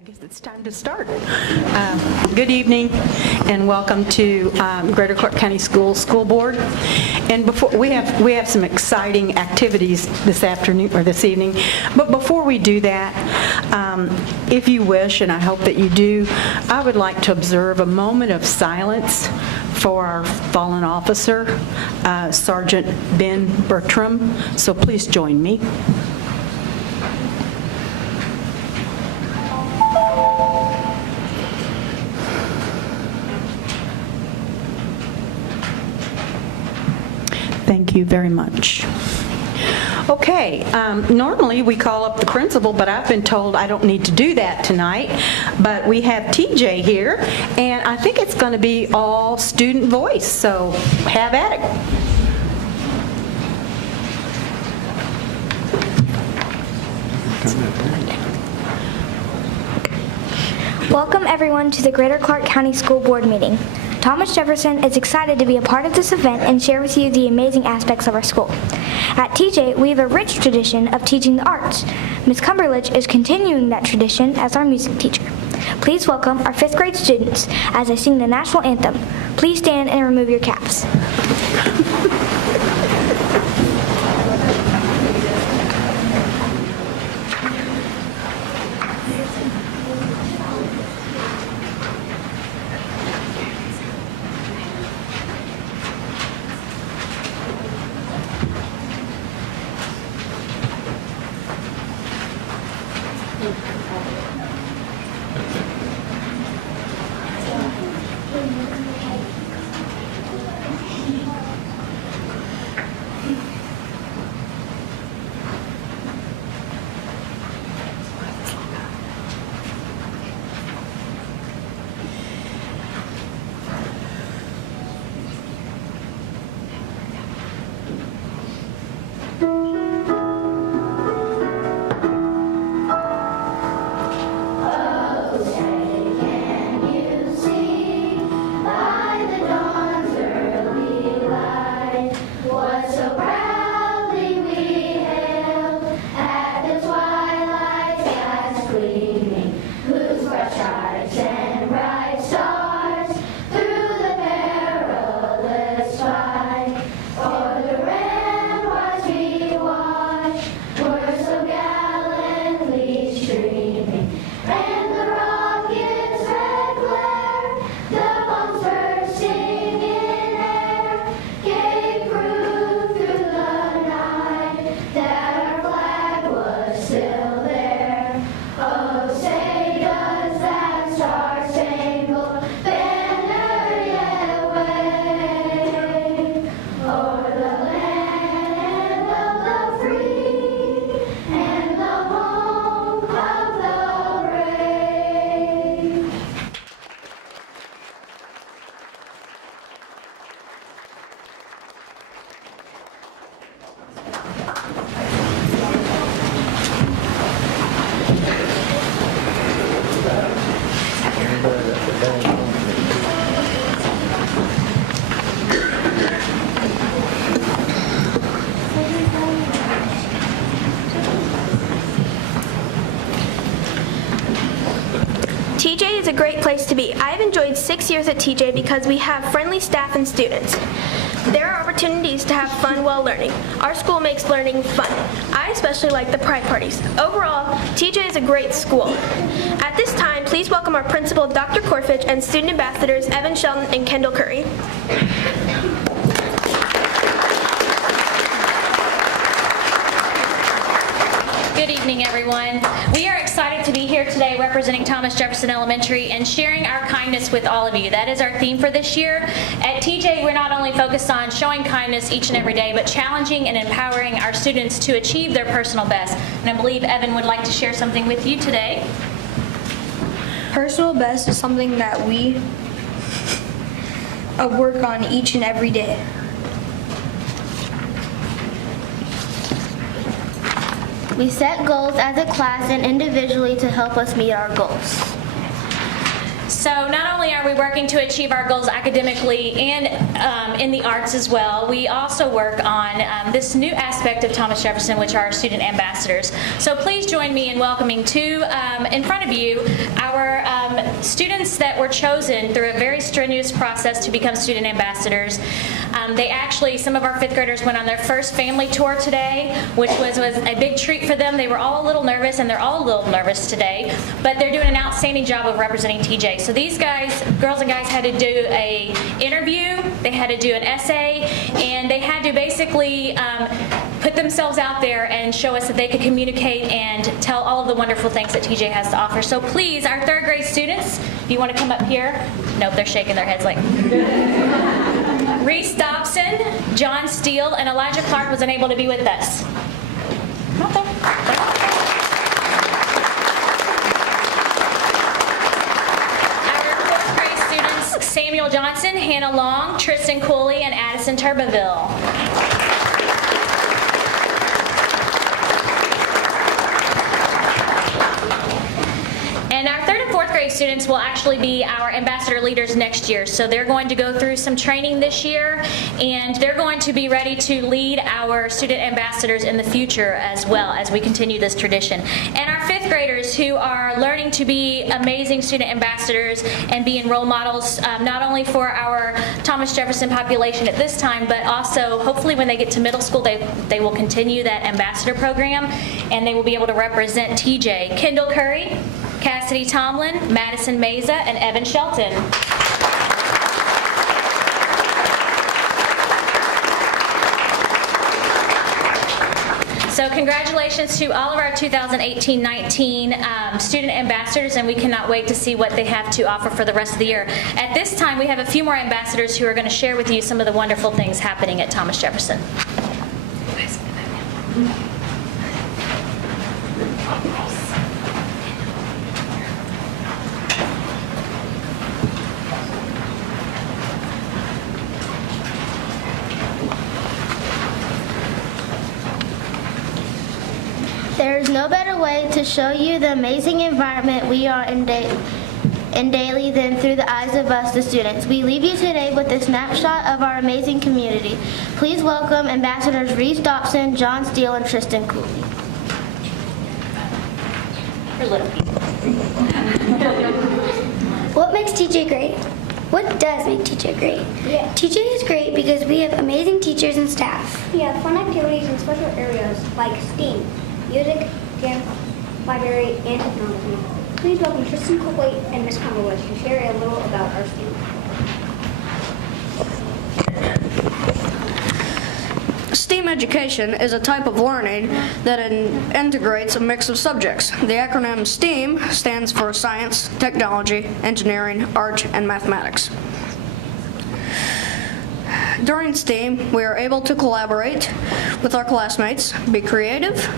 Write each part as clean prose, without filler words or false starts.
I guess it's time to start. Good evening and welcome to Greater Clark County School Board. And before we have some exciting activities this afternoon or this evening. But before we do that, if you wish, and I hope that you do, I would like to observe a moment of silence for our fallen officer, Sergeant Ben Bertram. So please join me. Thank you very much. Okay, normally we call up the principal, but I've been told I don't need to do that tonight. But we have TJ here, and I think it's going to be all student voice, so have at it. Welcome everyone to the Greater Clark County School Board meeting. Thomas Jefferson is excited to be a part of this event and share with you the amazing aspects of our school. At TJ, we have a rich tradition of teaching the arts. Ms. Cumberledge is continuing that tradition as our music teacher. Please welcome our 5th grade students as they sing the national anthem. Please stand and remove your caps. TJ is a great place to be. I've enjoyed 6 years at TJ because we have friendly staff and students. There are opportunities to have fun while learning. Our school makes learning fun. I especially like the pride parties. Overall, TJ is a great school. At this time, please welcome our principal, Dr. Corfidge, and student ambassadors, Evan Shelton and Kendall Curry. Good evening, everyone. We are excited to be here today representing Thomas Jefferson Elementary and sharing our kindness with all of you. That is our theme for this year. At TJ, we're not only focused on showing kindness each and every day, but challenging and empowering our students to achieve their personal best. And I believe Evan would like to share something with you today. Personal best is something that we work on each and every day. We set goals as a class and individually to help us meet our goals. So not only are we working to achieve our goals academically and in the arts as well, we also work on this new aspect of Thomas Jefferson, which are our student ambassadors. So please join me in welcoming in front of you, our students that were chosen through a very strenuous process to become student ambassadors. Some of our fifth graders went on their first family tour today, which was a big treat for them. They were all a little nervous, and they're all a little nervous today, but they're doing an outstanding job of representing TJ. So these girls and guys had to do a interview, they had to do an essay, and they had to basically put themselves out there and show us that they could communicate and tell all of the wonderful things that TJ has to offer. So please, our third grade students, if you want to come up here. Nope, they're shaking their heads like... Reese Dobson, John Steele, and Elijah Clark was unable to be with us. Come up there. Our fourth grade students, Samuel Johnson, Hannah Long, Tristan Cooley, and Addison Turbeville. And our third and fourth grade students will actually be our ambassador leaders next year. So they're going to go through some training this year, and they're going to be ready to lead our student ambassadors in the future as well as we continue this tradition. And our fifth graders who are learning to be amazing student ambassadors and being role models, not only for our Thomas Jefferson population at this time, but also hopefully when they get to middle school, they will continue that ambassador program, and they will be able to represent TJ. Kendall Curry, Cassidy Tomlin, Madison Meza, and Evan Shelton. So congratulations to all of our 2018-19 student ambassadors, and we cannot wait to see what they have to offer for the rest of the year. At this time, we have a few more ambassadors who are going to share with you some of the wonderful things happening at Thomas Jefferson. There is no better way to show you the amazing environment we are in daily than through the eyes of us, the students. We leave you today with a snapshot of our amazing community. Please welcome Ambassadors Reese Dobson, John Steele, and Tristan Cooley. For little people. What makes TJ great? What does make TJ great? Yeah. TJ is great because we have amazing teachers and staff. We have fun activities in special areas like STEAM, music, dance, library, and technology. Please welcome Tristan Cooley and Ms. Conway to share a little about our STEAM. STEAM education is a type of learning that integrates a mix of subjects. The acronym STEAM stands for Science, Technology, Engineering, Art, and Mathematics. During STEAM, we are able to collaborate with our classmates, be creative.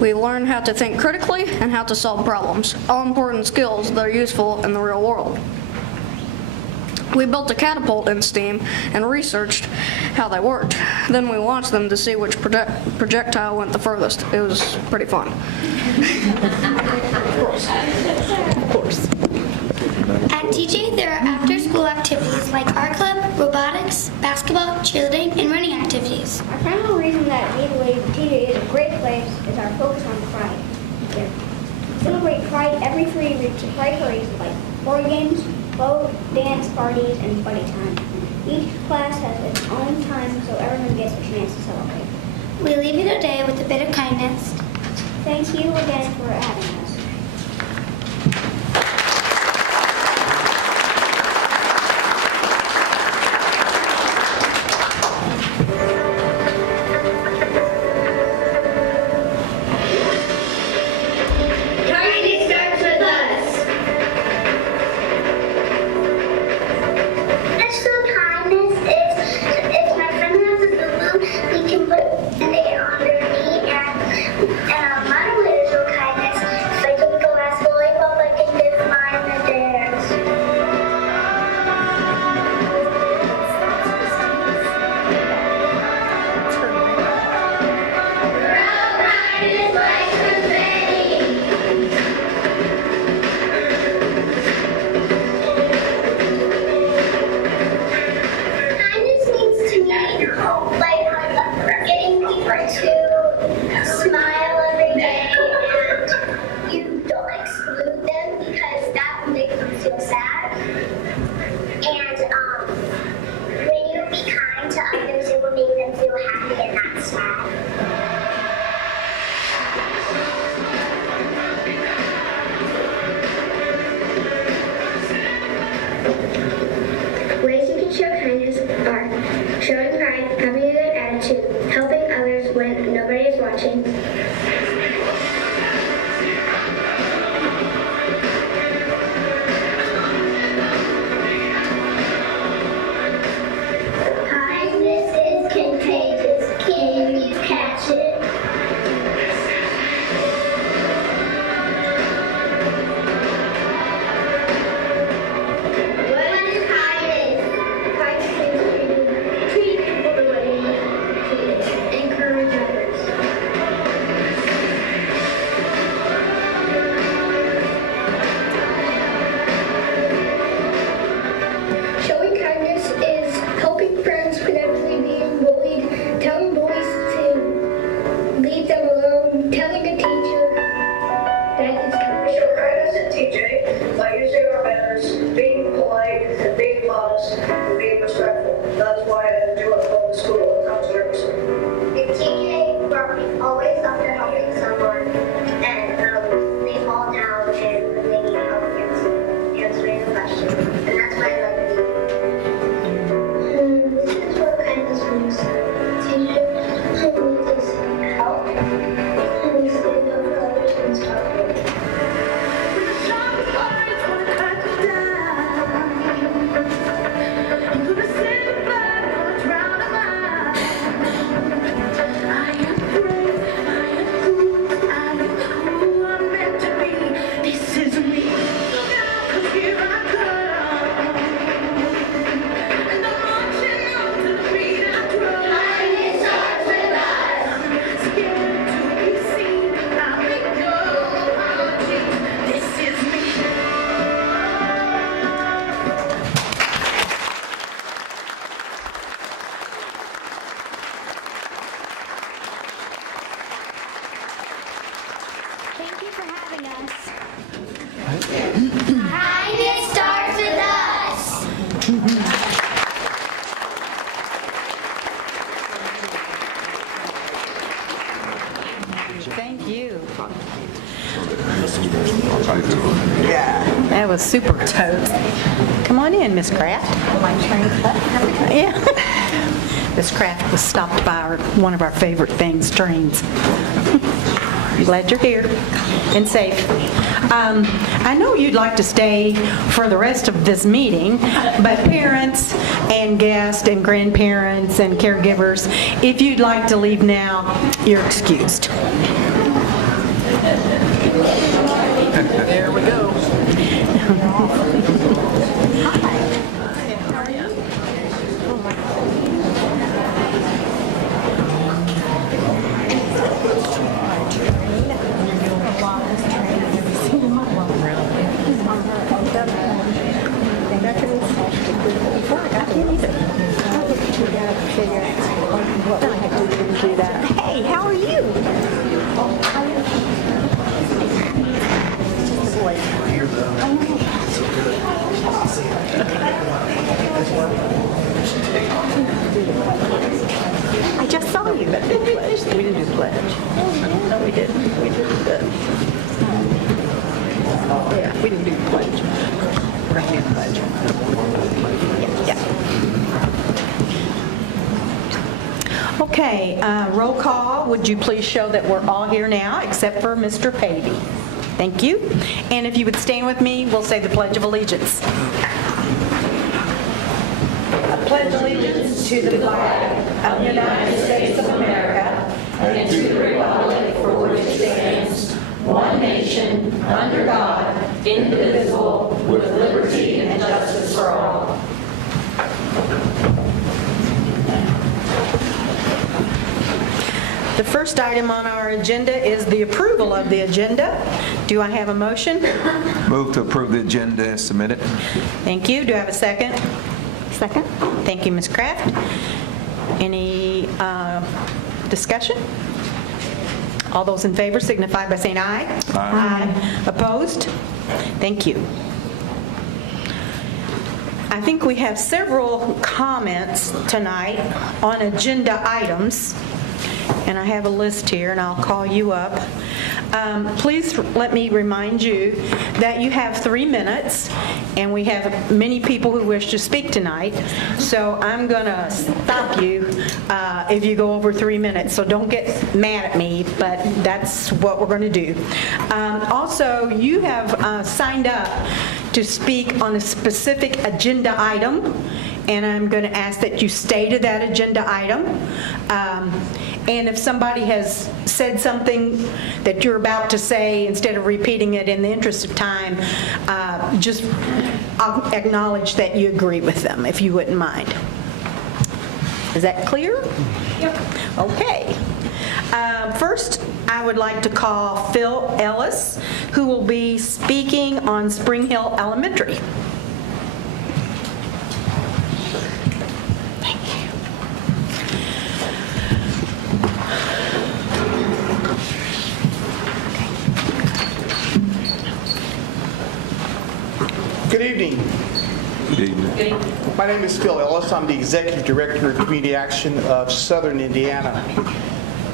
We learn how to think critically and how to solve problems, all important skills that are useful in the real world. We built a catapult in STEAM and researched how they worked. Then we launched them to see which projectile went the furthest. It was pretty fun. Of course. At TJ, there are after-school activities like art club, robotics, basketball, cheerleading, and running activities. Our final reason that we believe TJ is a great place is our focus on pride. We celebrate pride every 3 weeks with pride parades like board games, boat, dance parties, and buddy time. Each class has its own time so everyone gets a chance to celebrate. We leave you today with a bit of kindness. Thank you again for having us. And my little kindness guys at TJ by using our manners, being polite, and being modest, and being respectful. That's why I enjoy going to school at Thomas Jefferson. At TJ, we're always up to helping someone, and they fall down and they need help answering a question. And that's why I like it. This is where kindness means. TJ, we just help, and we stand up for others and stuff. Thank you for having us. Kindness starts with us. Thank you. That was super totes. Come on in, Miss Kraft. Yeah. Miss Kraft was stopped by one of our favorite things, trains. Glad you're here and safe. I know you'd like to stay for the rest of this meeting, but parents and guests and grandparents and caregivers, if you'd like to leave now, you're excused. There we go. Hey, how are you? I just saw you. We didn't do the pledge. No, we didn't. We did the... Yeah, we didn't do the pledge. We're going to do the pledge. Yeah. Okay, roll call. Would you please show that we're all here now, except for Mr. Pavey? Thank you. And if you would stand with me, we'll say the Pledge of Allegiance. I pledge allegiance to the flag of the United States of America and to the republic for which it stands, one nation, under God, indivisible, with liberty and justice for all. The first item on our agenda is the approval of the agenda. Do I have a motion? Move to approve the agenda as submitted. Thank you. Do I have a second? Second. Thank you, Ms. Kraft. Any discussion? All those in favor signify by saying aye. Aye. Opposed? Thank you. I think we have several comments tonight on agenda items, and I have a list here, and I'll call you up. Please let me remind you that you have 3 minutes, and we have many people who wish to speak tonight, so I'm going to stop you if you go over 3 minutes, so don't get mad at me, but that's what we're going to do. Also, you have signed up to speak on a specific agenda item, and I'm going to ask that you stay to that agenda item. And if somebody has said something that you're about to say, instead of repeating it in the interest of time, just acknowledge that you agree with them, if you wouldn't mind. Is that clear? Yep. Okay. First, I would like to call Phil Ellis, who will be speaking on Spring Hill Elementary. Good evening. Good evening. My name is Phil Ellis. I'm the Executive Director of Community Action of Southern Indiana.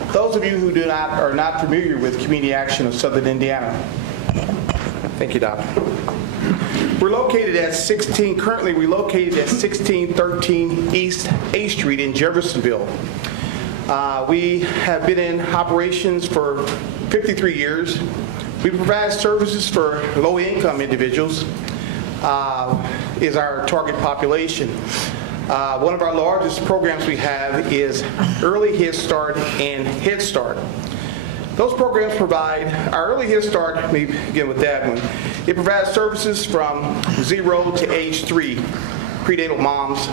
Those of you who are not familiar with Community Action of Southern Indiana, thank you, Doctor. We're located at currently we're located at 1613 East A Street in Jeffersonville. We have been in operations for 53 years. We provide services for low-income individuals, is our target population. One of our largest programs we have is Early Head Start and Head Start. Those programs provide, our Early Head Start, let me begin with that one. It provides services from 0 to age 3, prenatal moms.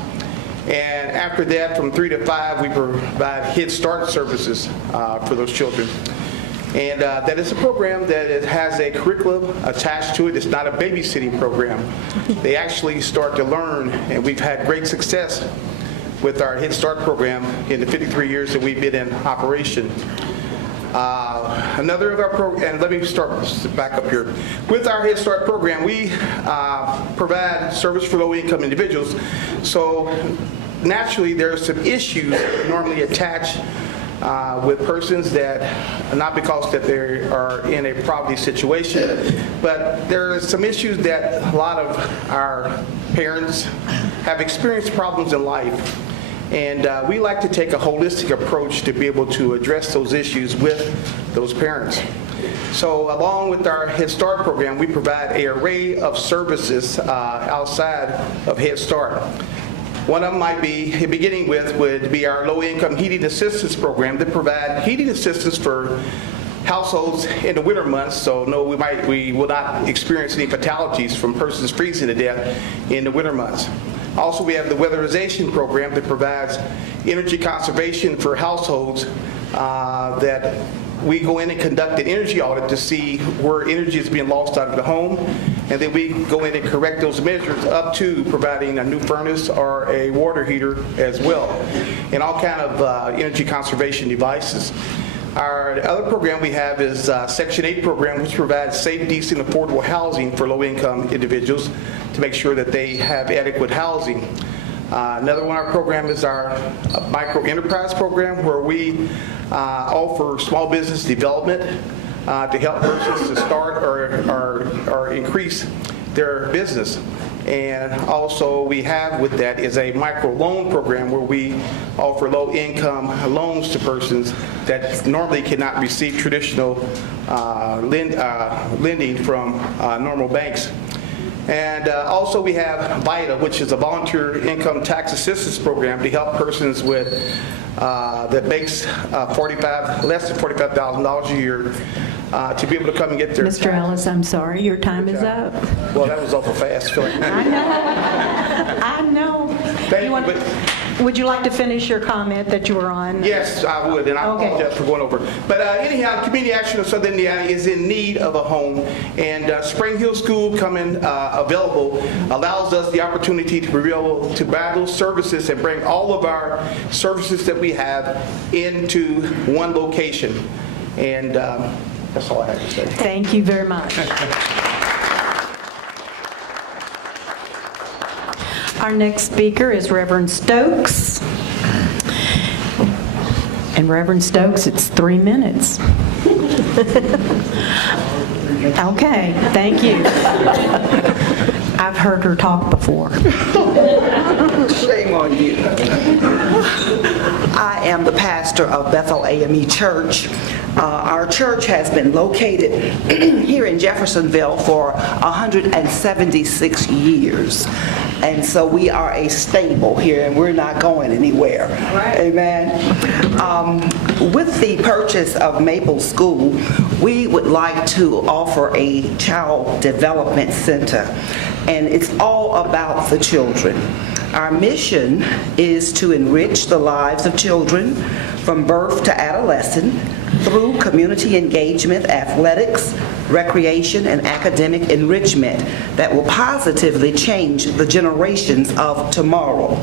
And after that, from 3 to 5, we provide Head Start services for those children. And that is a program that it has a curriculum attached to it. It's not a babysitting program. They actually start to learn, and we've had great success with our Head Start program in the 53 years that we've been in operation. Another of our programs, and let me start back up here. With our Head Start program, we provide service for low-income individuals. So naturally, there are some issues that normally attach with persons that, not because that they are in a poverty situation, but there are some issues that a lot of our parents have experienced problems in life. And we like to take a holistic approach to be able to address those issues with those parents. So along with our Head Start program, we provide an array of services outside of Head Start. One of them might be, beginning with, would be our low-income heating assistance program that provide heating assistance for households in the winter months. So no, we will not experience any fatalities from persons freezing to death in the winter months. Also, we have the weatherization program that provides energy conservation for households that we go in and conduct an energy audit to see where energy is being lost out of the home, and then we go in and correct those measures up to providing a new furnace or a water heater as well, and all kind of energy conservation devices. Our other program we have is Section 8 program, which provides safe, decent, affordable housing for low-income individuals to make sure that they have adequate housing. Another one of our program is our micro enterprise program, where we offer small business development to help persons to start or increase their business. And also we have with that is a micro loan program where we offer low income loans to persons that normally cannot receive traditional lending from normal banks. And also we have VITA, which is a volunteer income tax assistance program to help persons with that makes less than $45,000 a year to be able to come and get their Mr. Ellis, I'm sorry, your time is up. Well, that was awful fast. I know. Thank you, but Would you like to finish your comment that you were on? yes, I would, and I apologize for going over. But anyhow, Community Action of Southern Indiana is in need of a home, and Spring Hill School coming available allows us the opportunity to be able to buy those services and bring all of our services that we have into one location. And that's all I have to say. Thank you very much. Our next speaker is Reverend Stokes. And Reverend Stokes, it's 3 minutes. Okay, thank you. I've heard her talk before. Shame on you. I am the pastor of Bethel AME Church. Our church has been located here in Jeffersonville for 176 years. And so we are a stable here, and we're not going anywhere. Right. Amen. With the purchase of Maple School, we would like to offer a child development center, and it's all about the children. Our mission is to enrich the lives of children from birth to adolescence through community engagement, athletics, recreation, and academic enrichment that will positively change the generations of tomorrow.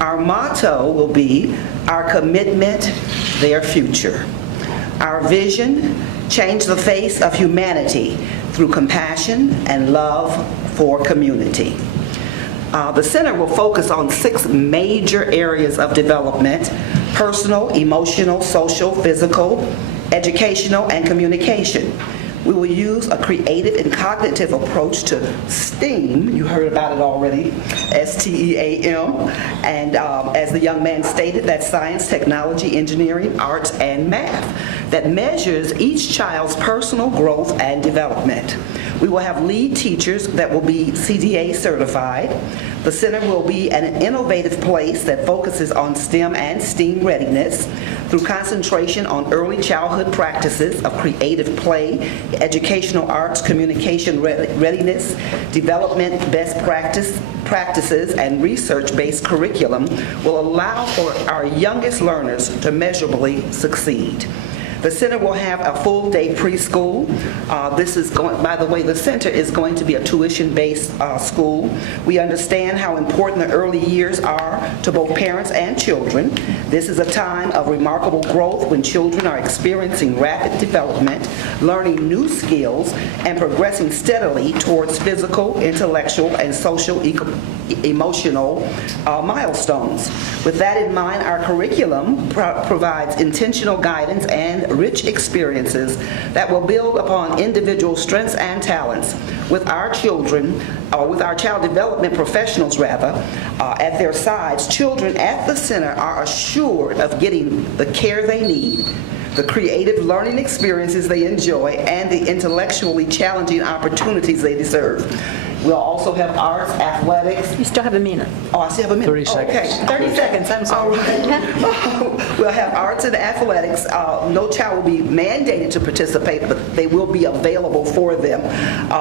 Our motto will be, our commitment, their future. Our vision, change the face of humanity through compassion and love for community. The center will focus on 6 major areas of development: personal, emotional, social, physical, educational, and communication. We will use a creative and cognitive approach to STEAM. You heard about it already, STEAM. And as the young man stated, that's science, technology, engineering, arts, and math, that measures each child's personal growth and development. We will have lead teachers that will be CDA certified. The center will be an innovative place that focuses on STEM and STEAM readiness through concentration on early childhood practices of creative play, educational arts, communication readiness, development best practices, and research-based curriculum will allow for our youngest learners to measurably succeed. The center will have a full-day preschool. By the way, the center is going to be a tuition-based school. We understand how important the early years are to both parents and children. This is a time of remarkable growth when children are experiencing rapid development, learning new skills, and progressing steadily towards physical, intellectual, and social emotional milestones. With that in mind, our curriculum provides intentional guidance and rich experiences that will build upon individual strengths and talents. With our children, or with our child development professionals at their sides, children at the center are assured of getting the care they need, the creative learning experiences they enjoy, and the intellectually challenging opportunities they deserve. We'll also have arts, athletics. You still have a minute. Oh, I still have a minute. 30 seconds. Okay. 30 seconds, I'm sorry. All right. We'll have arts and athletics. No child will be mandated to participate, but they will be available for them.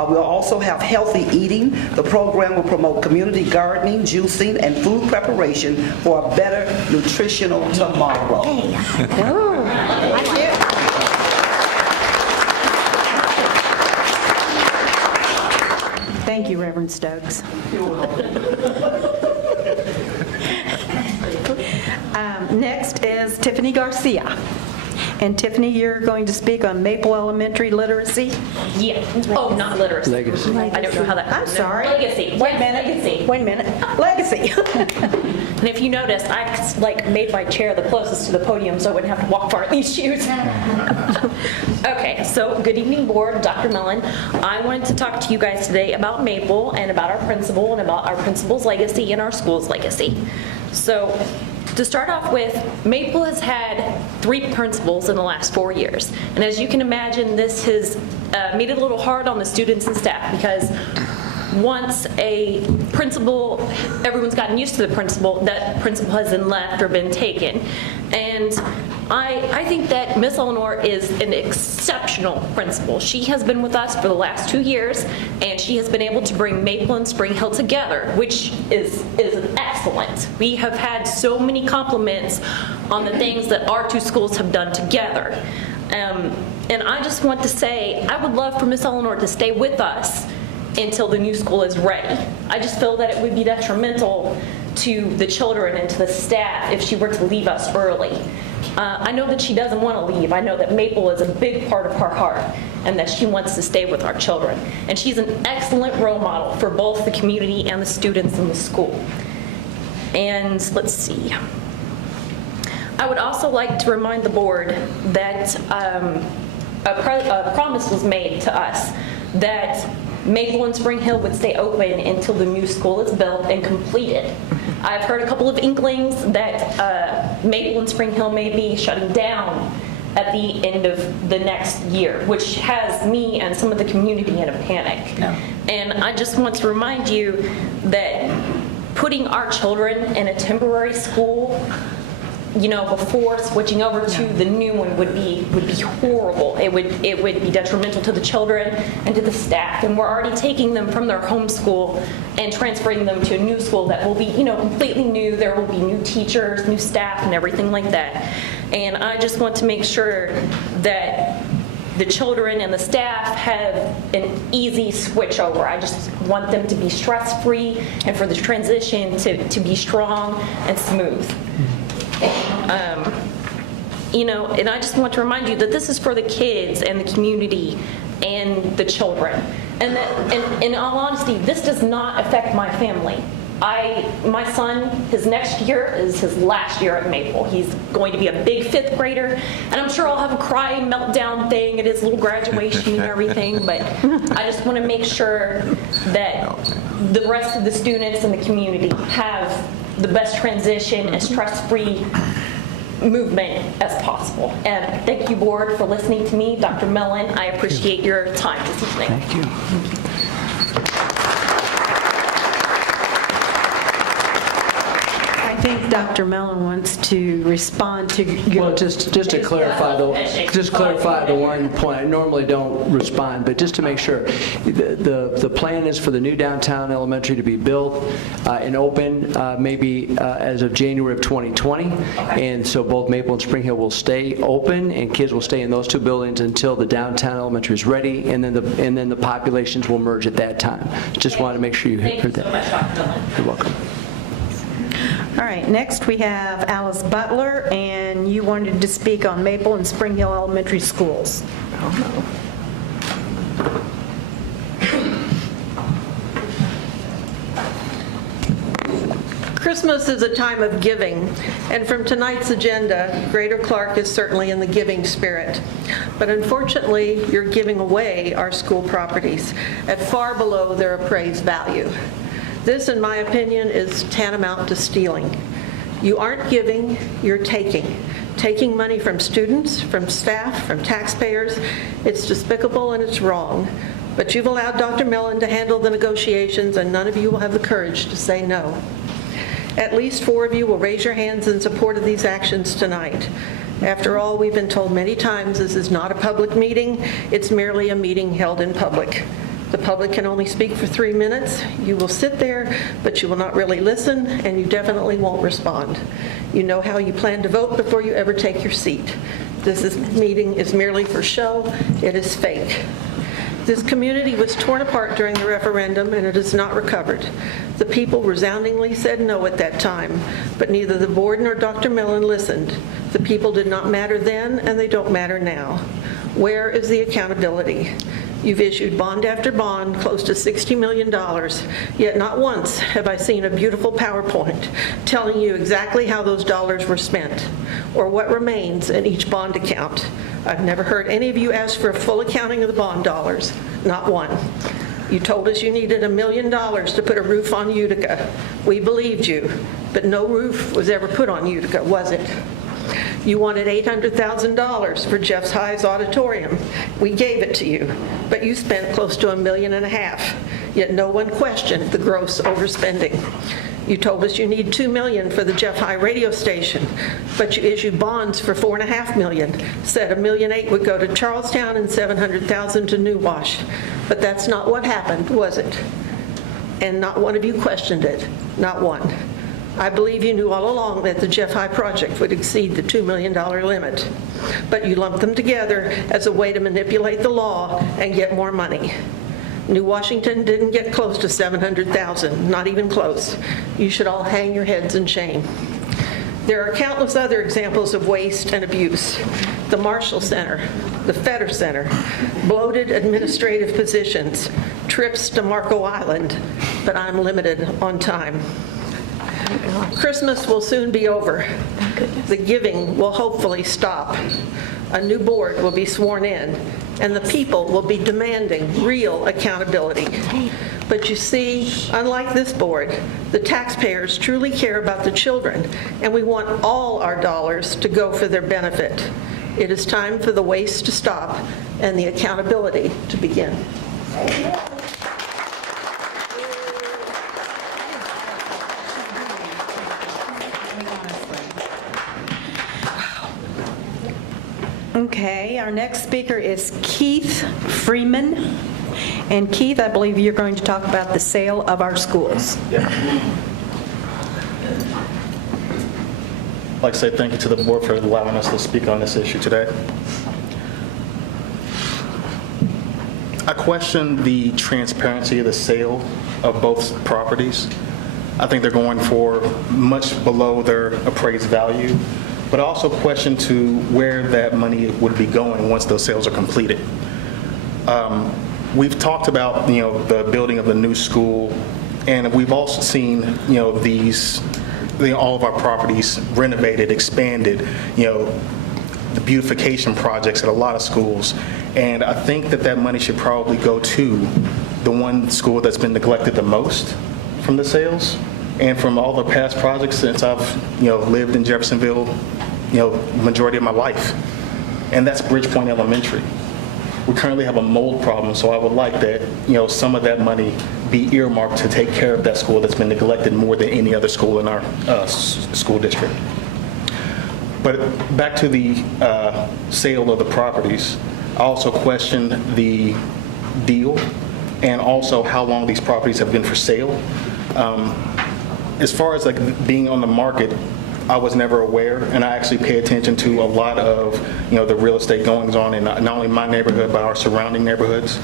We'll also have healthy eating. The program will promote community gardening, juicing, and food preparation for a better nutritional tomorrow. Thank you, Reverend Stokes. Next is Tiffany Garcia. And Tiffany, you're going to speak on Maple Elementary literacy? Yeah. Oh, not literacy. Legacy. I don't know how that. I'm sorry. Legacy. Wait a minute. Legacy. Wait a minute. Legacy. And if you noticed, I made my chair the closest to the podium so I wouldn't have to walk far in these shoes. Okay, so good evening, board. Dr. Mellon. I wanted to talk to you guys today about Maple and about our principal and about our principal's legacy and our school's legacy. So to start off with, Maple has had 3 principals in the last 4 years. And as you can imagine, this has made it a little hard on the students and staff because once a principal, everyone's gotten used to the principal, that principal has been left or been taken. And I think that Miss Eleanor is an exceptional principal. She has been with us for the last 2 years, and she has been able to bring Maple and Spring Hill together, which is excellent. We have had so many compliments on the things that our 2 schools have done together. And I just want to say, I would love for Miss Eleanor to stay with us until the new school is ready. I just feel that it would be detrimental to the children and to the staff if she were to leave us early. I know that she doesn't want to leave. I know that Maple is a big part of her heart and that she wants to stay with our children. And she's an excellent role model for both the community and the students in the school. And let's see. I would also like to remind the board that a promise was made to us that Maple and Spring Hill would stay open until the new school is built and completed. I've heard a couple of inklings that Maple and Spring Hill may be shutting down at the end of the next year, which has me and some of the community in a panic. No. And I just want to remind you that putting our children in a temporary school, before switching over to the new one would be horrible. It would be detrimental to the children and to the staff. And we're already taking them from their home school and transferring them to a new school that will be, completely new. There will be new teachers, new staff, and everything like that. And I just want to make sure that the children and the staff have an easy switch over. I just want them to be stress-free and for the transition to be strong and smooth. And I just want to remind you that this is for the kids and the community and the children. And in all honesty, this does not affect my family. My son, his next year is his last year at Maple. He's going to be a big 5th grader, and I'm sure I'll have a cry meltdown thing at his little graduation and everything, but I just want to make sure that the rest of the students in the community have the best transition and stress-free movement as possible. And thank you, board, for listening to me. Dr. Mellon, I appreciate your time this evening. Thank you. I think Dr. Mellon wants to respond to your... Well, just to clarify the one point. I normally don't respond, but just to make sure, the plan is for the new downtown elementary to be built and open maybe as of January of 2020, and so both Maple and Spring Hill will stay open, and kids will stay in those 2 buildings until the downtown elementary is ready, and then the populations will merge at that time. Just wanted to make sure you heard that. Thank you so much, Dr. Mellon. You're welcome. All right, next we have Alice Butler, and you wanted to speak on Maple and Spring Hill Elementary Schools. Christmas is a time of giving, and from tonight's agenda, Greater Clark is certainly in the giving spirit. But unfortunately, you're giving away our school properties at far below their appraised value. This, in my opinion, is tantamount to stealing. You aren't giving, you're taking. Taking money from students, from staff, from taxpayers. It's despicable and it's wrong. But you've allowed Dr. Mellon to handle the negotiations, and none of you will have the courage to say no. At least 4 of you will raise your hands in support of these actions tonight. After all, we've been told many times this is not a public meeting, it's merely a meeting held in public. The public can only speak for 3 minutes. You will sit there, but you will not really listen, and you definitely won't respond. You know how you plan to vote before you ever take your seat. This meeting is merely for show. It is fake. This community was torn apart during the referendum, and it has not recovered. The people resoundingly said no at that time, but neither the board nor Dr. Mellon listened. The people did not matter then, and they don't matter now. Where is the accountability? You've issued bond after bond, close to $60 million, yet not once have I seen a beautiful PowerPoint telling you exactly how those dollars were spent or what remains in each bond account. I've never heard any of you ask for a full accounting of the bond dollars, not one. You told us you needed $1 million to put a roof on Utica. We believed you, but no roof was ever put on Utica, was it? You wanted $800,000 for Jeff's High's auditorium. We gave it to you, but you spent close to $1.5 million, yet no one questioned the gross overspending. You told us you need $2 million for the Jeff High radio station, but you issued bonds for $4.5 million, said $1.8 million would go to Charlestown and $700,000 to New Wash. But that's not what happened, was it? And not one of you questioned it, not one. I believe you knew all along that the Jeff High project would exceed the $2 million limit, but you lumped them together as a way to manipulate the law and get more money. New Washington didn't get close to $700,000, not even close. You should all hang your heads in shame. There are countless other examples of waste and abuse. The Marshall Center, the Fetter Center, bloated administrative positions, trips to Marco Island, but I'm limited on time. Christmas will soon be over. The giving will hopefully stop. A new board will be sworn in, and the people will be demanding real accountability. But you see, unlike this board, the taxpayers truly care about the children, and we want all our dollars to go for their benefit. It is time for the waste to stop and the accountability to begin. Okay, our next speaker is Keith Freeman. And Keith, I believe you're going to talk about the sale of our schools. Yeah. I'd like to say thank you to the board for allowing us to speak on this issue today. I question the transparency of the sale of both properties. I think they're going for much below their appraised value, but I also question to where that money would be going once those sales are completed. We've talked about, the building of the new school, and we've also seen, all of our properties renovated, expanded, the beautification projects at a lot of schools. And I think that money should probably go to the one school that's been neglected the most from the sales and from all the past projects since I've, lived in Jeffersonville, majority of my life. And that's Bridgepoint Elementary. We currently have a mold problem, so I would like that, some of that money be earmarked to take care of that school that's been neglected more than any other school in our school district. But back to the sale of the properties, I also question the deal and also how long these properties have been for sale. As far as being on the market, I was never aware, and I actually pay attention to a lot of, the real estate goings on in not only my neighborhood, but our surrounding neighborhoods.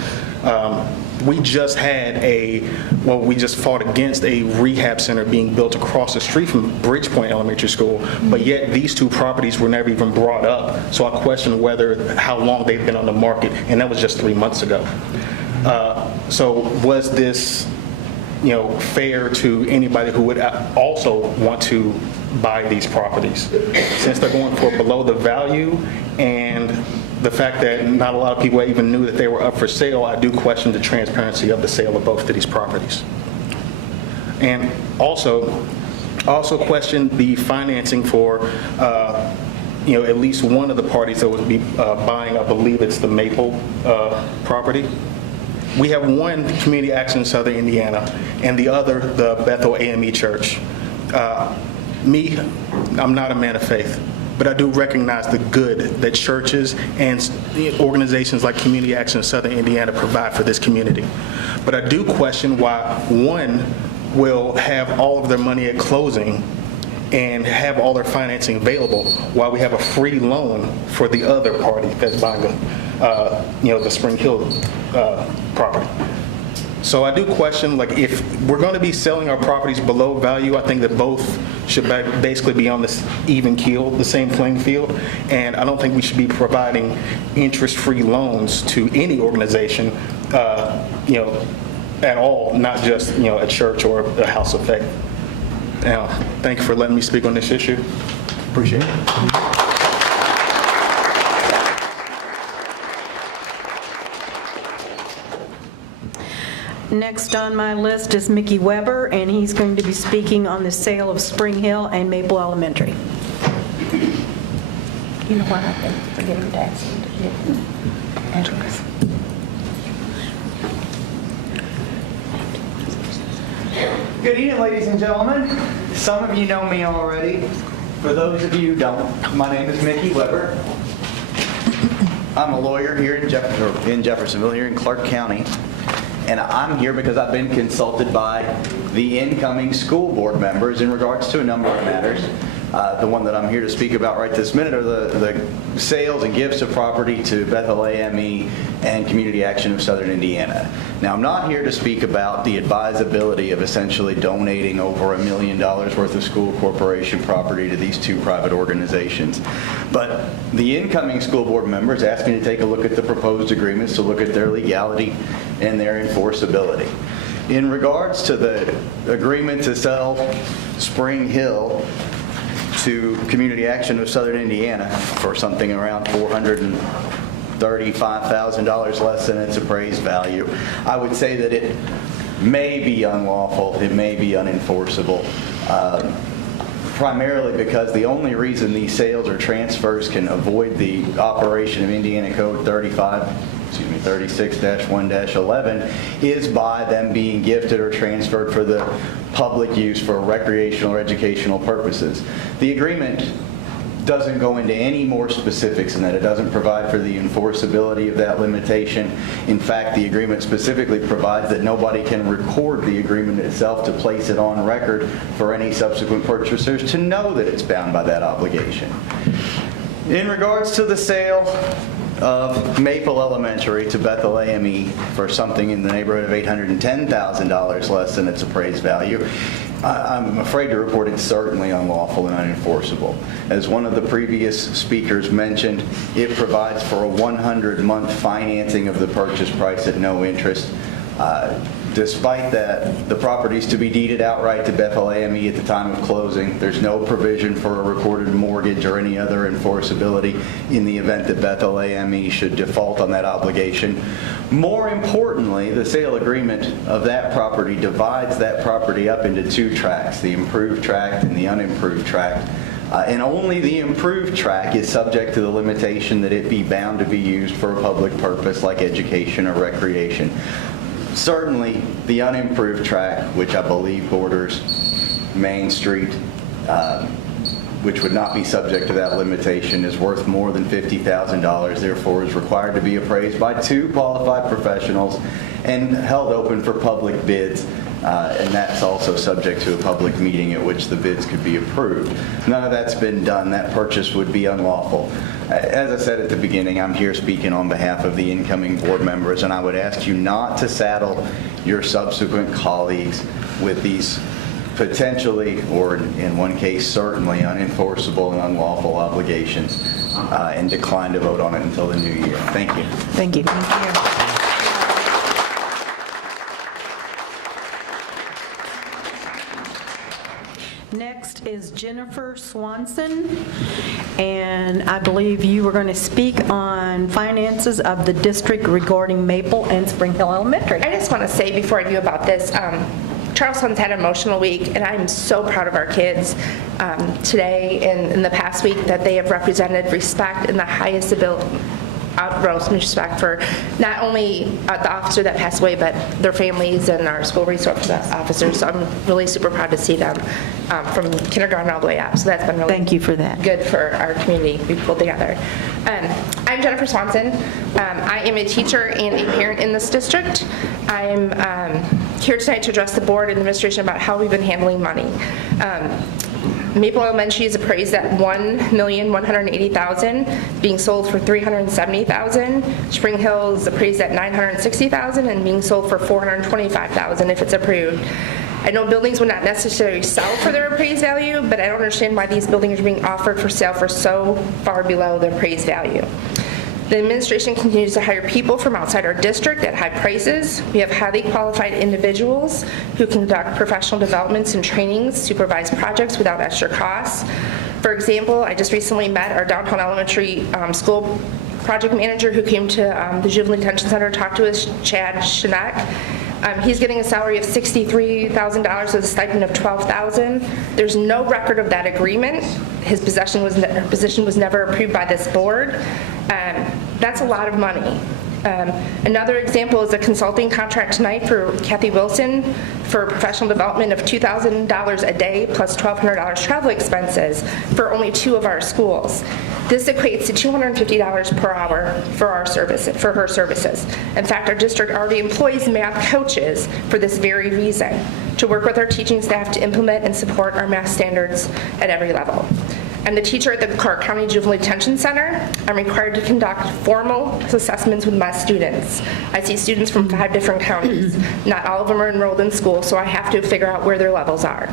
We just fought against a rehab center being built across the street from Bridgepoint Elementary School, but yet these two properties were never even brought up. So I question how long they've been on the market, and that was just 3 months ago. So was this, fair to anybody who would also want to buy these properties? Since they're going for below the value and the fact that not a lot of people even knew that they were up for sale, I do question the transparency of the sale of both of these properties. And also question the financing for at least one of the parties that would be buying, I believe it's the Maple property. We have one community action in Southern Indiana and the other, the Bethel AME Church. I'm not a man of faith, but I do recognize the good that churches and organizations like Community Action in Southern Indiana provide for this community. But I do question why one will have all of their money at closing and have all their financing available while we have a free loan for the other party that's buying the Spring Hill property. So I do question, if we're going to be selling our properties below value, I think that both should basically be on this even keel, the same playing field. And I don't think we should be providing interest-free loans to any organization, at all, not just, a church or a house of faith. Now, thank you for letting me speak on this issue. Appreciate it. Next on my list is Mickey Weber, and he's going to be speaking on the sale of Spring Hill and Maple Elementary. You know what, I've been forgetting to ask you to get address. Good evening, ladies and gentlemen. Some of you know me already. For those of you who don't, my name is Mickey Weber. I'm a lawyer here in Jeffersonville, here in Clark County. And I'm here because I've been consulted by the incoming school board members in regards to a number of matters. The one that I'm here to speak about right this minute are the sales and gifts of property to Bethel AME and Community Action of Southern Indiana. Now, I'm not here to speak about the advisability of essentially donating over $1 million worth of school corporation property to these two private organizations. But the incoming school board members asked me to take a look at the proposed agreements to look at their legality and their enforceability. In regards to the agreement to sell Spring Hill to Community Action of Southern Indiana for something around $435,000 less than its appraised value, I would say that it may be unlawful, it may be unenforceable, primarily because the only reason these sales or transfers can avoid the operation of Indiana Code 36-1-11 is by them being gifted or transferred for the public use for recreational or educational purposes. The agreement doesn't go into any more specifics than that. It doesn't provide for the enforceability of that limitation. In fact, the agreement specifically provides that nobody can record the agreement itself to place it on record for any subsequent purchasers to know that it's bound by that obligation. In regards to the sale of Maple Elementary to Bethel AME for something in the neighborhood of $810,000 less than its appraised value, I'm afraid to report it's certainly unlawful and unenforceable. As one of the previous speakers mentioned, it provides for a 100-month financing of the purchase price at no interest. Despite that, the property is to be deeded outright to Bethel AME at the time of closing. There's no provision for a recorded mortgage or any other enforceability in the event that Bethel AME should default on that obligation. More importantly, the sale agreement of that property divides that property up into two tracts, the improved tract and the unimproved tract. And only the improved tract is subject to the limitation that it be bound to be used for a public purpose like education or recreation. Certainly, the unimproved tract, which I believe borders Main Street, which would not be subject to that limitation, is worth more than $50,000, therefore is required to be appraised by two qualified professionals and held open for public bids, and that's also subject to a public meeting at which the bids could be approved. None of that's been done. That purchase would be unlawful. As I said at the beginning, I'm here speaking on behalf of the incoming board members, and I would ask you not to saddle your subsequent colleagues with these potentially, or in one case certainly, unenforceable and unlawful obligations, and decline to vote on it until the new year. Thank you. Thank you. Next is Jennifer Swanson, and I believe you were going to speak on finances of the district regarding Maple and Spring Hill Elementary. I just want to say before I do about this, Charleston's had an emotional week, and I'm so proud of our kids today and in the past week that they have represented respect in the highest utmost respect for not only the officer that passed away, but their families and our school resource officers. So I'm really super proud to see them from kindergarten all the way up. So that's been really Thank you for that. Good for our community we pulled together. I'm Jennifer Swanson. I am a teacher and a parent in this district. I'm here tonight to address the board and the administration about how we've been handling money. Maple Elementary is appraised at $1,180,000, being sold for $370,000. Spring Hill is appraised at $960,000 and being sold for $425,000 if it's approved. I know buildings would not necessarily sell for their appraised value, but I don't understand why these buildings are being offered for sale for so far below their appraised value. The administration continues to hire people from outside our district at high prices. We have highly qualified individuals who conduct professional developments and trainings, supervise projects without extra costs. For example, I just recently met our downtown elementary school project manager who came to the Juvenile Detention Center to talk to us, Chad Shinek. He's getting a salary of $63,000 with a stipend of $12,000. There's no record of that agreement. His position was never approved by this board. That's a lot of money. Another example is a consulting contract tonight for Kathy Wilson for professional development of $2,000 a day plus $1,200 travel expenses for only 2 of our schools. This equates to $250 per hour for her services. In fact, our district already employs math coaches for this very reason, to work with our teaching staff to implement and support our math standards at every level. I'm the teacher at the Clark County Juvenile Detention Center. I'm required to conduct formal assessments with my students. I see students from 5 different counties. Not all of them are enrolled in school, so I have to figure out where their levels are.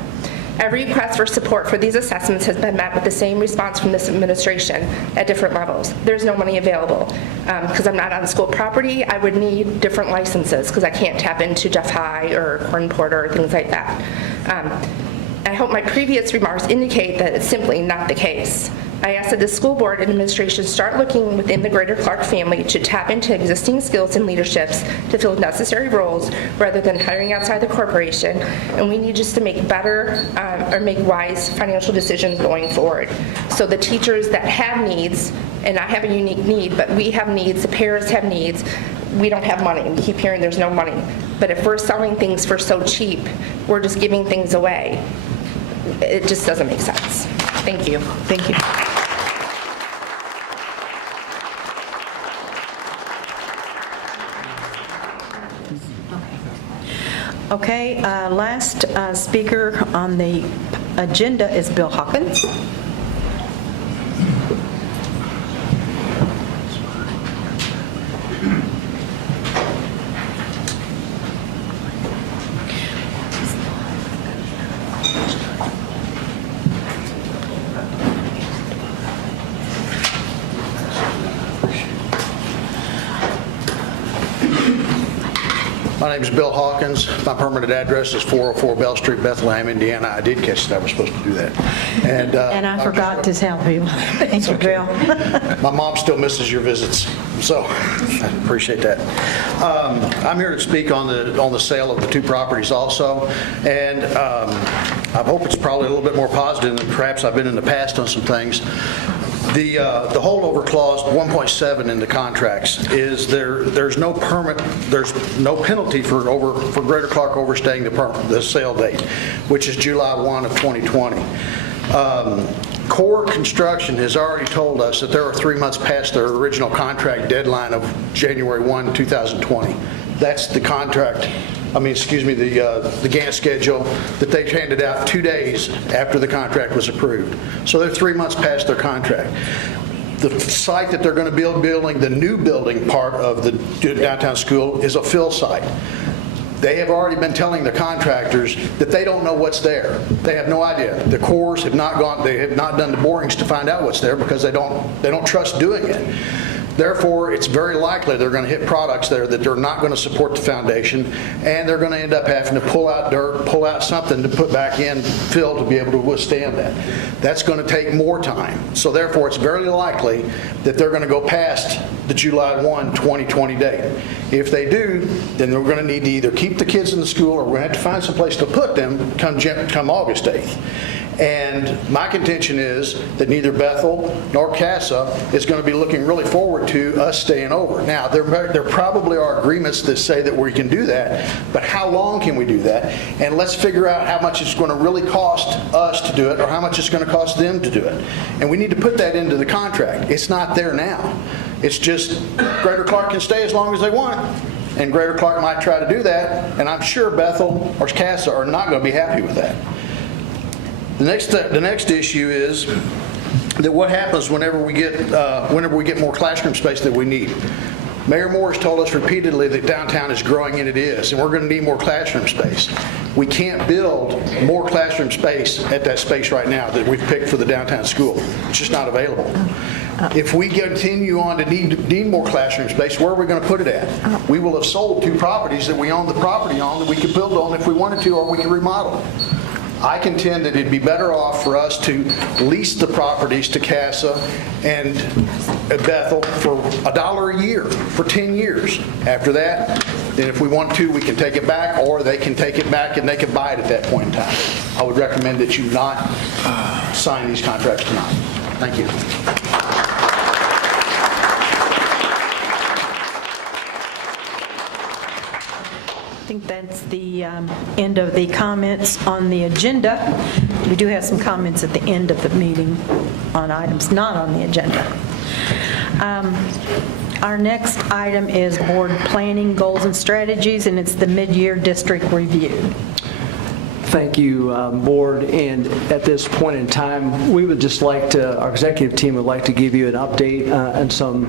Every request for support for these assessments has been met with the same response from this administration at different levels. There's no money available. Because I'm not on school property, I would need different licenses because I can't tap into Jeff High or Corn Porter or things like that. I hope my previous remarks indicate that it's simply not the case. I ask that the school board and administration start looking within the greater Clark family to tap into existing skills and leaderships to fill necessary roles rather than hiring outside the corporation. And we need just to make better or make wise financial decisions going forward. So the teachers that have needs, and I have a unique need, but we have needs, the parents have needs, we don't have money. We keep hearing there's no money. But if we're selling things for so cheap, we're just giving things away. It just doesn't make sense. Thank you. Thank you. Okay, last speaker on the agenda is Bill Hawkins. name is Bill Hawkins. My permanent address is 404 Bell Street, Bethlehem, Indiana. I did catch that I was supposed to do that. And I forgot to tell you. Thank you, Bill. My mom still misses your visits, so I appreciate that. I'm here to speak on the sale of the 2 properties also, and I hope it's probably a little bit more positive than perhaps I've been in the past on some things. The holdover clause 1.7 in the contracts is there's no penalty for Greater Clark overstaying the sale date, which is July 1 of 2020. Core Construction has already told us that there are 3 months past their original contract deadline of January 1, 2020. That's the contract. the Gantt schedule that they handed out 2 days after the contract was approved. So they're 3 months past their contract. The site that they're going to be building, the new building part of the downtown school, is a fill site. They have already been telling the contractors that they don't know what's there. They have no idea. The Corps have not gone, they have not done the borings to find out what's there because they don't trust doing it. Therefore, it's very likely they're going to hit products there that they're not going to support the foundation, and they're going to end up having to pull out dirt, pull out something to put back in fill to be able to withstand that. That's going to take more time. So therefore, it's very likely that they're going to go past the July 1, 2020 date. If they do, then we're going to need to either keep the kids in the school or we're going to have to find some place to put them come August 8th. And my contention is that neither Bethel nor CASA is going to be looking really forward to us staying over. Now, there probably are agreements that say that we can do that, but how long can we do that? And let's figure out how much it's going to really cost us to do it or how much it's going to cost them to do it. And we need to put that into the contract. It's not there now. It's just Greater Clark can stay as long as they want. And Greater Clark might try to do that, and I'm sure Bethel or CASA are not going to be happy with that. The next issue is that what happens whenever we get more classroom space that we need. Mayor Moore has told us repeatedly that downtown is growing, and it is, and we're going to need more classroom space. We can't build more classroom space at that space right now that we've picked for the downtown school. It's just not available. If we continue on to need more classroom space, where are we going to put it at? We will have sold 2 properties that we own the property on that we could build on if we wanted to, or we could remodel. I contend that it'd be better off for us to lease the properties to CASA and Bethel for $1 a year for 10 years. After that, then if we want to, we can take it back, or they can take it back and they can buy it at that point in time. I would recommend that you not sign these contracts tonight. Thank you. I think that's the end of the comments on the agenda. We do have some comments at the end of the meeting on items not on the agenda. Our next item is board planning, goals, and strategies, and it's the mid-year district review. Thank you, Board. And at this point in time, we would just like to, our executive team would like to give you an update on some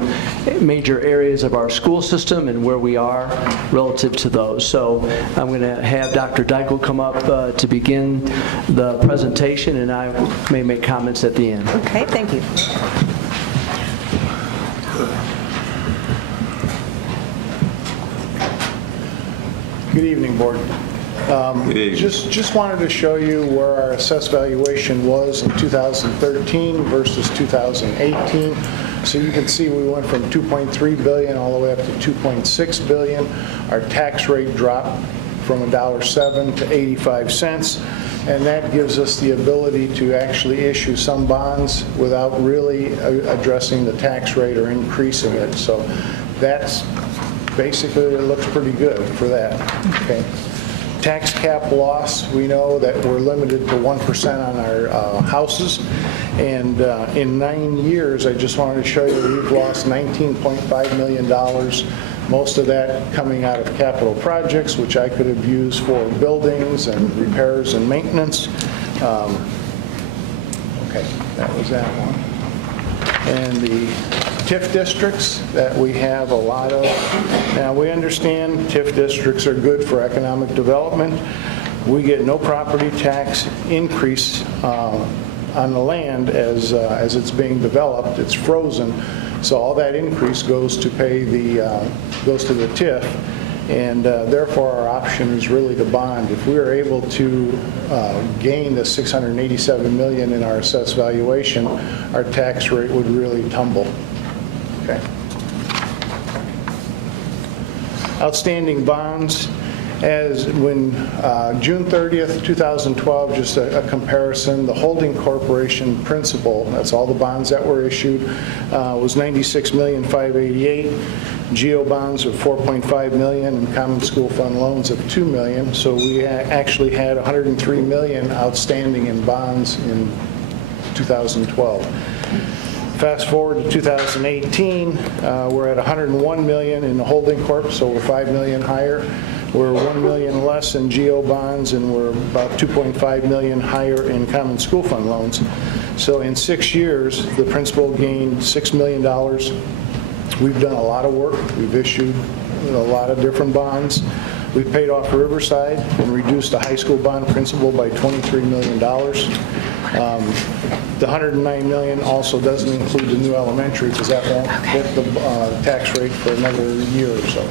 major areas of our school system and where we are relative to those. So I'm going to have Dr. Dykle come up to begin the presentation, and I may make comments at the end. Okay, thank you. Good evening, Board. Just wanted to show you where our assessed valuation was in 2013 versus 2018. So you can see we went from $2.3 billion all the way up to $2.6 billion. Our tax rate dropped from $1.07 to 85 cents, and that gives us the ability to actually issue some bonds without really addressing the tax rate or increasing it. So that's basically, it looks pretty good for that. Okay. Tax cap loss, we know that we're limited to 1% on our houses, and in 9 years, I just wanted to show you we've lost $19.5 million, most of that coming out of capital projects, which I could have used for buildings and repairs and maintenance. Okay, that was that one. And the TIF districts that we have a lot of. Now, we understand TIF districts are good for economic development. We get no property tax increase on the land as it's being developed. It's frozen, so all that increase goes to pay the goes to the TIF. And therefore, our option is really to bond. If we are able to gain the $687 million in our assessed valuation, our tax rate would really tumble. Okay. Outstanding bonds. As when June 30th, 2012, just a comparison, the holding corporation principal, that's all the bonds that were issued, was $96,588,000. GO bonds of $4.5 million and common school fund loans of $2 million. So we actually had $103 million outstanding in bonds in 2012. Fast forward to 2018, we're at $101 million in the holding corp, so we're $5 million higher. We're $1 million less in GO bonds, and we're about $2.5 million higher in common school fund loans. So in 6 years, the principal gained $6 million. We've done a lot of work. We've issued a lot of different bonds. We've paid off Riverside and reduced the high school bond principal by $23 million. The $109 million also doesn't include the new elementary because that won't hit the tax rate for another year or so.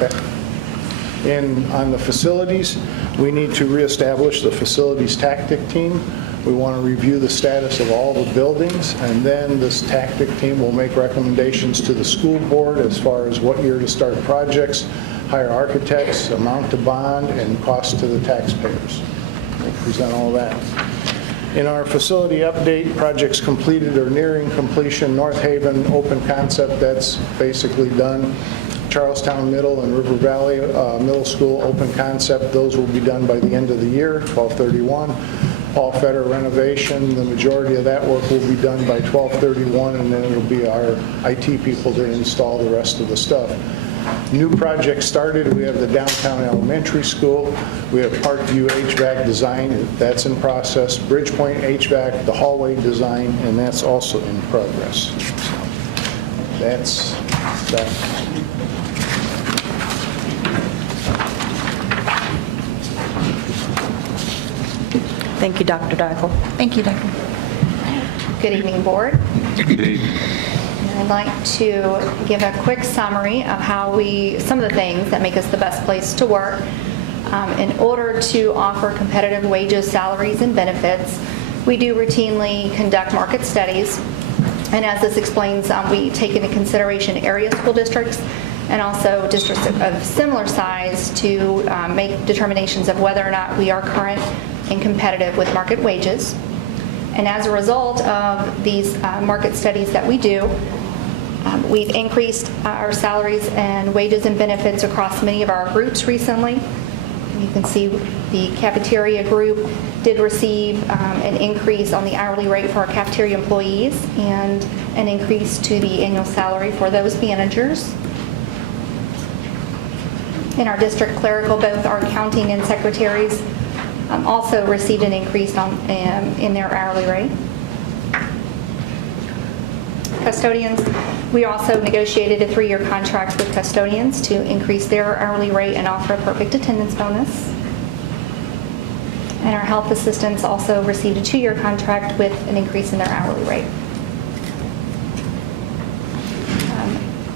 Okay. And on the facilities, we need to reestablish the facilities tactic team. We want to review the status of all the buildings, and then this tactic team will make recommendations to the school board as far as what year to start projects, hire architects, amount to bond, and cost to the taxpayers. We'll present all that. In our facility update, projects completed or nearing completion. North Haven open concept, that's basically done. Charlestown Middle and River Valley Middle School open concept, those will be done by the end of the year, 12/31. Paul Fetter renovation, the majority of that work will be done by 12/31, and then it'll be our IT people to install the rest of the stuff. New projects started. We have the downtown elementary school. We have Parkview HVAC design, that's in process. Bridgepoint HVAC, the hallway design, and that's also in progress. So that's that. Thank you, Dr. Deichel. Thank you, Dr. Good evening, board. Good evening. I'd like to give a quick summary of some of the things that make us the best place to work. In order to offer competitive wages, salaries, and benefits, we do routinely conduct market studies. And as this explains, we take into consideration area school districts and also districts of similar size to make determinations of whether or not we are current and competitive with market wages. And as a result of these market studies that we do, we've increased our salaries and wages and benefits across many of our groups recently. You can see the cafeteria group did receive an increase on the hourly rate for our cafeteria employees and an increase to the annual salary for those managers. In our district clerical, both our accounting and secretaries also received an increase in their hourly rate. Custodians, we also negotiated a 3-year contract with custodians to increase their hourly rate and offer a perfect attendance bonus. And our health assistants also received a 2-year contract with an increase in their hourly rate.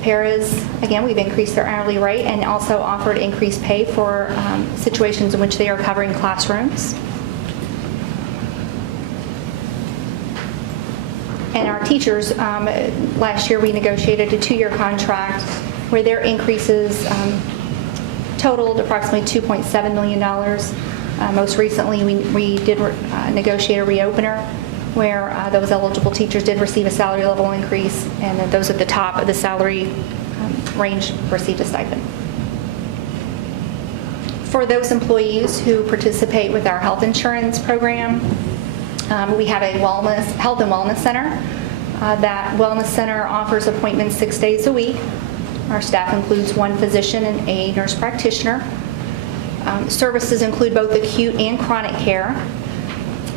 Paras, again, we've increased their hourly rate and also offered increased pay for situations in which they are covering classrooms. And our teachers, last year we negotiated a 2-year contract where their increases totaled approximately $2.7 million. Most recently, we did negotiate a reopener where those eligible teachers did receive a salary level increase, and then those at the top of the salary range received a stipend. For those employees who participate with our health insurance program, we have a health and wellness center. That wellness center offers appointments 6 days a week. Our staff includes 1 physician and a nurse practitioner. Services include both acute and chronic care.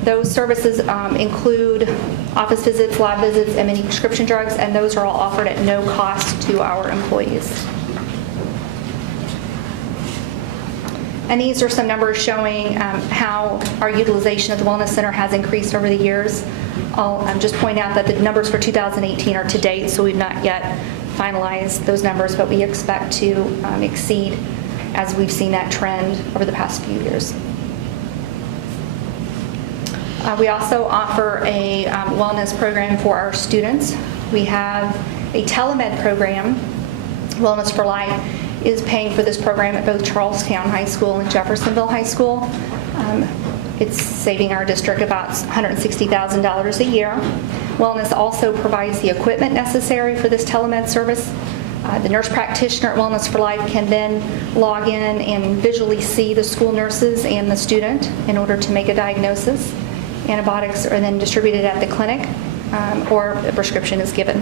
Those services include office visits, lab visits, and many prescription drugs, and those are all offered at no cost to our employees. And these are some numbers showing how our utilization of the Wellness Center has increased over the years. I'll just point out that the numbers for 2018 are to date, so we've not yet finalize those numbers, but we expect to exceed as we've seen that trend over the past few years. We also offer a wellness program for our students. We have a Telemed Program. Wellness for Life is paying for this program at both Charlestown High School and Jeffersonville High School. It's saving our district about $160,000 a year. Wellness also provides the equipment necessary for this telemed service. The nurse practitioner at Wellness for Life can then log in and visually see the school nurses and the student in order to make a diagnosis. Antibiotics are then distributed at the clinic, or a prescription is given.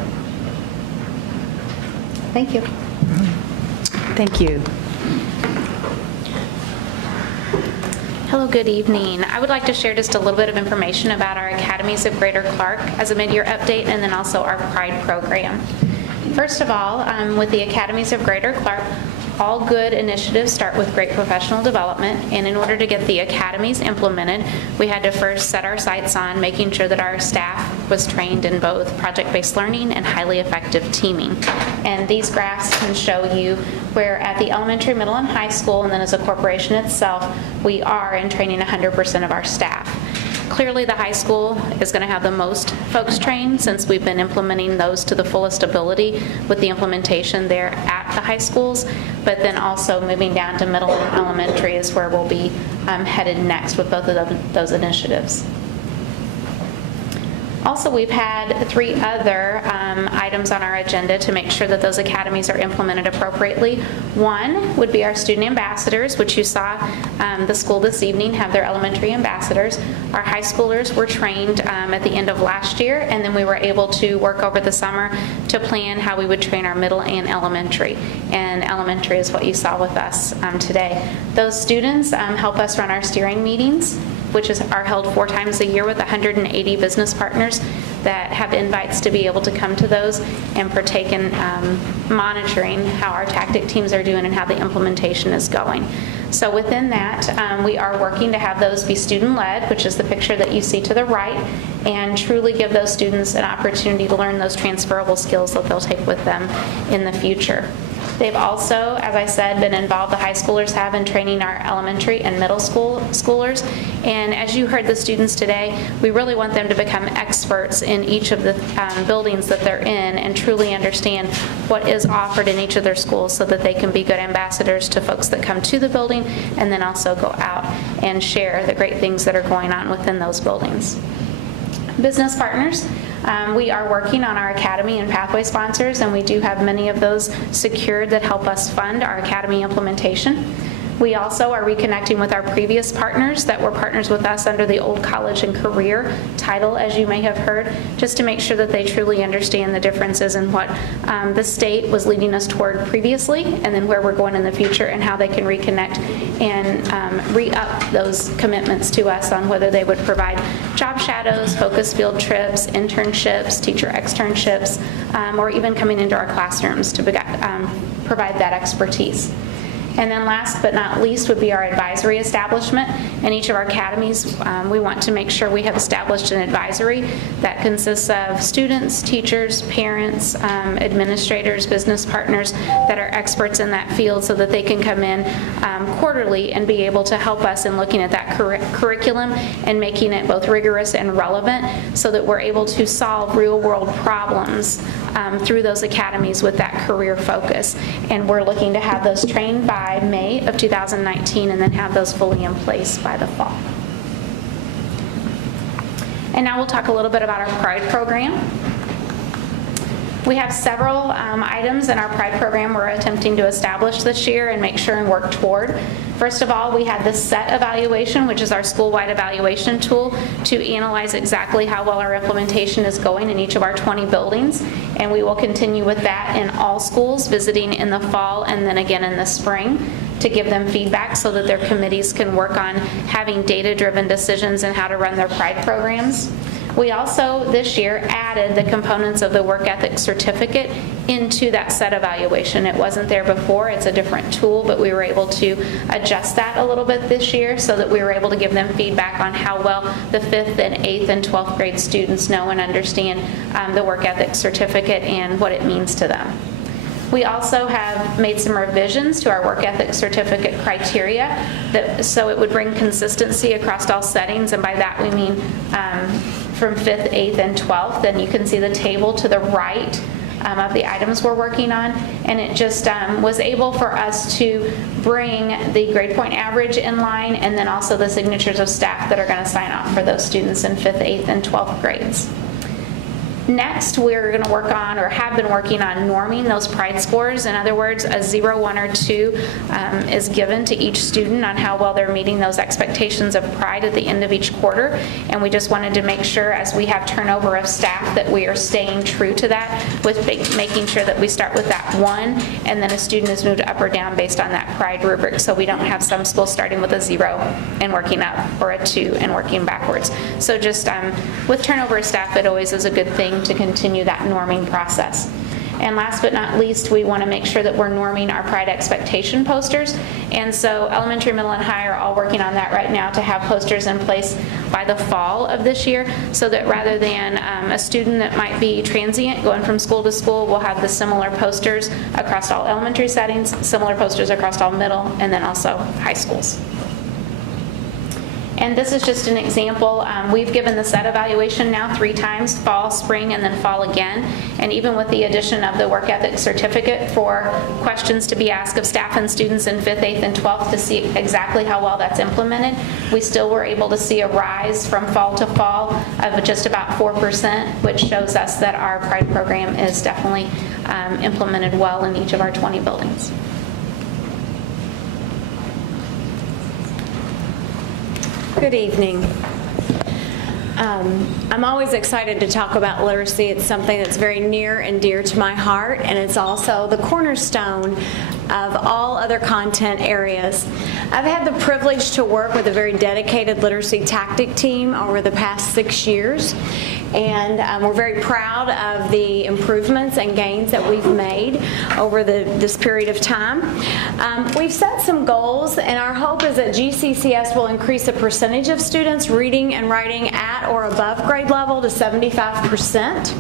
Thank you. Thank you. Hello, good evening. I would like to share just a little bit of information about our Academies of Greater Clark as a mid-year update, and then also our Pride program. First of all, with the Academies of Greater Clark, all good initiatives start with great professional development, and in order to get the academies implemented, we had to first set our sights on making sure that our staff was trained in both project-based learning and highly effective teaming. And these graphs can show you where at the elementary, middle, and high school, and then as a corporation itself, we are in training 100% of our staff. Clearly, the high school is going to have the most folks trained since we've been implementing those to the fullest ability with the implementation there at the high schools, but then also moving down to middle and elementary is where we'll be headed next with both of those initiatives. Also, we've had 3 other items on our agenda to make sure that those academies are implemented appropriately. One would be our student ambassadors, which you saw the school this evening have their elementary ambassadors. Our high schoolers were trained at the end of last year, and then we were able to work over the summer to plan how we would train our middle and elementary. And elementary is what you saw with us today. Those students help us run our steering meetings, which are held 4 times a year with 180 business partners that have invites to be able to come to those and partake in monitoring how our tactic teams are doing and how the implementation is going. So within that, we are working to have those be student-led, which is the picture that you see to the right, and truly give those students an opportunity to learn those transferable skills that they'll take with them in the future. They've also, as I said, been involved, the high schoolers have, in training our elementary and middle schoolers. And as you heard the students today, we really want them to become experts in each of the buildings that they're in and truly understand what is offered in each of their schools so that they can be good ambassadors to folks that come to the building and then also go out and share the great things that are going on within those buildings. Business partners. We are working on our academy and pathway sponsors, and we do have many of those secured that help us fund our academy implementation. We also are reconnecting with our previous partners that were partners with us under the old college and career title, as you may have heard, just to make sure that they truly understand the differences in what the state was leading us toward previously and then where we're going in the future and how they can reconnect and re-up those commitments to us on whether they would provide job shadows, focus field trips, internships, teacher externships, or even coming into our classrooms to provide that expertise. And then last but not least would be our advisory establishment. In each of our academies, we want to make sure we have established an advisory that consists of students, teachers, parents, administrators, business partners that are experts in that field so that they can come in quarterly and be able to help us in looking at that curriculum and making it both rigorous and relevant so that we're able to solve real-world problems through those academies with that career focus. And we're looking to have those trained by May of 2019 and then have those fully in place by the fall. And now we'll talk a little bit about our Pride program. We have several items in our Pride program we're attempting to establish this year and make sure and work toward. First of all, we had the SET evaluation, which is our school-wide evaluation tool to analyze exactly how well our implementation is going in each of our 20 buildings. And we will continue with that in all schools, visiting in the fall and then again in the spring to give them feedback so that their committees can work on having data-driven decisions and how to run their Pride programs. We also, this year, added the components of the work ethic certificate into that SET evaluation. It wasn't there before. It's a different tool, but we were able to adjust that a little bit this year so that we were able to give them feedback on how well the 5th and 8th and 12th grade students know and understand the work ethic certificate and what it means to them. We also have made some revisions to our work ethic certificate criteria so it would bring consistency across all settings, and by that we mean from 5th, 8th, and 12th. And you can see the table to the right of the items we're working on, and it just was able for us to bring the grade point average in line, and then also the signatures of staff that are going to sign off for those students in 5th, 8th, and 12th grades. Next, we're going to work on, or have been working on, norming those pride scores. In other words, a 0, 1, or 2 is given to each student on how well they're meeting those expectations of pride at the end of each quarter. And we just wanted to make sure, as we have turnover of staff, that we are staying true to that with making sure that we start with that 1, and then a student is moved up or down based on that pride rubric, so we don't have some schools starting with a 0 and working up, or a 2 and working backwards. So just with turnover of staff, it always is a good thing to continue that norming process. And last but not least, we want to make sure that we're norming our pride expectation posters. And so elementary, middle, and high are all working on that right now to have posters in place by the fall of this year, so that rather than a student that might be transient going from school to school, we'll have the similar posters across all elementary settings, similar posters across all middle, and then also high schools. And this is just an example. We've given the set evaluation now 3 times, fall, spring, and then fall again. And even with the addition of the work ethic certificate for questions to be asked of staff and students in 5th, 8th, and 12th to see exactly how well that's implemented, we still were able to see a rise from fall to fall of just about 4%, which shows us that our pride program is definitely implemented well in each of our 20 buildings. Good evening. I'm always excited to talk about literacy. It's something that's very near and dear to my heart, and it's also the cornerstone of all other content areas. I've had the privilege to work with a very dedicated literacy tactic team over the past 6 years, and we're very proud of the improvements and gains that we've made over this period of time. We've set some goals, and our hope is that GCCS will increase the percentage of students reading and writing at or above grade level to 75%.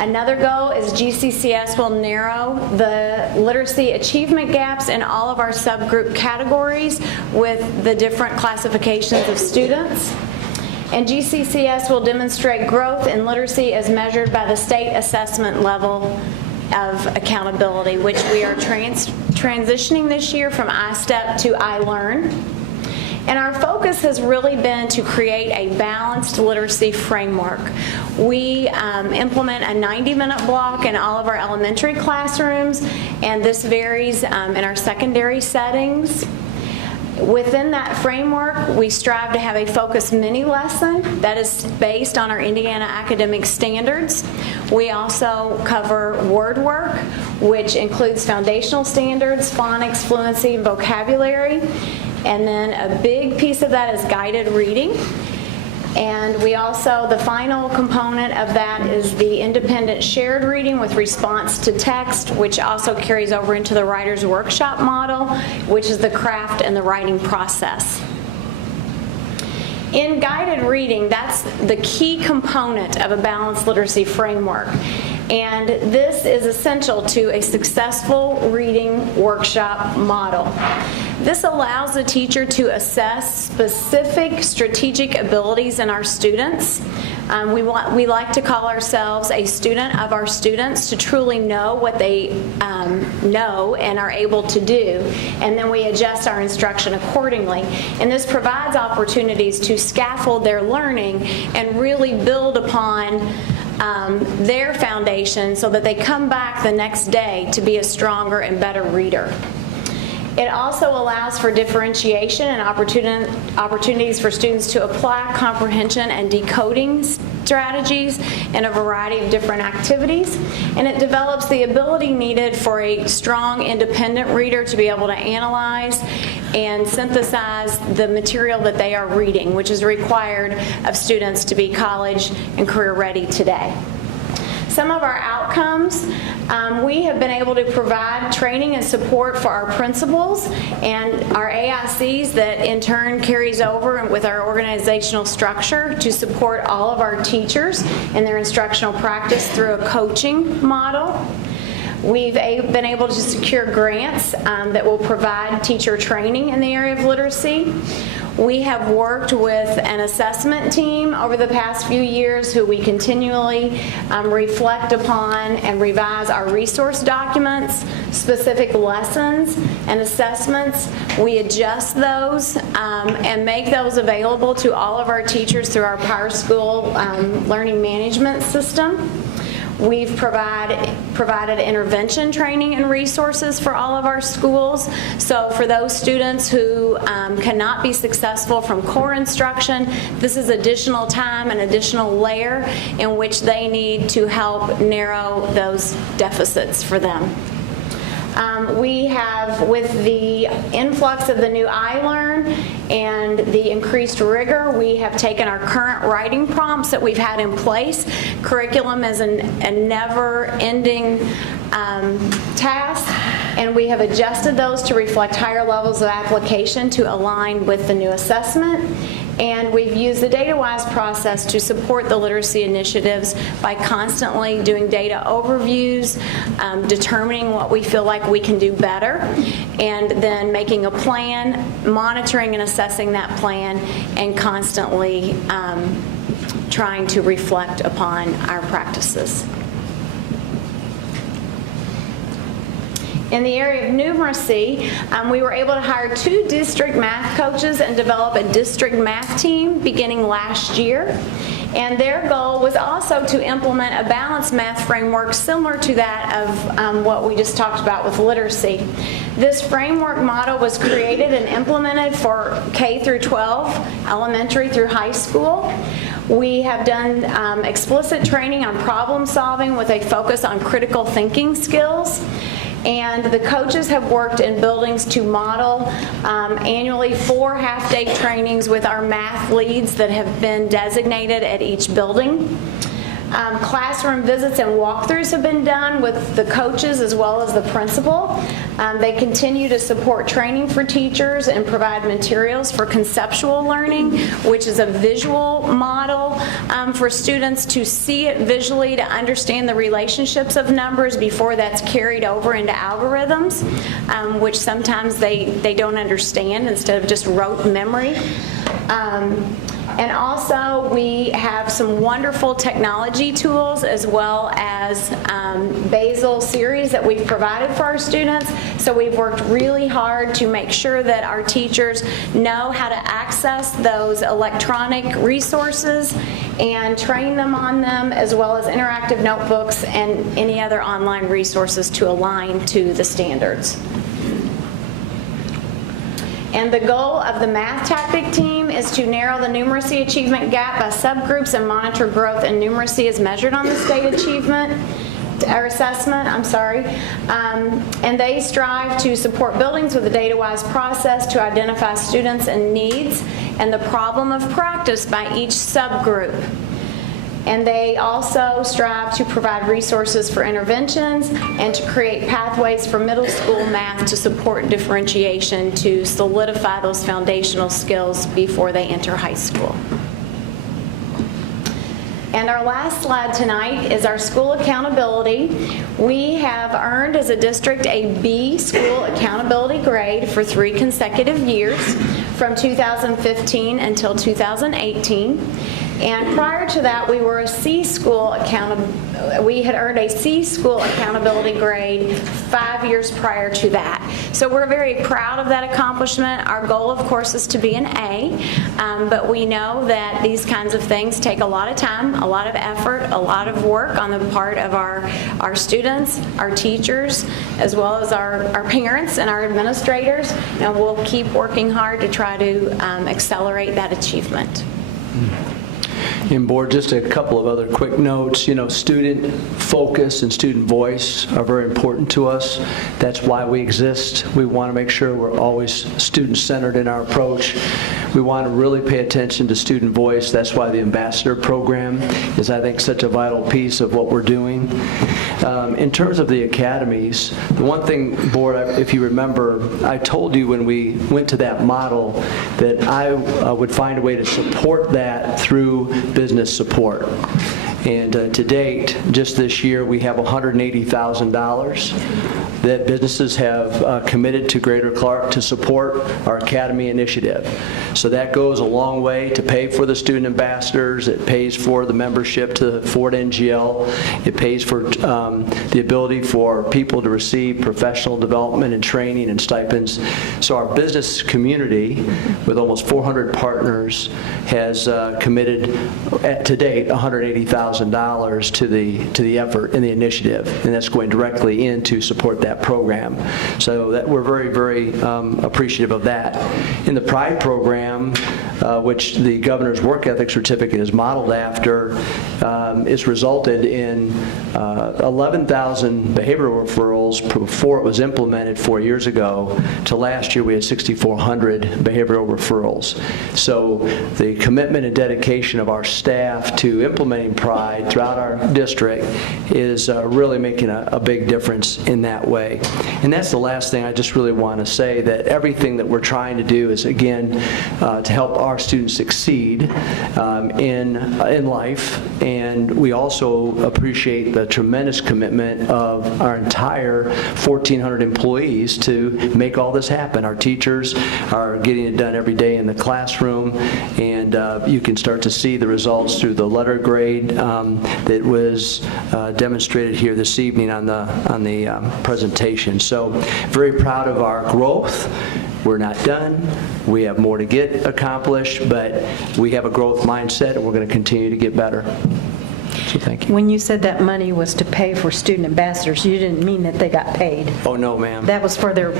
Another goal is GCCS will narrow the literacy achievement gaps in all of our subgroup categories with the different classifications of students. And GCCS will demonstrate growth in literacy as measured by the state assessment level of accountability, which we are transitioning this year from iStep to iLearn. And our focus has really been to create a balanced literacy framework. We implement a 90-minute block in all of our elementary classrooms, and this varies in our secondary settings. Within that framework, we strive to have a focused mini lesson that is based on our Indiana academic standards. We also cover word work, which includes foundational standards, phonics, fluency, and vocabulary. And then a big piece of that is guided reading. And we also, the final component of that is the independent shared reading with response to text, which also carries over into the writer's workshop model, which is the craft and the writing process. In guided reading, that's the key component of a balanced literacy framework. And this is essential to a successful reading workshop model. This allows the teacher to assess specific strategic abilities in our students. We like to call ourselves a student of our students, to truly know what they know and are able to do, and then we adjust our instruction accordingly. And this provides opportunities to scaffold their learning and really build upon their foundation so that they come back the next day to be a stronger and better reader. It also allows for differentiation and opportunities for students to apply comprehension and decoding strategies in a variety of different activities. And it develops the ability needed for a strong, independent reader to be able to analyze and synthesize the material that they are reading, which is required of students to be college and career ready today. Some of our outcomes, we have been able to provide training and support for our principals and our AICs that in turn carries over with our organizational structure to support all of our teachers in their instructional practice through a coaching model. We've been able to secure grants that will provide teacher training in the area of literacy. We have worked with an assessment team over the past few years who we continually reflect upon and revise our resource documents, specific lessons and assessments. We adjust those and make those available to all of our teachers through our Power School learning management system. We've provided intervention training and resources for all of our schools. So for those students who cannot be successful from core instruction, this is additional time and additional layer in which they need to help narrow those deficits for them. We have, with the influx of the new iLearn and the increased rigor, we have taken our current writing prompts that we've had in place. Curriculum is a never-ending task, and we have adjusted those to reflect higher levels of application to align with the new assessment. And we've used the DataWise process to support the literacy initiatives by constantly doing data overviews, determining what we feel like we can do better, and then making a plan, monitoring and assessing that plan, and constantly trying to reflect upon our practices. In the area of numeracy, we were able to hire 2 district math coaches and develop a district math team beginning last year. And their goal was also to implement a balanced math framework similar to that of what we just talked about with literacy. This framework model was created and implemented for K through 12, elementary through high school. We have done explicit training on problem solving with a focus on critical thinking skills. And the coaches have worked in buildings to model annually 4 half-day trainings with our math leads that have been designated at each building. Classroom visits and walkthroughs have been done with the coaches as well as the principal. They continue to support training for teachers and provide materials for conceptual learning, which is a visual model for students to see it visually, to understand the relationships of numbers before that's carried over into algorithms, which sometimes they don't understand instead of just rote memory. And also, we have some wonderful technology tools as well as Basel series that we've provided for our students. So we've worked really hard to make sure that our teachers know how to access those electronic resources and train them on them, as well as interactive notebooks and any other online resources to align to the standards. And the goal of the math tactic team is to narrow the numeracy achievement gap by subgroups and monitor growth in numeracy as measured on the state achievement, or assessment, and they strive to support buildings with a DataWise process to identify students and needs and the problem of practice by each subgroup. And they also strive to provide resources for interventions and to create pathways for middle school math to support differentiation to solidify those foundational skills before they enter high school. And our last slide tonight is our school accountability. We have earned as a district a B school accountability grade for 3 consecutive years, from 2015 until 2018. And prior to that, we were a C school we had earned a C school accountability grade 5 years prior to that. So we're very proud of that accomplishment. Our goal, of course, is to be an A, but we know that these kinds of things take a lot of time, a lot of effort, a lot of work on the part of our students, our teachers, as well as our parents and our administrators, and we'll keep working hard to try to accelerate that achievement. And board, just a couple of other quick notes. Student focus and student voice are very important to us. That's why we exist. We want to make sure we're always student-centered in our approach. We want to really pay attention to student voice. That's why the ambassador program is, I think, such a vital piece of what we're doing. In terms of the academies, the one thing, board, if you remember, I told you when we went to that model that I would find a way to support that through business support. And to date, just this year, we have $180,000 that businesses have committed to Greater Clark to support our Academy initiative. So that goes a long way to pay for the student ambassadors. It pays for the membership to Ford NGL. It pays for the ability for people to receive professional development and training and stipends. So our business community, with almost 400 partners, has committed to date $180,000 to the effort in the initiative, and that's going directly in to support that program. So that we're very, very appreciative of that. In the Pride program, which the governor's work ethic certificate is modeled after, it's resulted in 11,000 behavioral referrals before it was implemented 4 years ago. To last year, we had 6,400 behavioral referrals. So the commitment and dedication of our staff to implementing Pride throughout our district is really making a big difference in that way. And that's the last thing I just really want to say, that everything that we're trying to do is, again, to help our students succeed in life. And we also appreciate the tremendous commitment of our entire 1,400 employees to make all this happen. Our teachers are getting it done every day in the classroom, and you can start to see the results through the letter grade that was demonstrated here this evening on the presentation. So very proud of our growth. We're not done. We have more to get accomplished, but we have a growth mindset, and we're going to continue to get better. So thank you. When you said that money was to pay for student ambassadors, you didn't mean that they got paid. Oh, no, ma'am. That was for their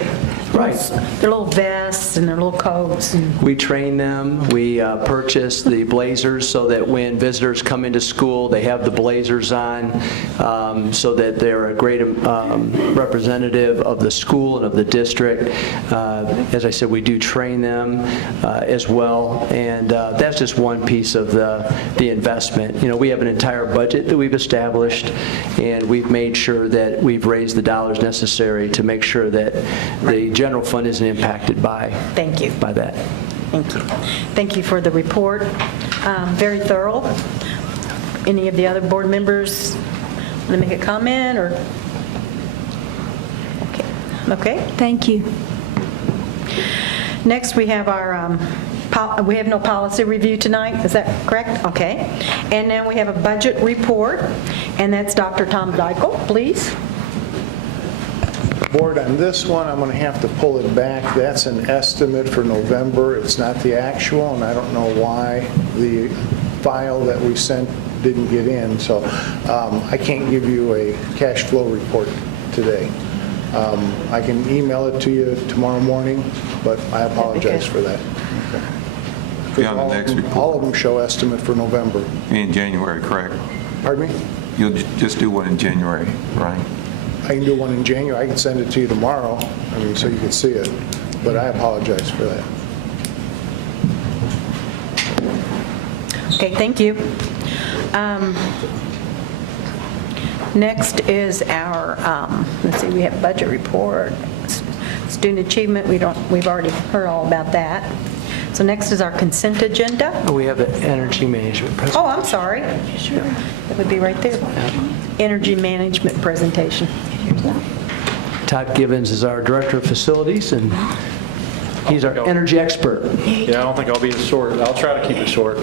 Right. their little vests and their little coats. And We train them. We purchase the blazers so that when visitors come into school, they have the blazers on, so that they're a great representative of the school and of the district. As I said, we do train them as well, and that's just one piece of the investment. You know, we have an entire budget that we've established, and we've made sure that we've raised the dollars necessary to make sure that the general fund isn't impacted by that. Thank you. Thank you for the report. Very thorough. Any of the other board members want to make a comment or? Okay. Thank you. Next, we have our we have no policy review tonight, is that correct? Okay. And then we have a budget report, and that's Dr. Tom Dykle, please. Board, on this one, I'm going to have to pull it back. That's an estimate for November. It's not the actual, and I don't know why the file that we sent didn't get in. So I can't give you a cash flow report today. I can email it to you tomorrow morning, but I apologize for that. Okay. On the next report. All of them show estimate for November. In January, correct? Pardon me? You'll just do one in January, right? I can do one in January. I can send it to you tomorrow, I mean, so you can see it, but I apologize for that. Okay, thank you. Next is our, let's see, we have budget report, student achievement, we've already heard all about that. So next is our consent agenda. We have the energy management presentation. Oh, I'm sorry. Sure. That would be right there. Energy management presentation. Todd Gibbons is our Director of Facilities, and he's our energy expert. Yeah, I don't think I'll be as short. I'll try to keep it short.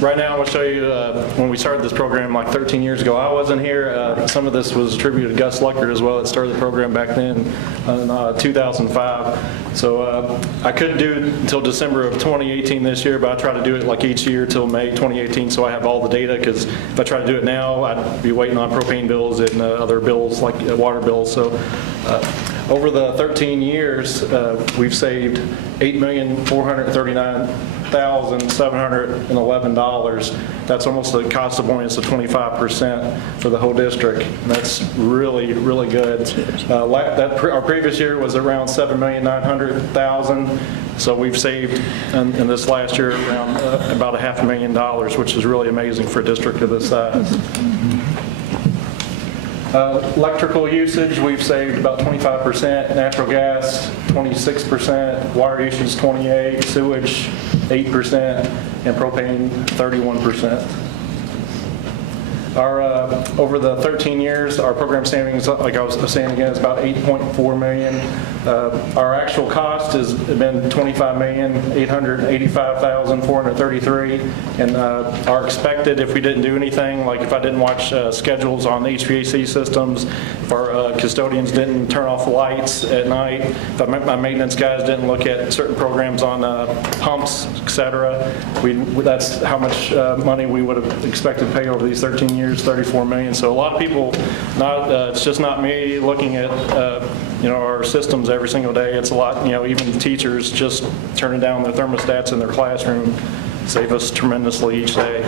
Right now, I'm going to show you when we started this program like 13 years ago. I wasn't here. Some of this was attributed to Gus Luckert as well that started the program back then in 2005. So I couldn't do it until December of 2018 this year, but I try to do it like each year till May 2018 so I have all the data, because if I try to do it now, I'd be waiting on propane bills and other bills like water bills. So over the 13 years, we've saved $8,439,711. That's almost the cost avoidance of 25% for the whole district. And that's really, really good. Our previous year was around $7,900,000. So we've saved in this last year around about $500,000, which is really amazing for a district of this size. Electrical usage, we've saved about 25%, natural gas 26%, water usage 28%, sewage 8%, and propane 31%. Our, over the 13 years, our program savings, like I was saying again, is about $8.4 million. Our actual cost has been $25,885,433, and our expected, if we didn't do anything, like if I didn't watch schedules on the HVAC systems, if our custodians didn't turn off lights at night, if my maintenance guys didn't look at certain programs on pumps, et cetera, that's how much money we would have expected to pay over these 13 years. $34 million. So a lot of people, it's just not me looking at our systems every single day. It's a lot, even teachers just turning down their thermostats in their classroom save us tremendously each day.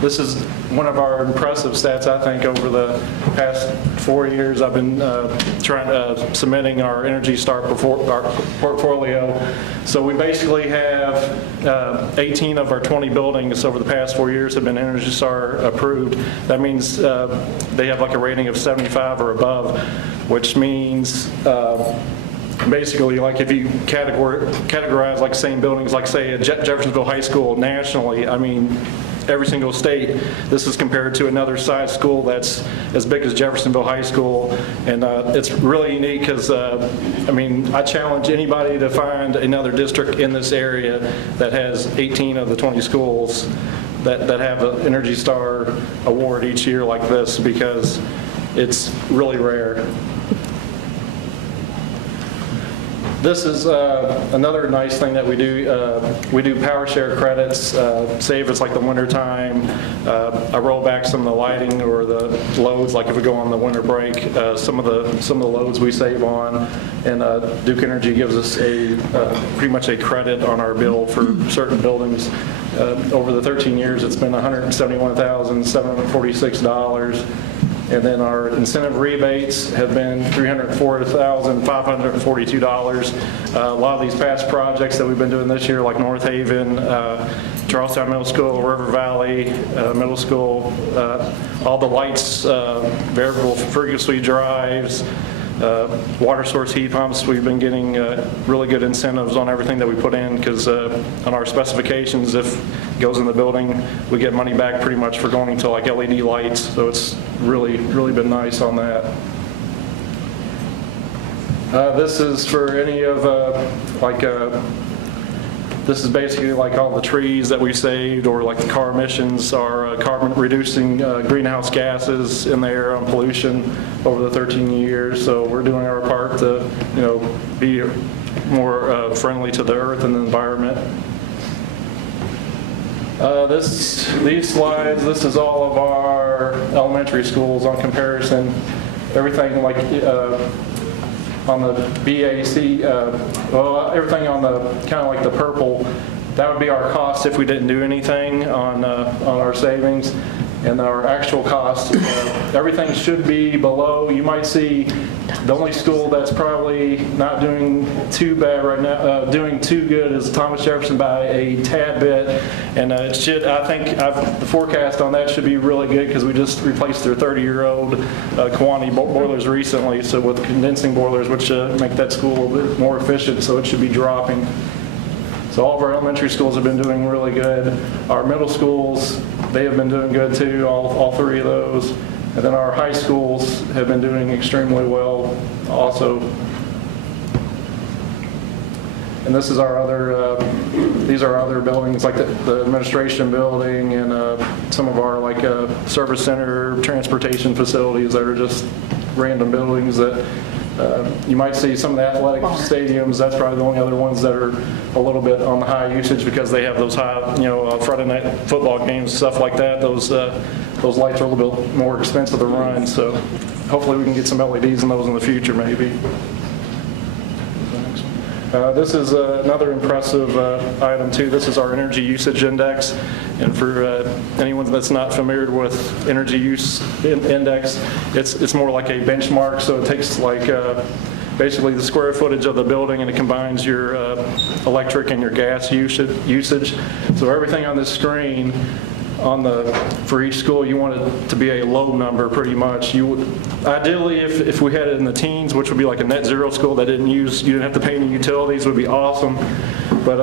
This is one of our impressive stats, I think, over the past 4 years. I've been submitting our Energy Star portfolio. So we basically have 18 of our 20 buildings over the past 4 years have been Energy Star approved. That means they have like a rating of 75 or above, which means basically, like if you categorize like same buildings, like say at Jeffersonville High School nationally, I mean, every single state, this is compared to another size school that's as big as Jeffersonville High School, and it's really unique because, I challenge anybody to find another district in this area that has 18 of the 20 schools that have an Energy Star award each year like this, because it's really rare. This is another nice thing that we do. We do power share credits. Say if it's like the winter time, I roll back some of the lighting or the loads. Like if we go on the winter break, some of the loads we save on, and Duke Energy gives us pretty much a credit on our bill for certain buildings. Over the 13 years, it's been $171,746. And then our incentive rebates have been $304,542. A lot of these past projects that we've been doing this year, like North Haven, Charlestown Middle School, River Valley Middle School, all the lights, variable frequency drives, water source heat pumps, we've been getting really good incentives on everything that we put in, because on our specifications, if it goes in the building, we get money back pretty much for going to like LED lights, so it's really been nice on that. This is for any of this is basically like all the trees that we saved, or like the car emissions, our carbon reducing greenhouse gases in the air on pollution over the 13 years. So we're doing our part to, be more friendly to the earth and the environment. These slides, this is all of our elementary schools on comparison. Everything like on the BAC, everything on the kind of like the purple, that would be our cost if we didn't do anything on our savings. And our actual cost, everything should be below. You might see the only school that's probably not doing too bad right now, doing too good, is Thomas Jefferson by a tad bit. And it should, I think, the forecast on that should be really good, because we just replaced their 30-year-old Kewanee boilers recently, so with condensing boilers, which make that school a little bit more efficient, so it should be dropping. So all of our elementary schools have been doing really good. Our middle schools, they have been doing good too, all three of those. And then our high schools have been doing extremely well also. And this is our other, these are our other buildings, like the administration building and some of our like service center, transportation facilities that are just random buildings that you might see. Some of the athletic stadiums, that's probably the only other ones that are a little bit on the high usage, because they have those high, Friday night football games, stuff like that. Those lights are a little bit more expensive to run, so hopefully we can get some LEDs in those in the future maybe. This is another impressive item too. This is our energy usage index, and for anyone that's not familiar with energy use index, it's more like a benchmark. So it takes like basically the square footage of the building, and it combines your electric and your gas usage. So everything on this screen for each school, you want it to be a low number pretty much. Ideally, if we had it in the teens, which would be like a net zero school that you didn't have to pay any utilities, would be awesome. But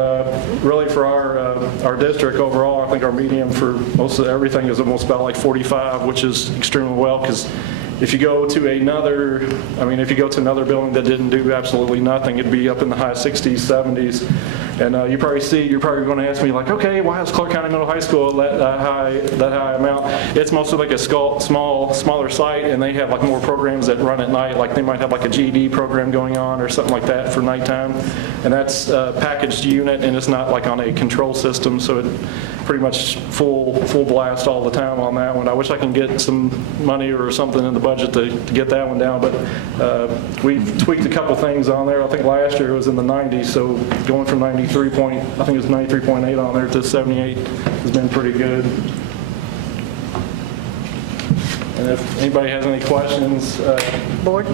really for our district overall, I think our median for most of everything is almost about like 45, which is extremely well, because if you go to another building that didn't do absolutely nothing, it'd be up in the high 60s, 70s. And you're probably going to ask me like, okay, why is Clark County Middle High School that high amount? It's mostly like a smaller site, and they have like more programs that run at night. Like they might have like a GED program going on or something like that for nighttime. And that's a packaged unit, and it's not like on a control system, so it pretty much full blast all the time on that one. I wish I can get some money or something in the budget to get that one down, but we've tweaked a couple things on there. I think last year it was in the 90s, so going from 93.8 on there to 78 has been pretty good. And if anybody has any questions. Board?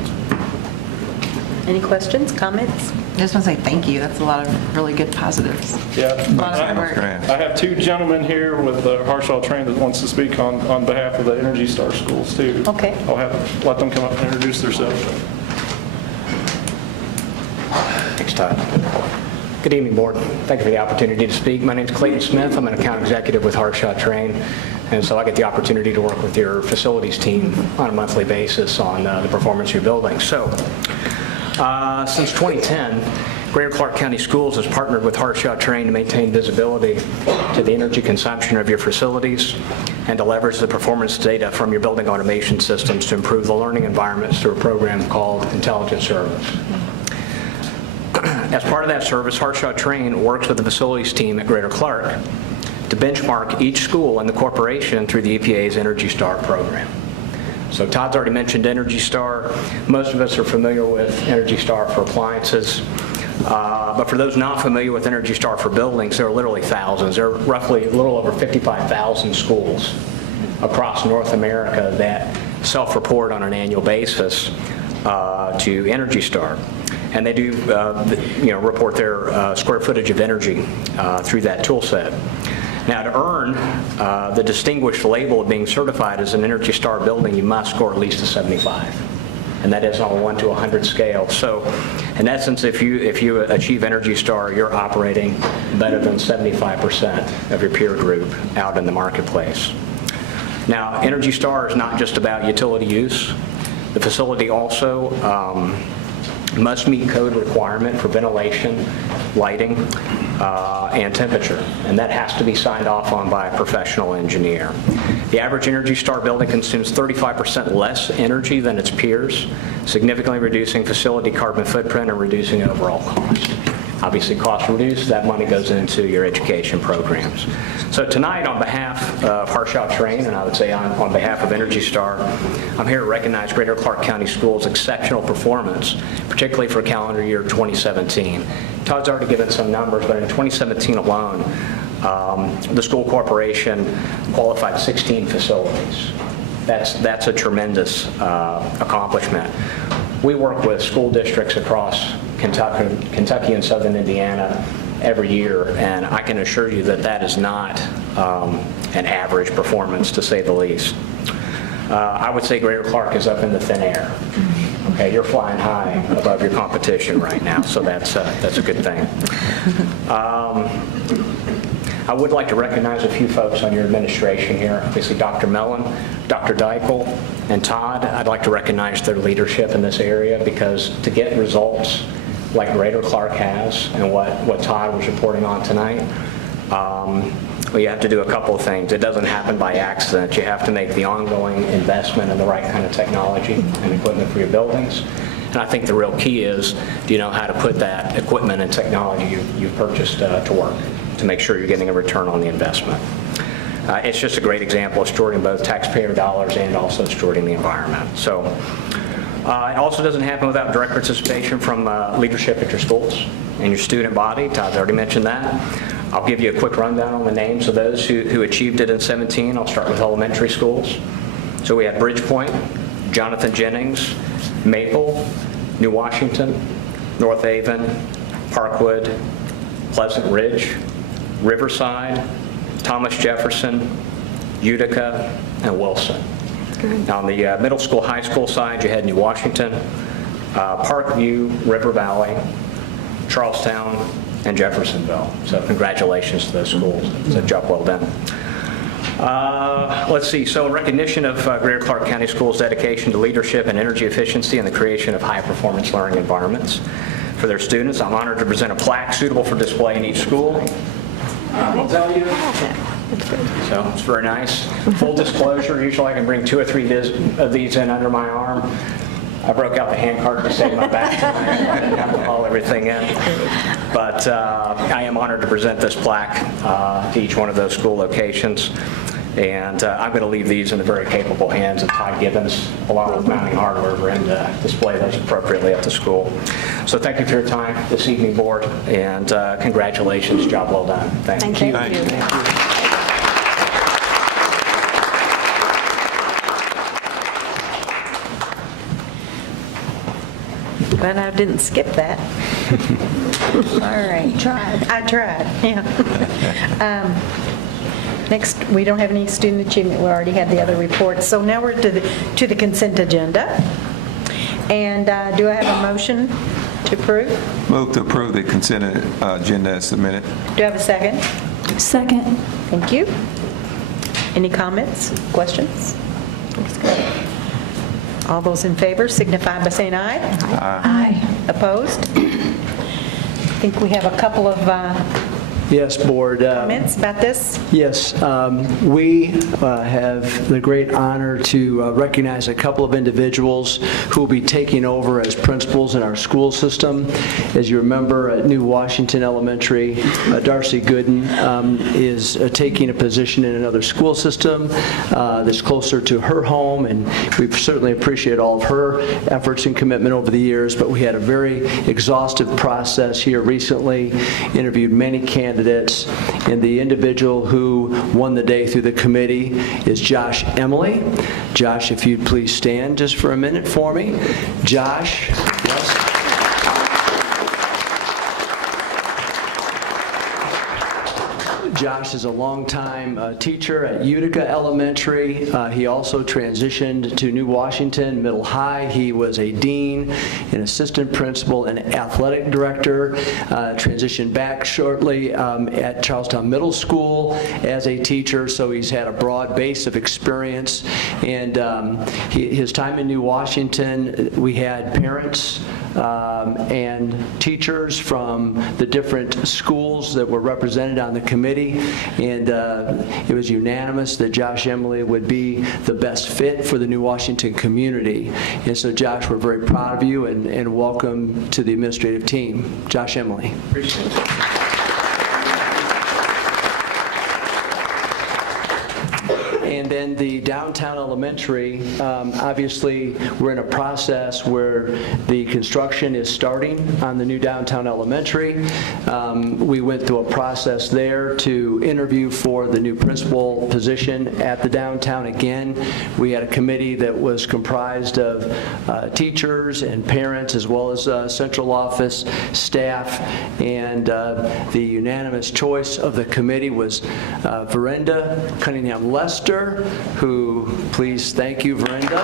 Any questions, comments? I just want to say thank you. That's a lot of really good positives. Yeah. A lot of hard work. I have two gentlemen here with Harshaw Train that wants to speak on behalf of the Energy Star schools too. Okay. I'll let them come up and introduce themselves. Thanks, Todd. Good evening, Board. Thank you for the opportunity to speak. My name is Clayton Smith. I'm an account executive with Harshaw Train, and so I get the opportunity to work with your facilities team on a monthly basis on the performance of your building. So, since 2010, Greater Clark County Schools has partnered with Harshaw Train to maintain visibility to the energy consumption of your facilities and to leverage the performance data from your building automation systems to improve the learning environments through a program called Intelligent Service. As part of that service, Harshaw Train works with the facilities team at Greater Clark to benchmark each school and the corporation through the EPA's Energy Star program. So Todd's already mentioned Energy Star. Most of us are familiar with Energy Star for appliances. But for those not familiar with Energy Star for buildings, there are literally thousands. There are roughly a little over 55,000 schools across North America that self-report on an annual basis to Energy Star. And they do report their square footage of energy through that tool set. Now, to earn the distinguished label of being certified as an Energy Star building, you must score at least a 75. And that is on a 1 to 100 scale. So, in essence, if you achieve Energy Star, you're operating better than 75% of your peer group out in the marketplace. Now, Energy Star is not just about utility use. The facility also must meet code requirement for ventilation, lighting, and temperature, and that has to be signed off on by a professional engineer. The average Energy Star building consumes 35% less energy than its peers, significantly reducing facility carbon footprint and reducing overall cost. Obviously, cost reduced, that money goes into your education programs. So tonight, on behalf of Harshaw Train, and I would say on behalf of Energy Star, I'm here to recognize Greater Clark County Schools' exceptional performance, particularly for calendar year 2017. Todd's already given some numbers, but in 2017 alone, the school corporation qualified 16 facilities. That's a tremendous accomplishment. We work with school districts across Kentucky and southern Indiana every year, and I can assure you that that is not an average performance, to say the least. I would say Greater Clark is up in the thin air. Okay, you're flying high above your competition right now, so that's a good thing. I would like to recognize a few folks on your administration here. Obviously, Dr. Mellon, Dr. Dykle, and Todd. I'd like to recognize their leadership in this area, because to get results like Greater Clark has and what Todd was reporting on tonight, well, you have to do a couple of things. It doesn't happen by accident. You have to make the ongoing investment in the right kind of technology and equipment for your buildings. And I think the real key is, do you know how to put that equipment and technology you've purchased to work to make sure you're getting a return on the investment. It's just a great example of stewarding both taxpayer dollars and also stewarding the environment. So it also doesn't happen without direct participation from leadership at your schools and your student body. Todd's already mentioned that. I'll give you a quick rundown on the names of those who achieved it in 17. I'll start with elementary schools. So we had Bridgepoint, Jonathan Jennings, Maple, New Washington, North Haven, Parkwood, Pleasant Ridge, Riverside, Thomas Jefferson, Utica, and Wilson. On the middle school, high school side, you had New Washington, Parkview, River Valley, Charlestown, and Jeffersonville. So congratulations to those schools. It's a job well done. Let's see, so in recognition of Greater Clark County Schools' dedication to leadership and energy efficiency and the creation of high-performance learning environments for their students, I'm honored to present a plaque suitable for display in each school. I'll tell you. So it's very nice. Full disclosure, usually I can bring 2 or 3 of these in under my arm. I broke out the hand cart to save my back tonight. I didn't have to haul everything in. But I am honored to present this plaque to each one of those school locations. And I'm going to leave these in the very capable hands of Todd Gibbons, along with Mounting Hardware, and display those appropriately at the school. So thank you for your time this evening, Board, and congratulations. Job well done. Thank you. Thank you. But I didn't skip that. All right. I tried, yeah. Next, we don't have any student achievement. We already had the other reports. So now we're to the consent agenda. And do I have a motion to approve? Move to approve the consent agenda as submitted. Do I have a second? Second. Thank you. Any comments, questions? Looks good. All those in favor signify by saying aye. Aye. Opposed? I think we have a couple of Yes, Board. comments about this. Yes, we have the great honor to recognize a couple of individuals who will be taking over as principals in our school system. As you remember, at New Washington Elementary, Darcy Gooden is taking a position in another school system that's closer to her home, and we certainly appreciate all of her efforts and commitment over the years, but we had a very exhaustive process here recently, interviewed many candidates, and the individual who won the day through the committee is Josh Emily. Josh, if you'd please stand just for a minute for me. Josh. Yes. Josh is a longtime teacher at Utica Elementary. He also transitioned to New Washington Middle High. He was a dean, an assistant principal, and athletic director. Transitioned back shortly at Charlestown Middle School as a teacher, so he's had a broad base of experience. And his time in New Washington, we had parents and teachers from the different schools that were represented on the committee, and it was unanimous that Josh Emily would be the best fit for the New Washington community. And so, Josh, we're very proud of you, and welcome to the administrative team. Josh Emily. Appreciate it. And then the downtown elementary, obviously, we're in a process where the construction is starting on the new downtown elementary. We went through a process there to interview for the new principal position at the downtown. Again, we had a committee that was comprised of teachers and parents, as well as central office staff, and the unanimous choice of the committee was Verenda Cunningham-Lester, who, please thank you, Verenda.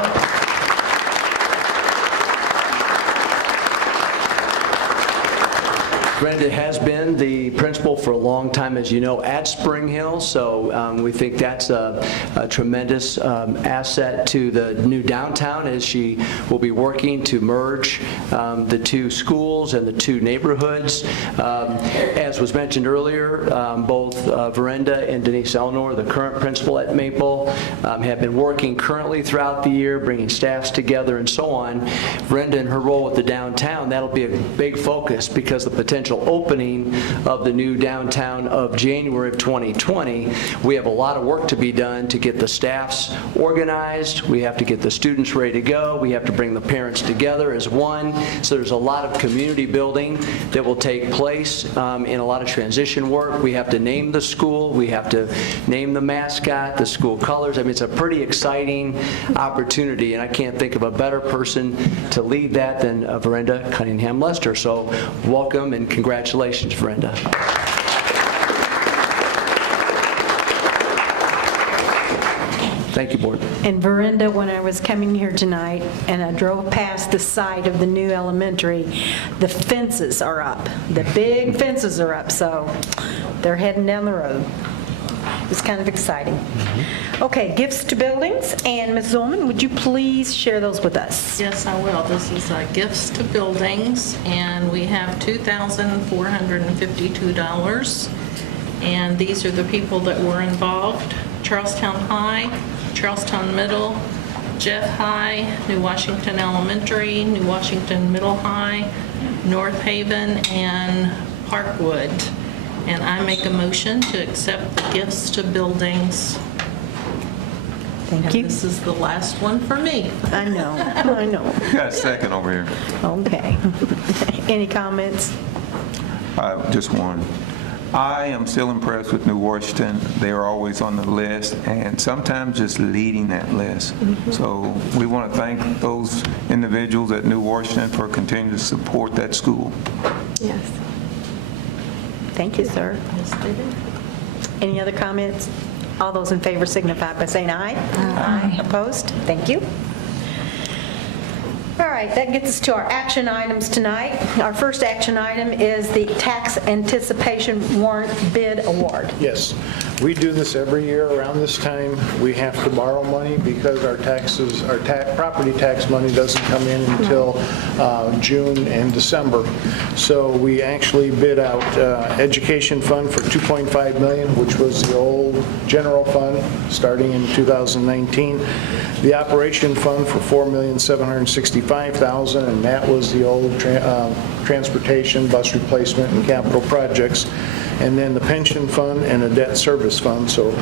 Brenda has been the principal for a long time, as you know, at Spring Hill, so we think that's a tremendous asset to the new downtown, as she will be working to merge the two schools and the two neighborhoods. As was mentioned earlier, both Verenda and Denise Elnor, the current principal at Maple, have been working currently throughout the year, bringing staffs together and so on. Verenda, in her role at the downtown, that'll be a big focus, because the potential opening of the new downtown of January of 2020, we have a lot of work to be done to get the staffs organized. We have to get the students ready to go. We have to bring the parents together as one. So there's a lot of community building that will take place in a lot of transition work. We have to name the school. We have to name the mascot, the school colors. I mean, it's a pretty exciting opportunity, and I can't think of a better person to lead that than Verenda Cunningham-Lester. So welcome and congratulations, Verenda. Thank you, Board. And Verinda, when I was coming here tonight and I drove past the site of the new elementary, the fences are up. The big fences are up, so they're heading down the road. It was kind of exciting. Okay, gifts to buildings, and Ms. Zolman, would you please share those with us? Yes, I will. This is gifts to buildings, and we have $2,452. And these are the people that were involved: Charlestown High, Charlestown Middle, Jeff High, New Washington Elementary, New Washington Middle High, North Haven, and Parkwood. And I make a motion to accept the gifts to buildings. Thank you. This is the last one for me. I know, I know. Got a second over here. Okay. Any comments? Just one. I am still impressed with New Washington. They are always on the list, and sometimes just leading that list. So we want to thank those individuals at New Washington for continuing to support that school. Yes. Thank you, sir. Yes, they do. Any other comments? All those in favor signify by saying aye. Aye. Opposed? Thank you. All right, that gets us to our action items tonight. Our first action item is the Tax Anticipation Warrant Bid Award. Yes, we do this every year around this time. We have to borrow money because our taxes, property tax money doesn't come in until June and December. So we actually bid out education fund for $2.5 million, which was the old general fund starting in 2019. The operation fund for $4,765,000, and that was the old transportation, bus replacement, and capital projects. And then the pension fund and a debt service fund. So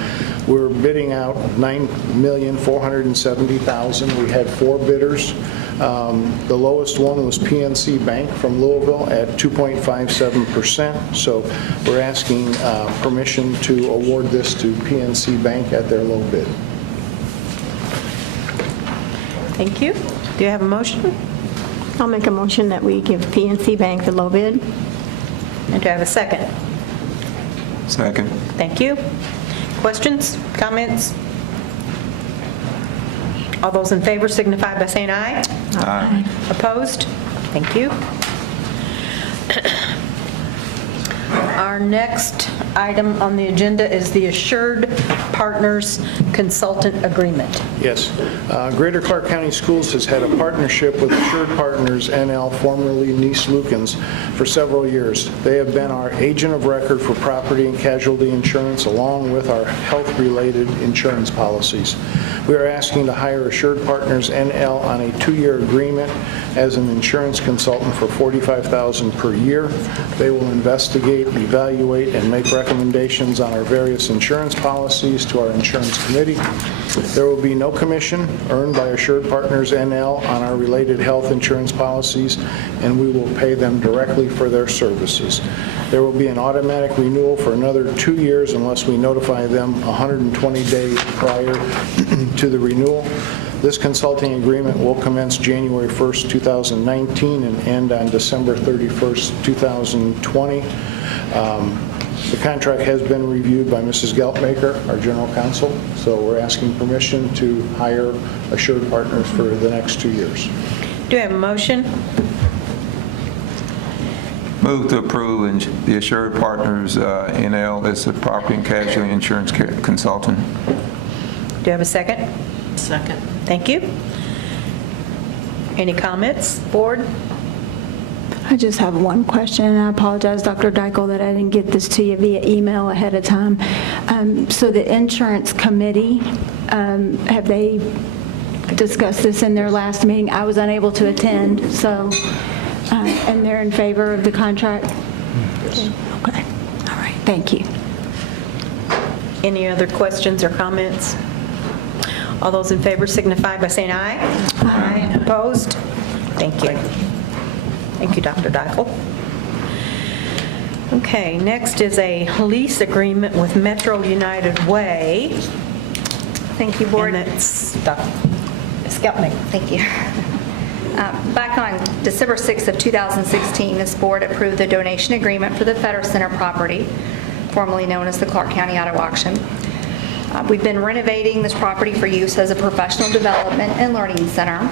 we're bidding out $9,470,000. We had 4 bidders. The lowest one was PNC Bank from Louisville at 2.57%. So we're asking permission to award this to PNC Bank at their low bid. Thank you. Do you have a motion? I'll make a motion that we give PNC Bank the low bid. And do I have a second? Second. Thank you. Questions, comments? All those in favor signify by saying aye. Aye. Opposed? Thank you. Our next item on the agenda is the Assured Partners Consultant Agreement. Yes. Greater Clark County Schools has had a partnership with Assured Partners NL, formerly Nice Lukens, for several years. They have been our agent of record for property and casualty insurance, along with our health-related insurance policies. We are asking to hire Assured Partners NL on a 2-year agreement as an insurance consultant for $45,000 per year. They will investigate, evaluate, and make recommendations on our various insurance policies to our insurance committee. There will be no commission earned by Assured Partners NL on our related health insurance policies, and we will pay them directly for their services. There will be an automatic renewal for another 2 years unless we notify them 120 days prior to the renewal. This consulting agreement will commence January 1st, 2019 and end on December 31st, 2020. The contract has been reviewed by Mrs. Geltmaker, our general counsel, so we're asking permission to hire Assured Partners for the next 2 years. Do you have a motion? Move to approve the Assured Partners NL as the property and casualty insurance consultant. Do you have a second? Second. Thank you. Any comments, board? I just have one question, and I apologize, Dr. Dykle, that I didn't get this to you via email ahead of time. So the insurance committee, have they discussed this in their last meeting? I was unable to attend, so, and they're in favor of the contract? Yes. Okay, all right, thank you. Any other questions or comments? All those in favor signify by saying aye. Aye. Opposed? Thank you. Thank you, Dr. Dykle. Okay, next is a lease agreement with Metro United Way. Thank you, Board. And that's Ms. Geltmaker. Thank you. Back on December 6th of 2016, this board approved the donation agreement for the Federal Center property, formerly known as the Clark County Auto Auction. We've been renovating this property for use as a professional development and learning center.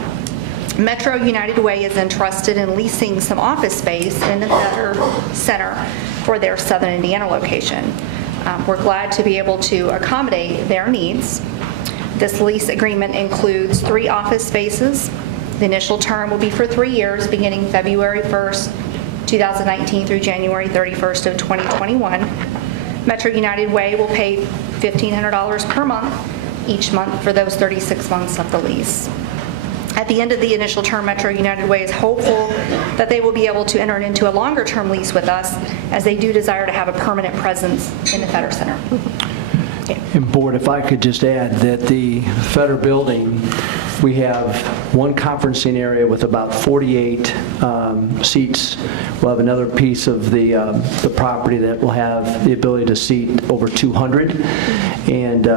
Metro United Way is interested in leasing some office space in the center for their Southern Indiana location. We're glad to be able to accommodate their needs. This lease agreement includes 3 office spaces. The initial term will be for 3 years, beginning February 1st, 2019 through January 31st of 2021. Metro United Way will pay $1,500 per month each month for those 36 months of the lease. At the end of the initial term, Metro United Way is hopeful that they will be able to enter into a longer-term lease with us, as they do desire to have a permanent presence in the Fetter Center. And Board, if I could just add that the Fetter building, we have one conferencing area with about 48 seats. We'll have another piece of the property that will have the ability to seat over 200. And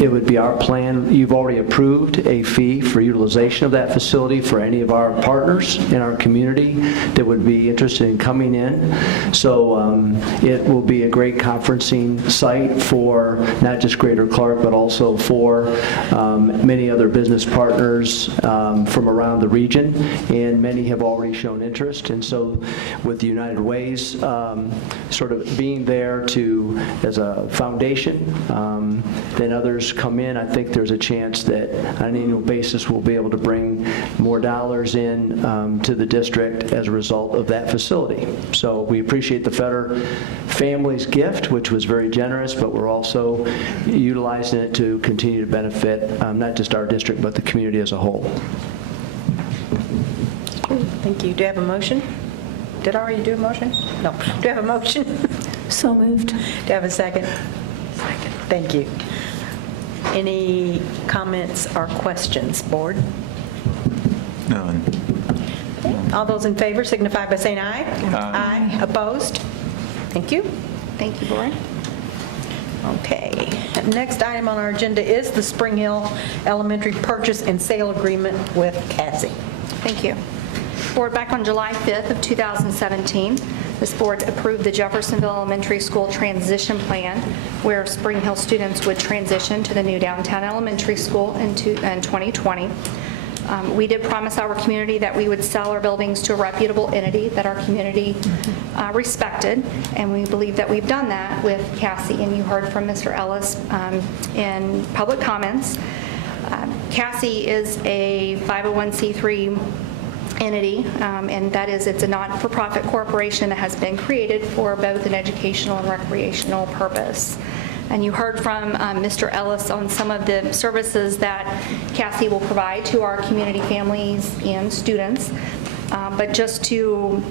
it would be our plan. You've already approved a fee for utilization of that facility for any of our partners in our community that would be interested in coming in. So it will be a great conferencing site for not just Greater Clark, but also for many other business partners from around the region, and many have already shown interest. And so with the United Ways sort of being there as a foundation, then others come in, I think there's a chance that on an annual basis we'll be able to bring more dollars in to the district as a result of that facility. So we appreciate the Fetter family's gift, which was very generous, but we're also utilizing it to continue to benefit not just our district, but the community as a whole. Thank you. Do you have a motion? Did I already do a motion? No. Do you have a motion? So moved. Do you have a second? Second. Thank you. Any comments or questions, Board? None. All those in favor signify by saying aye. Aye. Opposed? Thank you. Thank you, Board. Okay. Next item on our agenda is the Spring Hill Elementary Purchase and Sale Agreement with Cassie. Thank you. Board, back on July 5th of 2017, this board approved the Jeffersonville Elementary School Transition Plan, where Spring Hill students would transition to the new downtown elementary school in 2020. We did promise our community that we would sell our buildings to a reputable entity that our community respected, and we believe that we've done that with Cassie, and you heard from Mr. Ellis in public comments. Cassie is a 501c3 entity, and that is, it's a not-for-profit corporation that has been created for both an educational and recreational purpose. And you heard from Mr. Ellis on some of the services that Cassie will provide to our community families and students. But just to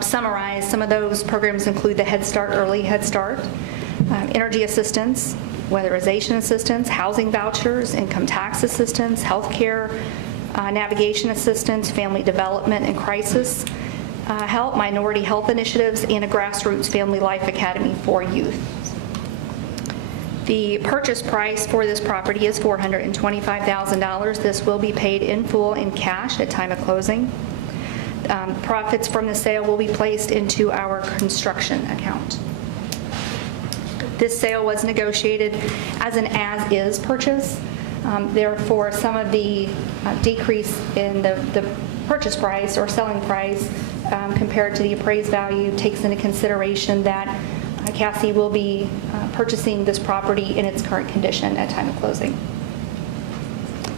summarize, some of those programs include the Head Start, Early Head Start, energy assistance, weatherization assistance, housing vouchers, income tax assistance, health care, navigation assistance, family development and crisis help, minority health initiatives, and a grassroots family life academy for youth. The purchase price for this property is $425,000. This will be paid in full in cash at time of closing. Profits from the sale will be placed into our construction account. This sale was negotiated as an as-is purchase. Therefore, some of the decrease in the purchase price or selling price compared to the appraised value takes into consideration that Cassie will be purchasing this property in its current condition at time of closing.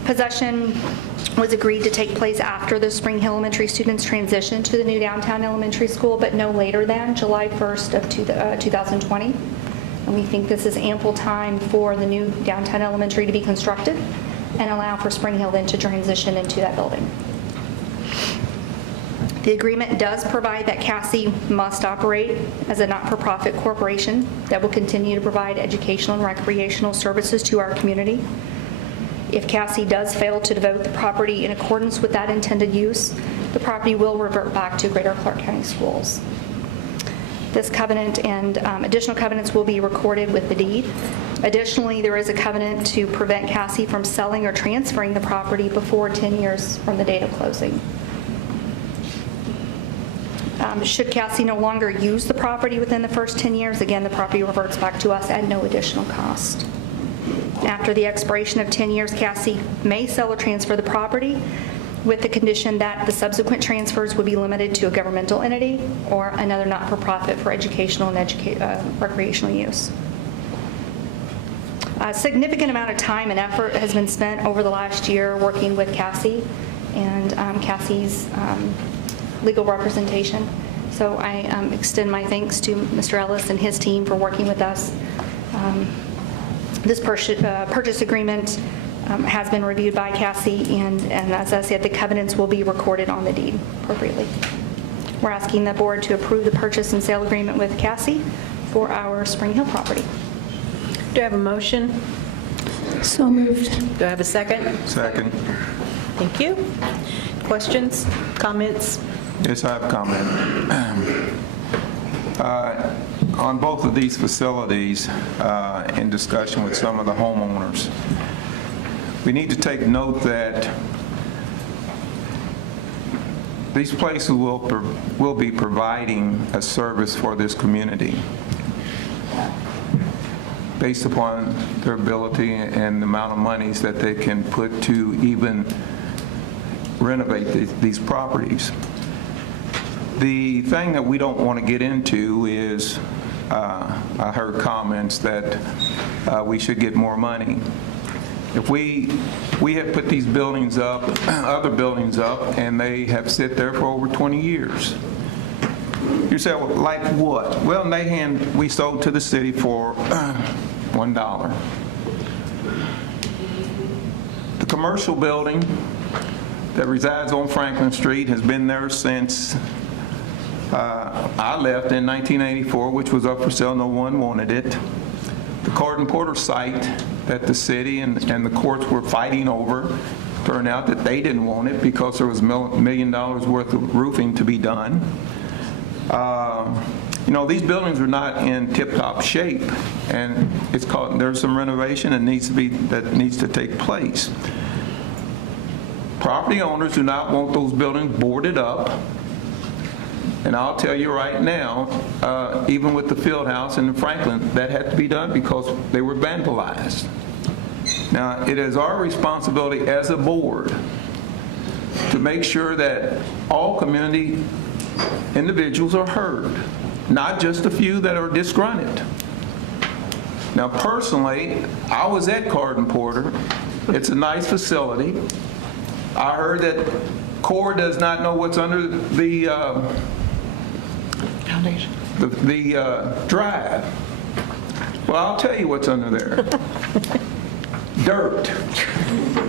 Possession was agreed to take place after the Spring Hill Elementary students transition to the new downtown elementary school, but no later than July 1st of 2020. And we think this is ample time for the new downtown elementary to be constructed and allow for Spring Hill then to transition into that building. The agreement does provide that Cassie must operate as a not-for-profit corporation that will continue to provide educational and recreational services to our community. If Cassie does fail to devote the property in accordance with that intended use, the property will revert back to Greater Clark County Schools. This covenant and additional covenants will be recorded with the deed. Additionally, there is a covenant to prevent Cassie from selling or transferring the property before 10 years from the date of closing. Should Cassie no longer use the property within the first 10 years, again, the property reverts back to us at no additional cost. After the expiration of 10 years, Cassie may sell or transfer the property with the condition that the subsequent transfers would be limited to a governmental entity or another not-for-profit for educational and recreational use. A significant amount of time and effort has been spent over the last year working with Cassie and Cassie's legal representation. So I extend my thanks to Mr. Ellis and his team for working with us. This purchase agreement has been reviewed by Cassie, and as I said, the covenants will be recorded on the deed appropriately. We're asking the board to approve the purchase and sale agreement with Cassie for our Spring Hill property. Do I have a motion? So moved. Do I have a second? Second. Thank you. Questions, comments? Yes, I have a comment. On both of these facilities, in discussion with some of the homeowners, we need to take note that these places will be providing a service for this community based upon their ability and the amount of monies that they can put to even renovate these properties. The thing that we don't want to get into is, I heard comments that we should get more money. If we have put these buildings up, other buildings up, and they have sit there for over 20 years. You say, well, like what? Well, we sold to the city for $1. The commercial building that resides on Franklin Street has been there since I left in 1984, which was up for sale. No one wanted it. The Card and Porter site that the city and the courts were fighting over, turned out that they didn't want it because there was $1 million worth of roofing to be done. These buildings are not in tip-top shape, and there's some renovation that needs to take place. Property owners do not want those buildings boarded up. And I'll tell you right now, even with the field house in Franklin, that had to be done because they were vandalized. Now, it is our responsibility as a board to make sure that all community individuals are heard, not just a few that are disgruntled. Now, personally, I was at Card and Porter. It's a nice facility. I heard that Corps does not know what's under the drive. Well, I'll tell you what's under there. Dirt,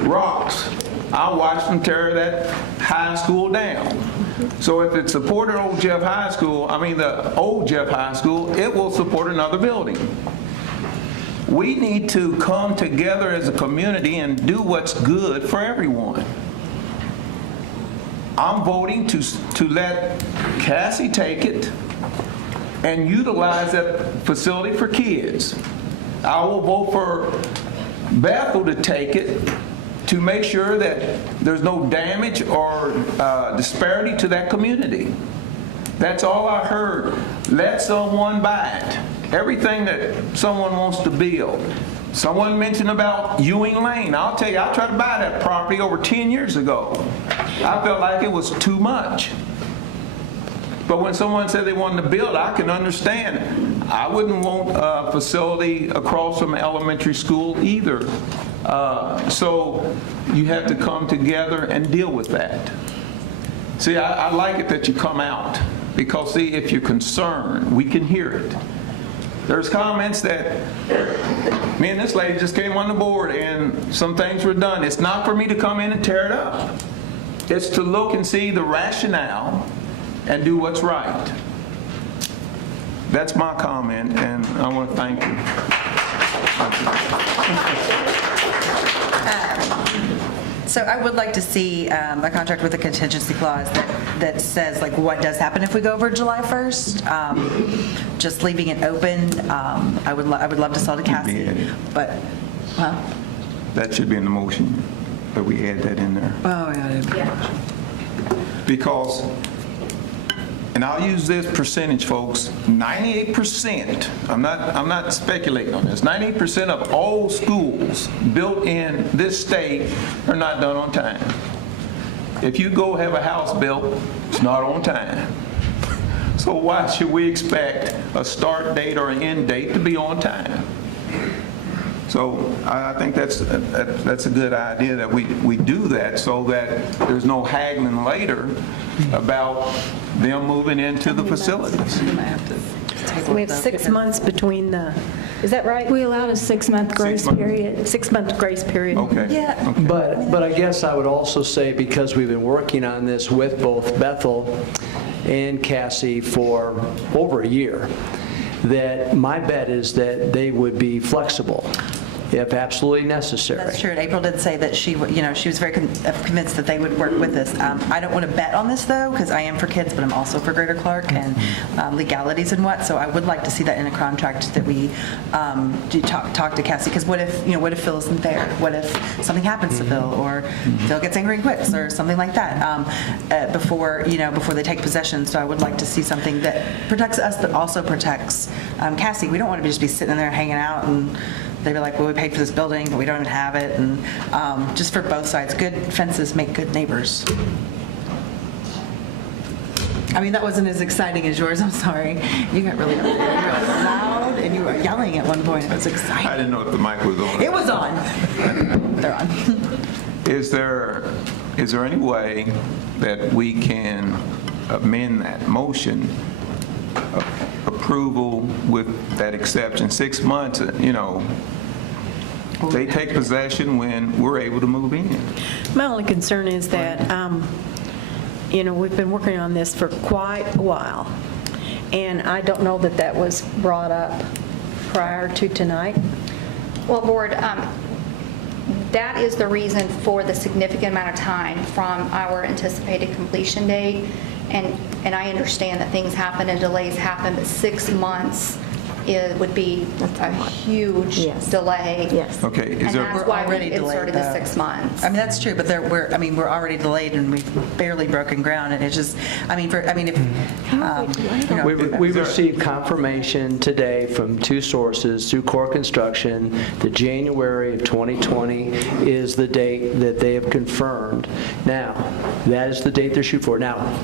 rocks. I watched them tear that high school down. So if it supported the old Jeff High School, it will support another building. We need to come together as a community and do what's good for everyone. I'm voting to let Cassie take it and utilize that facility for kids. I will vote for Bethel to take it to make sure that there's no damage or disparity to that community. That's all I heard. Let someone buy it. Everything that someone wants to build. Someone mentioned about Ewing Lane. I'll tell you, I tried to buy that property over 10 years ago. I felt like it was too much. But when someone said they wanted to build, I can understand. I wouldn't want a facility across from elementary school either. So you have to come together and deal with that. See, I like it that you come out because, see, if you're concerned, we can hear it. There's comments that me and this lady just came on the board and some things were done. It's not for me to come in and tear it up. It's to look and see the rationale and do what's right. That's my comment, and I want to thank you. So I would like to see a contract with a contingency clause that says like what does happen if we go over July 1st. Just leaving it open. I would love to sell to Cassie, but that should be in the motion, that we add that in there. Oh yeah. Because and I'll use this percentage, folks, 98%, I'm not speculating on this, 98% of all schools built in this state are not done on time. If you go have a house built, it's not on time. So why should we expect a start date or an end date to be on time? So I think that's a good idea that we do that so that there's no haggling later about them moving into the facilities. We have 6 months between the, is that right? We allowed a 6-month grace period. 6-month grace period. Okay. Yeah. But I guess I would also say, because we've been working on this with both Bethel and Cassie for over a year, that my bet is that they would be flexible if absolutely necessary. That's true. And April did say that she was very convinced that they would work with us. I don't want to bet on this, though, because I am for kids, but I'm also for Greater Clark and legalities and what. So I would like to see that in a contract that we do talk to Cassie. Because what if Phil isn't there? What if something happens to Phil, or Phil gets angry and quits, or something like that before they take possession? So I would like to see something that protects us, but also protects Cassie. We don't want to just be sitting in there hanging out and they were like, well, we paid for this building, but we don't even have it. And just for both sides, good fences make good neighbors. I mean, that wasn't as exciting as yours. I'm sorry. You got really loud, and you were yelling at one point. It was exciting. I didn't know if the mic was on. It was on. They're on. Is there any way that we can amend that motion, approval with that exception? 6 months, they take possession when we're able to move in. My only concern is that, we've been working on this for quite a while, and I don't know that that was brought up prior to tonight. Well, Board, that is the reason for the significant amount of time from our anticipated completion date. And I understand that things happen and delays happen, but 6 months would be a huge delay. Yes. Okay. And that's why we inserted the 6 months. I mean, that's true, but we're already delayed, and we've barely broken ground. And it's just, We received confirmation today from two sources through Core Construction that January of 2020 is the date that they have confirmed. Now, that is the date they're shooting for. Now,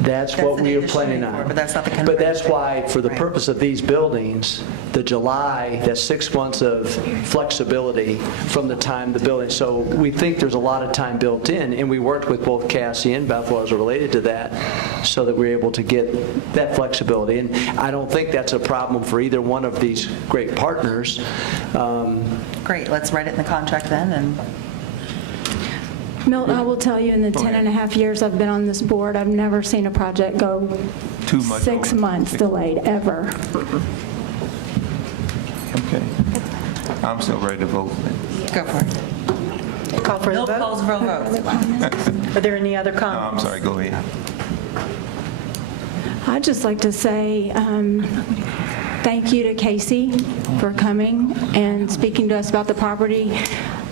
that's what we are planning on. But that's not the kind of. But that's why, for the purpose of these buildings, the July, that's 6 months of flexibility from the time the building. So we think there's a lot of time built in, and we worked with both Cassie and Bethel as related to that, so that we're able to get that flexibility. And I don't think that's a problem for either one of these great partners. Great, let's write it in the contract then. And Milton, I will tell you, in the 10 and a half years I've been on this board, I've never seen a project go 6 months delayed, ever. Okay. I'm still ready to vote. Go for it. Call for the vote. Calls for a vote. Are there any other No, I'm comments? sorry, go ahead. I'd just like to say thank you to Casey for coming and speaking to us about the property.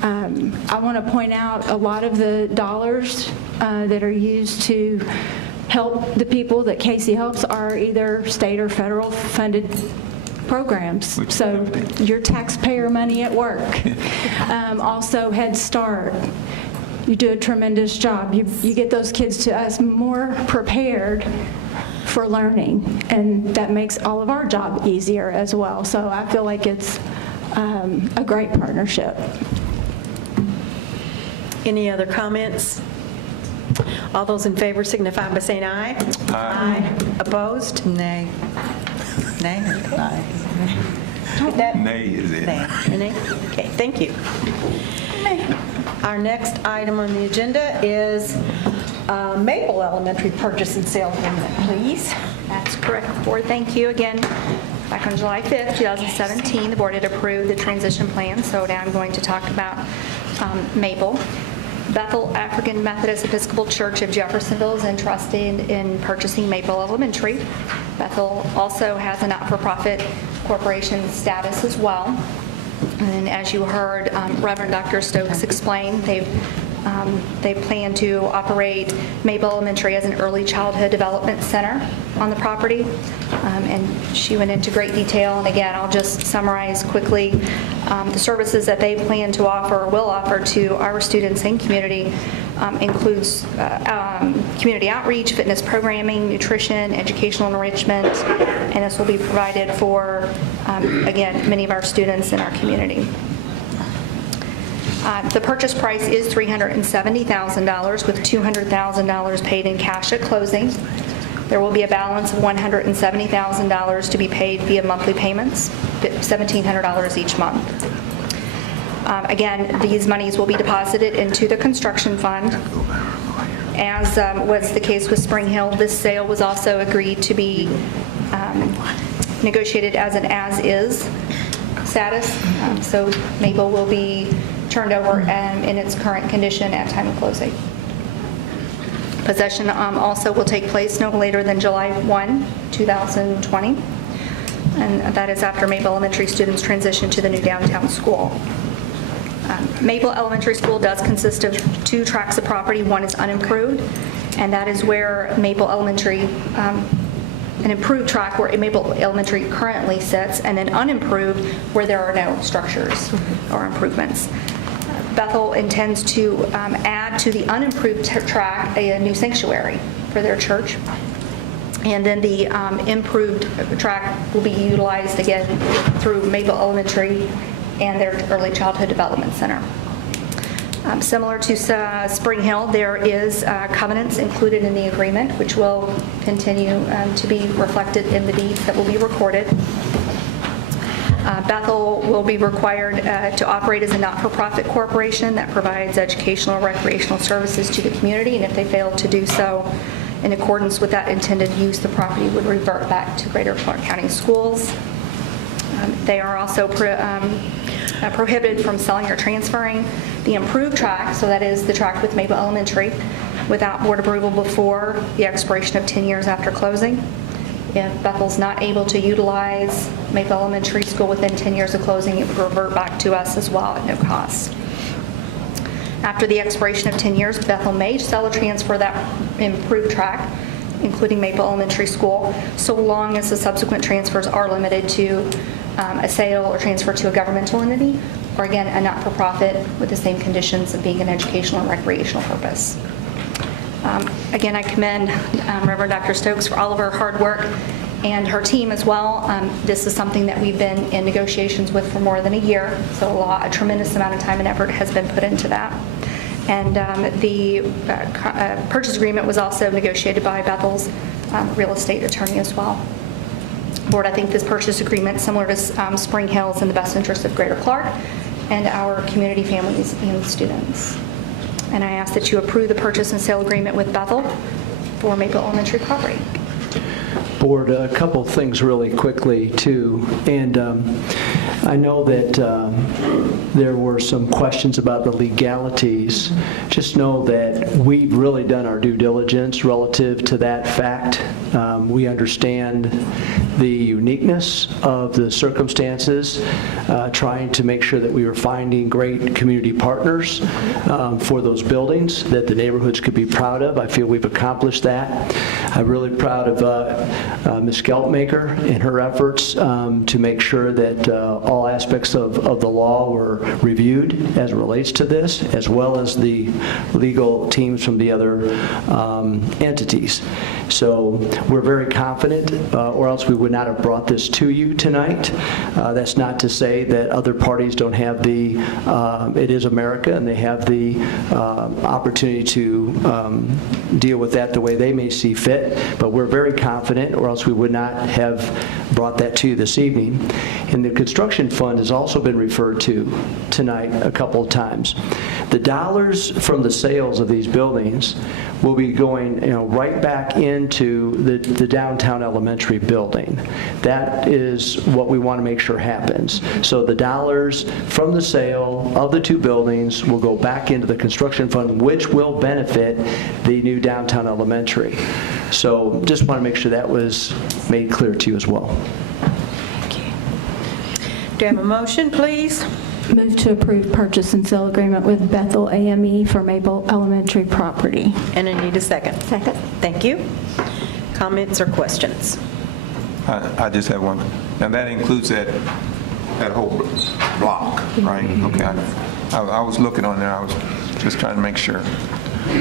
I want to point out a lot of the dollars that are used to help the people that Casey helps are either state or federal funded programs. So your taxpayer money at work. Also Head Start. You do a tremendous job. You get those kids to us more prepared for learning, and that makes all of our job easier as well. So I feel like it's a great partnership. Any other comments? All those in favor signify by saying aye. Aye. Opposed? Nay. Nay? Aye. Nay is it. Nay. Okay, thank you. Our next item on the agenda is Maple Elementary purchase and sale agreement, please. That's correct, Board. Thank you again. Back on July 5th, 2017, the Board had approved the transition plan, so now I'm going to talk about Maple. Bethel African Methodist Episcopal Church of Jeffersonville is interested in purchasing Maple Elementary. Bethel also has a not-for-profit corporation status as well. And as you heard Reverend Dr. Stokes explain, they've They plan to operate Maple Elementary as an early childhood development center on the property. And she went into great detail. And again, I'll just summarize quickly the services that they plan to offer or will offer to our students and community. Includes community outreach, fitness programming, nutrition, educational enrichment, and this will be provided for, again, many of our students in our community. The purchase price is $370,000 with $200,000 paid in cash at closing. There will be a balance of $170,000 to be paid via monthly payments, $1,700 each month. Again, these monies will be deposited into the construction fund. As was the case with Spring Hill, this sale was also agreed to be negotiated as an as-is status. So Maple will be turned over in its current condition at time of closing. Possession also will take place no later than July 1, 2020, and that is after Maple Elementary students transition to the new downtown school. Maple Elementary School does consist of 2 tracts of property. One is unimproved, and that is where Maple Elementary, an improved tract where Maple Elementary currently sits, and then unimproved where there are no structures or improvements. Bethel intends to add to the unimproved tract a new sanctuary for their church. And then the improved tract will be utilized again through Maple Elementary and their Early Childhood Development Center. Similar to Spring Hill, there is covenants included in the agreement, which will continue to be reflected in the deeds that will be recorded. Bethel will be required to operate as a not-for-profit corporation that provides educational and recreational services to the community, and if they fail to do so in accordance with that intended use, the property would revert back to Greater Clark County Schools. They are also prohibited from selling or transferring the improved tract, so that is the tract with Maple Elementary, without board approval before the expiration of 10 years after closing. If Bethel's not able to utilize Maple Elementary School within 10 years of closing, it would revert back to us as well at no cost. After the expiration of 10 years, Bethel may sell or transfer that improved tract, including Maple Elementary School, so long as the subsequent transfers are limited to a sale or transfer to a governmental entity, or again, a not-for-profit with the same conditions of being an educational and recreational purpose. Again, I commend Reverend Dr. Stokes for all of her hard work and her team as well. This is something that we've been in negotiations with for more than a year, so a tremendous amount of time and effort has been put into that. And the purchase agreement was also negotiated by Bethel's real estate attorney as well. Board, I think this purchase agreement, similar to Spring Hill, is in the best interest of Greater Clark and our community, families, and students. And I ask that you approve the purchase and sale agreement with Bethel for Maple Elementary property. Board, a couple things really quickly, too. And I know that there were some questions about the legalities. Just know that we've really done our due diligence relative to that fact. We understand the uniqueness of the circumstances, trying to make sure that we were finding great community partners for those buildings that the neighborhoods could be proud of. I feel we've accomplished that. I'm really proud of Ms. Geltmaker and her efforts to make sure that all aspects of the law were reviewed as it relates to this, as well as the legal teams from the other entities. So we're very confident, or else we would not have brought this to you tonight. That's not to say that other parties don't have it is America, and they have the opportunity to deal with that the way they may see fit, but we're very confident, or else we would not have brought that to you this evening. And the construction fund has also been referred to tonight a couple of times. The dollars from the sales of these buildings will be going right back into the downtown elementary building. That is what we want to make sure happens. So the dollars from the sale of the 2 buildings will go back into the construction fund, which will benefit the new downtown elementary. So just want to make sure that was made clear to you as well. Do you have a motion, please? Move to approve purchase and sale agreement with Bethel AME for Maple Elementary property. And I need a second. Second. Thank you. Comments or questions? I just have one. Now, that includes that whole block, right? Okay. I was looking on there. I was just trying to make sure.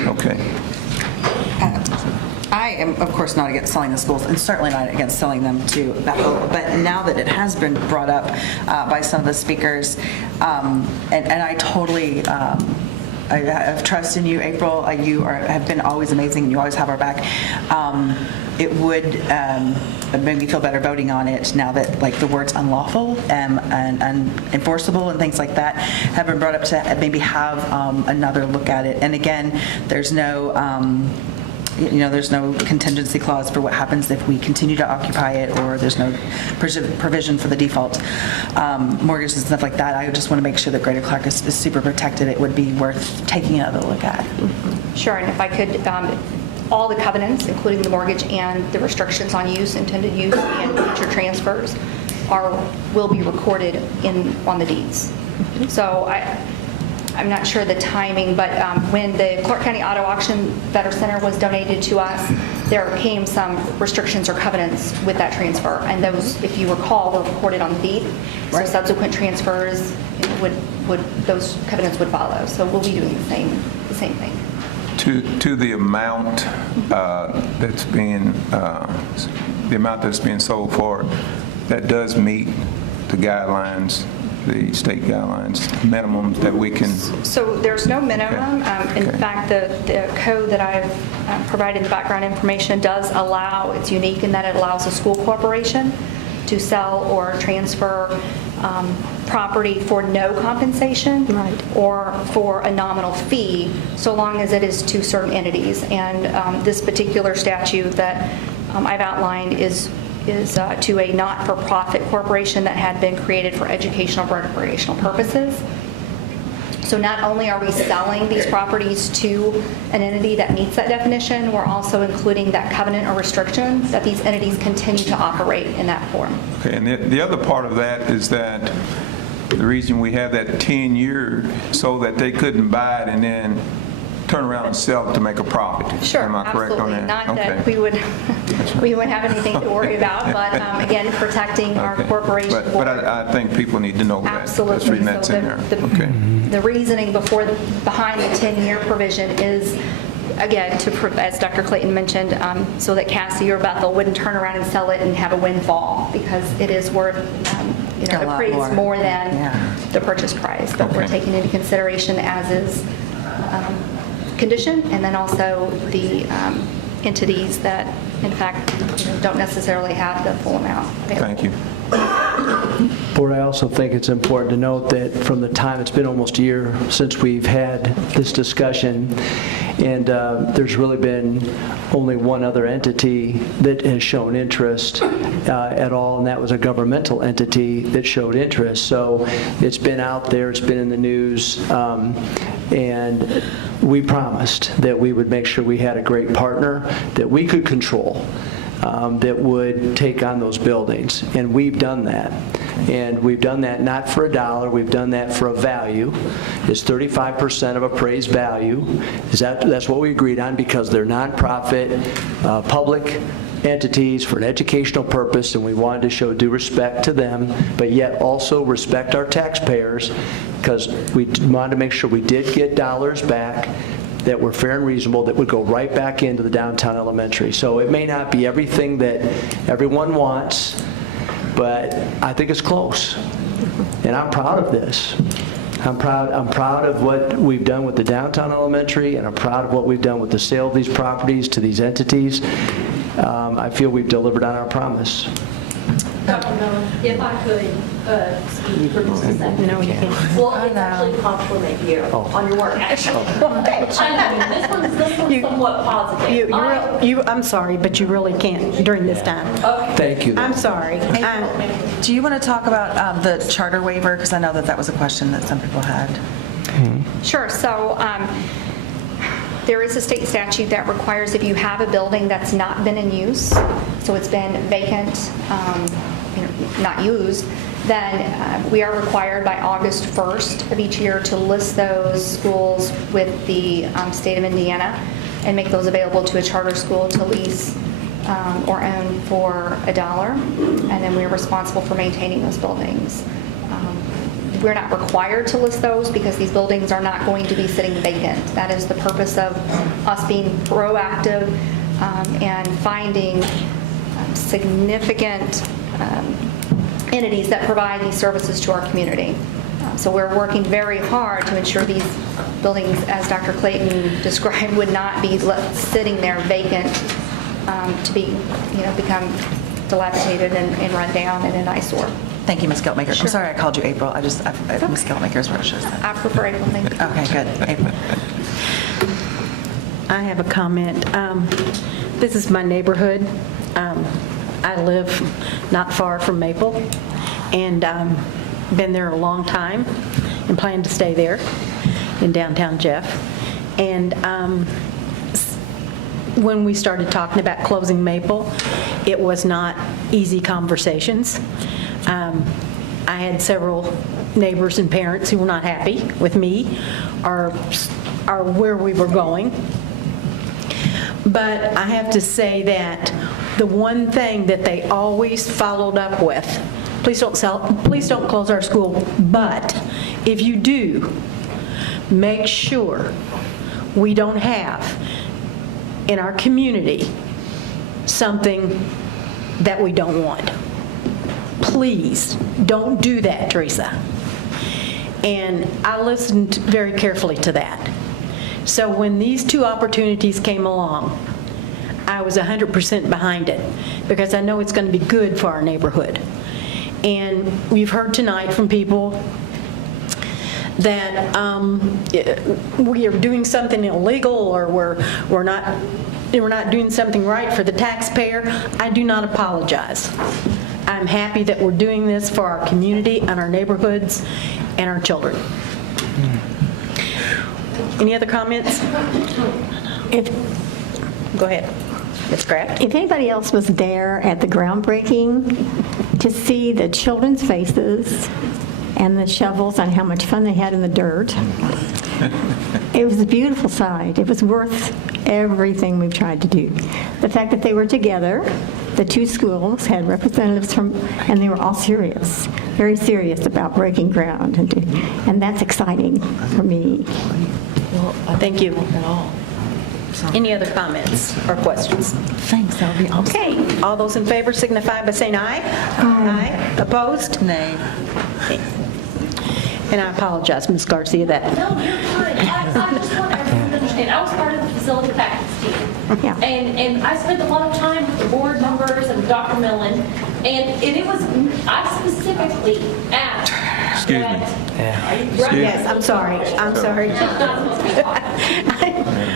Okay. I am, of course, not against selling the schools, and certainly not against selling them to Bethel, but now that it has been brought up by some of the speakers, and I totally, I have trust in you, April. You have been always amazing, and you always have our back. It would make me feel better voting on it now that like the words unlawful and enforceable and things like that have been brought up to maybe have another look at it. And again, there's no there's no contingency clause for what happens if we continue to occupy it, or there's no provision for the default mortgages and stuff like that. I just want to make sure that Greater Clark is super protected. It would be worth taking another look at. Sure, and if I could, all the covenants, including the mortgage and the restrictions on use, intended use, and future transfers will be recorded on the deeds. So I'm not sure the timing, but when the Clark County Auto Auction Better Center was donated to us, there came some restrictions or covenants with that transfer, and those, if you recall, were recorded on the deed. So subsequent transfers those covenants would follow. So we'll be doing the same thing. To the amount that's being sold for, that does meet the guidelines, the state guidelines, minimums that we can. So there's no minimum. In fact, the code that I've provided the background information does allow, it's unique in that it allows a school corporation to sell or transfer property for no compensation or for a nominal fee, so long as it is to certain entities. And this particular statute that I've outlined is to a not-for-profit corporation that had been created for educational or recreational purposes. So not only are we selling these properties to an entity that meets that definition, we're also including that covenant or restriction that these entities continue to operate in that form. Okay, and the other part of that is that the reason we have that 10-year so that they couldn't buy it and then turn around and sell it to make a profit. Sure, Am I correct on absolutely. that? Not that we wouldn't have anything to worry about, but again, protecting our corporation. But I think people need to know that. Absolutely. That's So in there. the reasoning behind the 10-year provision is, again, as Dr. Clayton mentioned, so that Cassie or Bethel wouldn't turn around and sell it and have a windfall, because it is worth appraised more than the purchase price. But we're taking into consideration as is condition, and then also the entities that, in fact, don't necessarily have the full amount available. Thank you. Board, I also think it's important to note that from the time, it's been almost a year since we've had this discussion, and there's really been only one other entity that has shown interest at all, and that was a governmental entity that showed interest. So it's been out there, it's been in the news, and we promised that we would make sure we had a great partner that we could control, that would take on those buildings. And we've done that. And we've done that not for a dollar, we've done that for a value. It's 35% of appraised value. That's what we agreed on, because they're nonprofit, public entities for an educational purpose, and we wanted to show due respect to them, but yet also respect our taxpayers, because we wanted to make sure we did get dollars back that were fair and reasonable, that would go right back into the downtown elementary. So it may not be everything that everyone wants, but I think it's close. And I'm proud of this. I'm proud of what we've done with the downtown elementary, and I'm proud of what we've done with the sale of these properties to these entities. I feel we've delivered on our promise. Dr. Miller, if I could speak for just a second. No, you can't. Well, it's actually a compliment here on your work, actually. I mean, this one's somewhat positive. I'm sorry, but you really can't during this time. Okay. Thank you. I'm sorry. Do you want to talk about the charter waiver? Because I know that was a question that some people had. Sure. So There is a state statute that requires if you have a building that's not been in use, so it's been vacant, not used, then we are required by August 1st of each year to list those schools with the state of Indiana and make those available to a charter school to lease or own for $1, and then we're responsible for maintaining those buildings. We're not required to list those because these buildings are not going to be sitting vacant. That is the purpose of us being proactive and finding significant entities that provide these services to our community. So we're working very hard to ensure these buildings, as Dr. Clayton described, would not be left sitting there vacant to be, become dilapidated and run down and an eyesore. Thank you, Ms. Geltmaker. Sure. I'm sorry I called you April. Ms. Geltmaker is what I should have said. I prefer April, thank you. Okay, good. April. I have a comment. This is my neighborhood. I live not far from Maple, and been there a long time and plan to stay there in downtown Jeff. And when we started talking about closing Maple, it was not easy conversations. I had several neighbors and parents who were not happy with me or where we were going. But I have to say that the one thing that they always followed up with, please don't close our school, but if you do, make sure we don't have in our community something that we don't want. Please don't do that, Teresa. And I listened very carefully to that. So when these two opportunities came along, I was 100% behind it because I know it's going to be good for our neighborhood. And we've heard tonight from people that we are doing something illegal or we're not doing something right for the taxpayer. I do not apologize. I'm happy that we're doing this for our community and our neighborhoods and our children. Any other comments? Go ahead. Ms. Kraft. If anybody else was there at the groundbreaking to see the children's faces and the shovels and how much fun they had in the dirt, it was a beautiful sight. It was worth everything we've tried to do. The fact that they were together, the two schools had representatives from, and they were all serious, very serious about breaking ground, and that's exciting for me. Well, thank you. Any other comments or questions? Thanks, that would be awesome. Okay, all those in favor signify by saying aye. Aye. Opposed? Nay. And I apologize, Ms. Garcia, that. No, you're fine. I just want everyone to understand, I was part of the facility package team. Yeah. And I spent a lot of time with the board members and Dr. Millen, and it was, I specifically asked. Excuse me. Yes, I'm sorry. I'm sorry.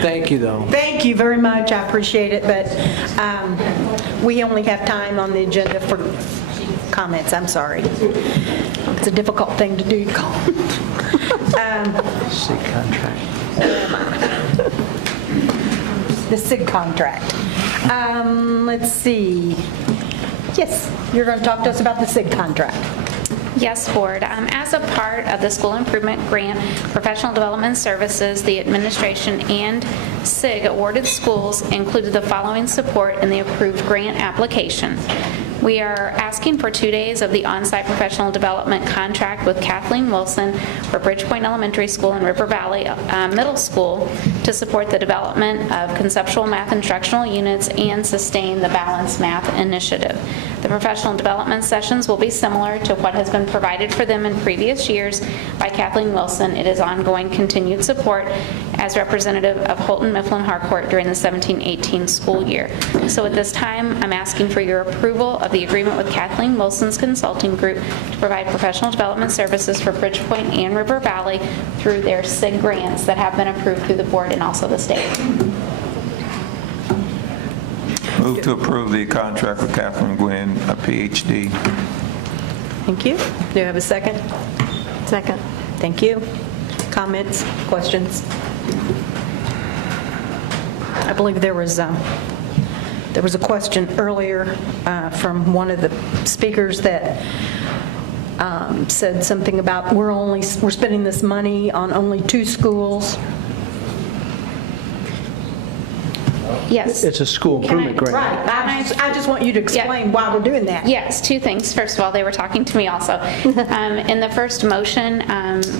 Thank you, though. Thank you very much. I appreciate it, but we only have time on the agenda for comments. I'm sorry. It's a difficult thing to do. SIG contract. The SIG contract. Let's see. Yes, you're going to talk to us about the SIG contract. Yes, Board. As a part of the School Improvement Grant Professional Development Services, the administration and SIG awarded schools included the following support in the approved grant application. We are asking for 2 days of the on-site professional development contract with Kathleen Wilson for Bridgepoint Elementary School and River Valley Middle School to support the development of conceptual math instructional units and sustain the Balanced Math Initiative. The professional development sessions will be similar to what has been provided for them in previous years by Kathleen Wilson. It is ongoing continued support as representative of Holton Mifflin Harcourt during the 17-18 school year. So at this time, I'm asking for your approval of the agreement with Kathleen Wilson's Consulting Group to provide professional development services for Bridgepoint and River Valley through their SIG grants that have been approved through the board and also the state. Move to approve the contract with Catherine Gwynn, a PhD. Thank you. Do you have a second? Second. Thank you. Comments, questions? believe there was a question earlier from one of the speakers that said something about we're spending this money on only 2 schools. Yes. It's a school improvement grant. Right. I just want you to explain why we're doing that. Yes, 2 things. First of all, they were talking to me also. In the first motion,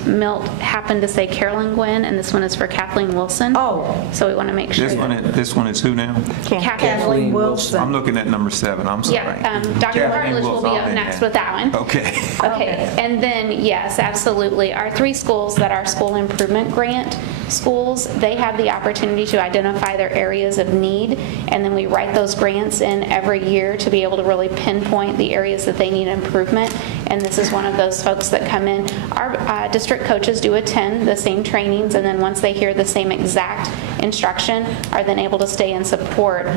Milt happened to say Carolyn Gwynn, and this one is for Kathleen Wilson. Oh. So we want to make sure. This one is who now? Kathleen Wilson. I'm looking at number 7, I'm sorry. Yeah, Dr. Kathleen Bartlett will be Wilson, up I'm in next there. with that one. Okay. Okay, and then, yes, absolutely. Our 3 schools that are school improvement grant schools, they have the opportunity to identify their areas of need, and then we write those grants in every year to be able to really pinpoint the areas that they need improvement, and this is one of those folks that come in. Our district coaches do attend the same trainings, and then once they hear the same exact instruction, are then able to stay and support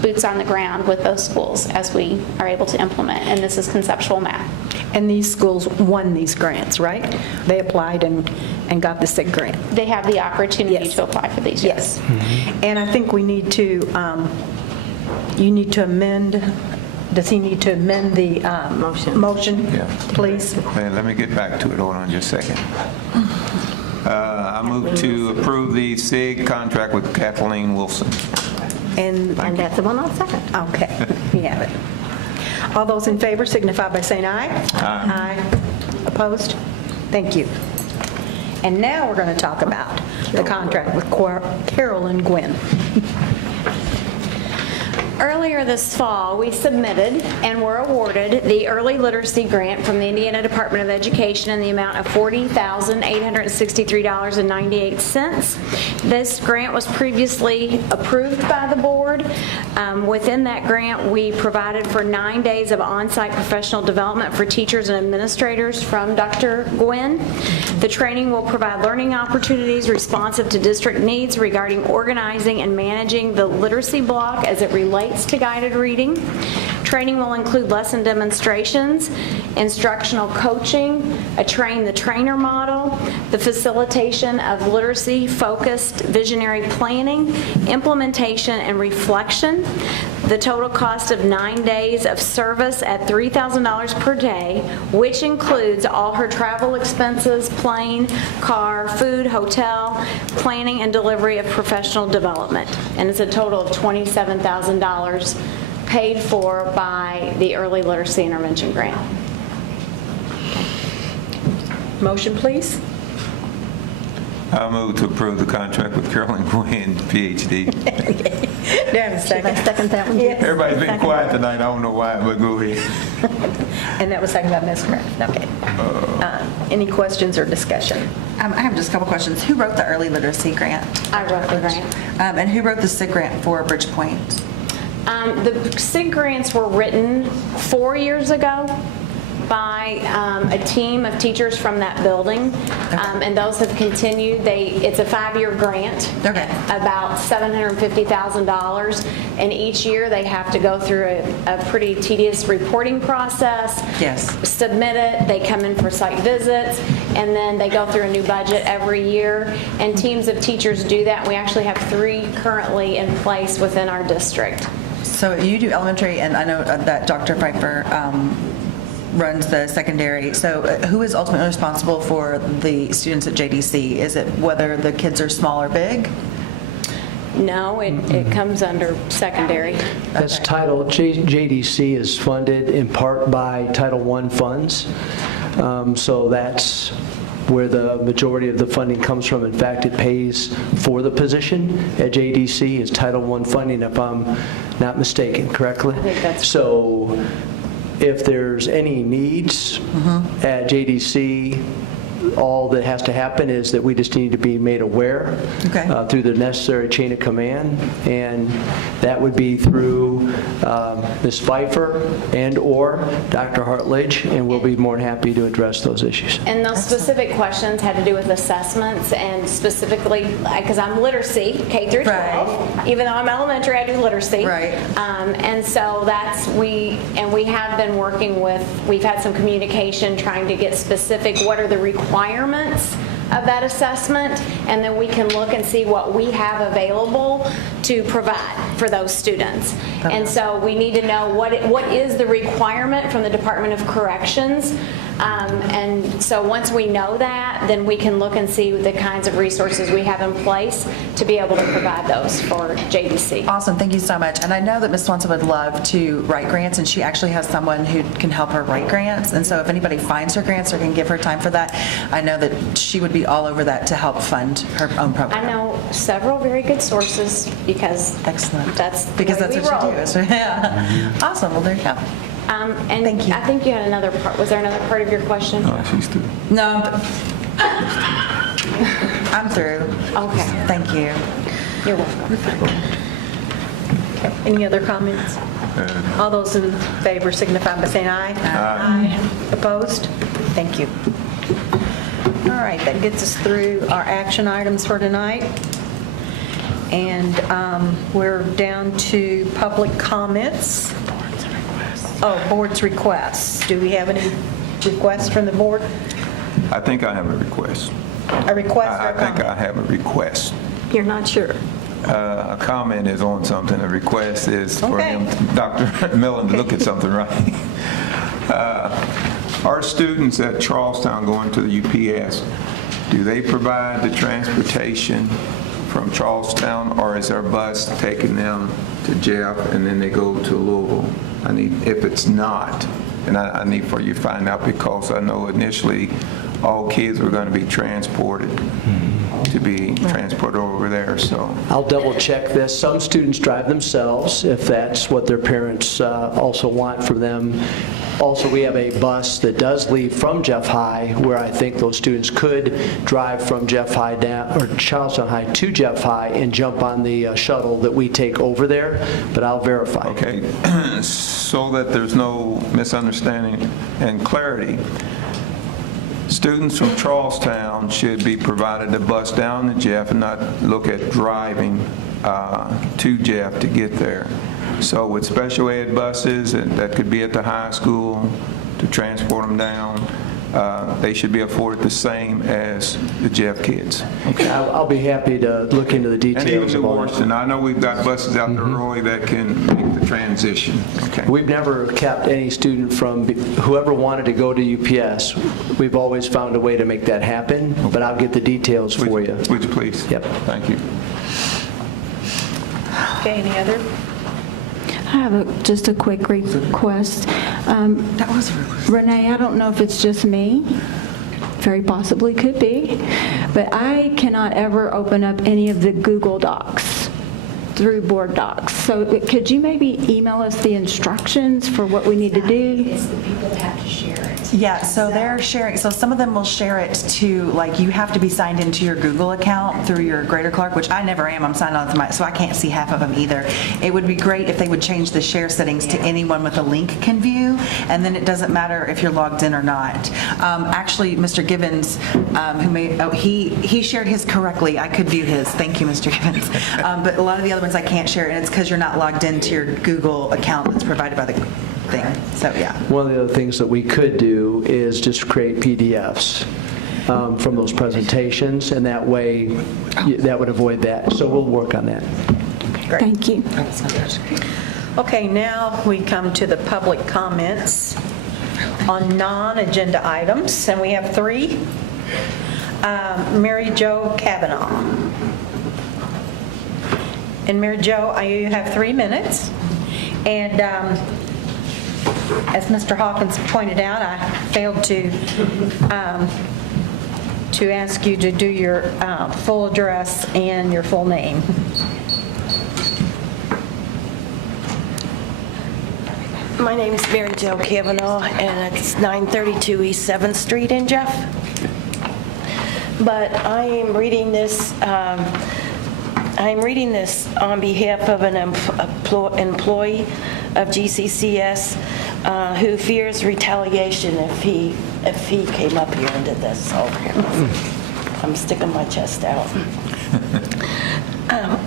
boots on the ground with those schools as we are able to implement, and this is conceptual math. And these schools won these grants, right? They applied and got the SIG grant. They have the opportunity to apply for these. Yes. And I think we need to, you need to amend, does he need to amend the motion? Yeah. Please. Let me get back to it. Hold on just a second. I move to approve the SIG contract with Kathleen Wilson. And that's the one I'll second. Okay, we have it. All those in favor signify by saying aye. Aye. Opposed? Thank you. And now we're going to talk about the contract with Carolyn Gwynn. Earlier this fall, we submitted and were awarded the Early Literacy Grant from the Indiana Department of Education in the amount of $40,863.98. This grant was previously approved by the board. Within that grant, we provided for 9 days of on-site professional development for teachers and administrators from Dr. Gwynn. The training will provide learning opportunities responsive to district needs regarding organizing and managing the literacy block as it relates to guided reading. Training will include lesson demonstrations, instructional coaching, a train-the-trainer model, the facilitation of literacy-focused visionary planning, implementation, and reflection. The total cost of 9 days of service at $3,000 per day, which includes all her travel expenses, plane, car, food, hotel, planning and delivery of professional development. And it's a total of $27,000 paid for by the Early Literacy Intervention Grant. Motion, please. I move to approve the contract with Carolyn Gwynn, PhD. Do I have a second? Should I second that one? Yes. Everybody's been quiet tonight. I don't know why, but go ahead. And that was seconded by Ms. Smith. Okay. Any questions or discussion? I have just a couple questions. Who wrote the early literacy grant? I wrote the grant. And who wrote the SIG grant for Bridgepoint? The SIG grants were written 4 years ago by a team of teachers from that building, and those have continued. It's a 5-year grant, about $750,000, and each year they have to go through a pretty tedious reporting process, submit it, they come in for site visits, and then they go through a new budget every year, and teams of teachers do that. We actually have 3 currently in place within our district. So you do elementary, and I know that Dr. Pfeiffer runs the secondary. So who is ultimately responsible for the students at JDC? Is it whether the kids are small or big? No, it comes under secondary. That's JDC is funded in part by Title I funds. So that's where the majority of the funding comes from. In fact, it pays for the position at JDC is Title I funding, if I'm not mistaken, correctly? I think that's so. If there's any needs at JDC, all that has to happen is that we just need to be made aware through the necessary chain of command, and that would be through Ms. Pfeiffer and/or Dr. Hartledge, and we'll be more than happy to address those issues. And those specific questions had to do with assessments, and specifically, because I'm literacy, K through 12. Even though I'm elementary, I do literacy. And so we have been working with, we've had some communication trying to get specific, what are the requirements of that assessment, and then we can look and see what we have available to provide for those students. And so we need to know what is the requirement from the Department of Corrections. And so once we know that, then we can look and see the kinds of resources we have in place to be able to provide those for JDC. Awesome, thank you so much. And I know that Ms. Swanson would love to write grants, and she actually has someone who can help her write grants. And so if anybody finds her grants or can give her time for that, I know that she would be all over that to help fund her own program. I know several very good sources because excellent. That's because that's we what roll. you do. So, yeah. Awesome. Well, there you go. And thank you. I think you had another part. Was there another part of your question? No, she's through. No, I'm through. Okay. Thank you. You're welcome. Okay. Any other comments? All those in favor signify by saying aye. Aye. Opposed? Thank you. All right, that gets us through our action items for tonight. And we're down to public comments. Oh, board's requests. Do we have any requests from the board? I think I have a request. A request or I a think comment? I have a request. You're not sure? A comment is on something, a request is for Okay. him, Dr. Millen, to look at something right. Our students at Charlestown going to the UPS, do they provide the transportation from Charlestown, or is our bus taking them to Jeff and then they go to Louisville? If it's not, and I need for you to find out, because I know initially all kids were going to be transported over there, so. I'll double check this. Some students drive themselves if that's what their parents also want for them. Also, we have a bus that does leave from Jeff High where I think those students could drive from Jeff High down, or Charlestown High to Jeff High and jump on the shuttle that we take over there, but I'll verify. Okay, so that there's no misunderstanding and clarity, students from Charlestown should be provided a bus down to Jeff and not look at driving to Jeff to get there. So with special ed buses that could be at the high school to transport them down, they should be afforded the same as the Jeff kids. Okay, I'll be happy to look into the details. And even New of all that. Washington, I know we've got buses out there early that can make the transition. Okay. We've never kept any student from, whoever wanted to go to UPS, we've always found a way to make that happen, but I'll get the details for you. Would you please? Yep. Thank you. Okay, any other? I have just a quick request. That was a request. Renee, I don't know if it's just me, very possibly could be, but I cannot ever open up any of the Google Docs through Board Docs. So could you maybe email us the instructions for what we need to do? It's the people that have to share it. Yeah, so they're sharing, so some of them will share it to, like, you have to be signed into your Google account through your Greater Clark, which I never am, I'm signed on to my, so I can't see half of them either. It would be great if they would change the share settings to anyone with a link can view, and then it doesn't matter if you're logged in or not. Actually, Mr. Gibbons, who may, he shared his correctly, I could view his, thank you, Mr. Gibbons. But a lot of the other ones I can't share, and it's because you're not logged into your Google account that's provided by the thing, so yeah. One of the other things that we could do is just create PDFs from those presentations, and that way, that would avoid that. So we'll work on that. Great. Thank you. Okay, now we come to the public comments on non-agenda items, and we have three. Mary Jo Kavanaugh. And Mary Jo, you have 3 minutes. And as Mr. Hawkins pointed out, I failed to ask you to do your full address and your full name. My name is Mary Jo Kavanaugh, and it's 932 East 7th Street in Jeff. But I am reading this. I'm reading this on behalf of an employee of GCCS who fears retaliation if he came up here and did this. So I'm sticking my chest out.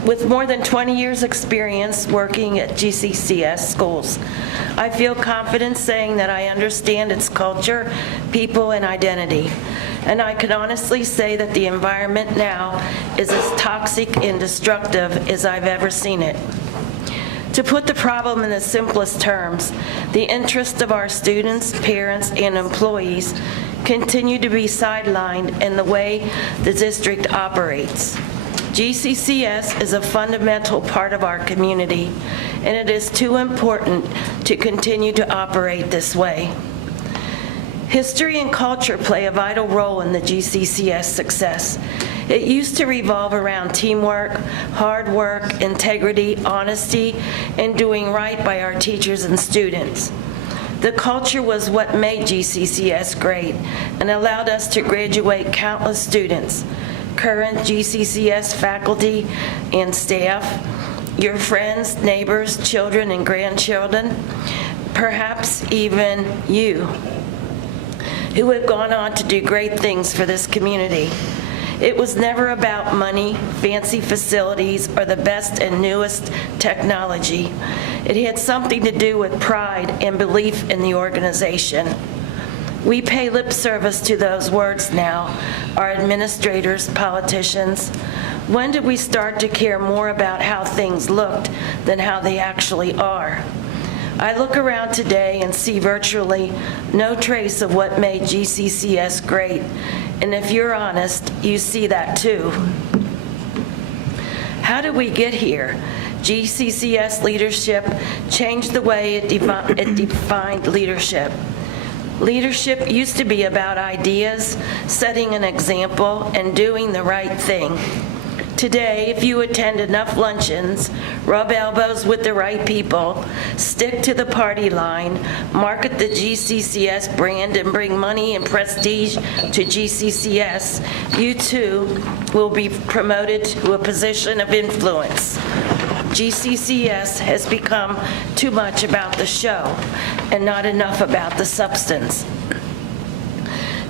With more than 20 years' experience working at GCCS schools, I feel confident saying that I understand its culture, people, and identity. And I can honestly say that the environment now is as toxic and destructive as I've ever seen it. To put the problem in the simplest terms, the interests of our students, parents, and employees continue to be sidelined in the way the district operates. GCCS is a fundamental part of our community, and it is too important to continue to operate this way. History and culture play a vital role in the GCCS success. It used to revolve around teamwork, hard work, integrity, honesty, and doing right by our teachers and students. The culture was what made GCCS great and allowed us to graduate countless students, current GCCS faculty and staff, your friends, neighbors, children, and grandchildren, perhaps even you, who have gone on to do great things for this community. It was never about money, fancy facilities, or the best and newest technology. It had something to do with pride and belief in the organization. We pay lip service to those words now, our administrators, politicians. When did we start to care more about how things looked than how they actually are? I look around today and see virtually no trace of what made GCCS great, and if you're honest, you see that too. How did we get here? GCCS leadership changed the way it defined leadership. Leadership used to be about ideas, setting an example, and doing the right thing. Today, if you attend enough luncheons, rub elbows with the right people, stick to the party line, market the GCCS brand, and bring money and prestige to GCCS, you too will be promoted to a position of influence. GCCS has become too much about the show and not enough about the substance.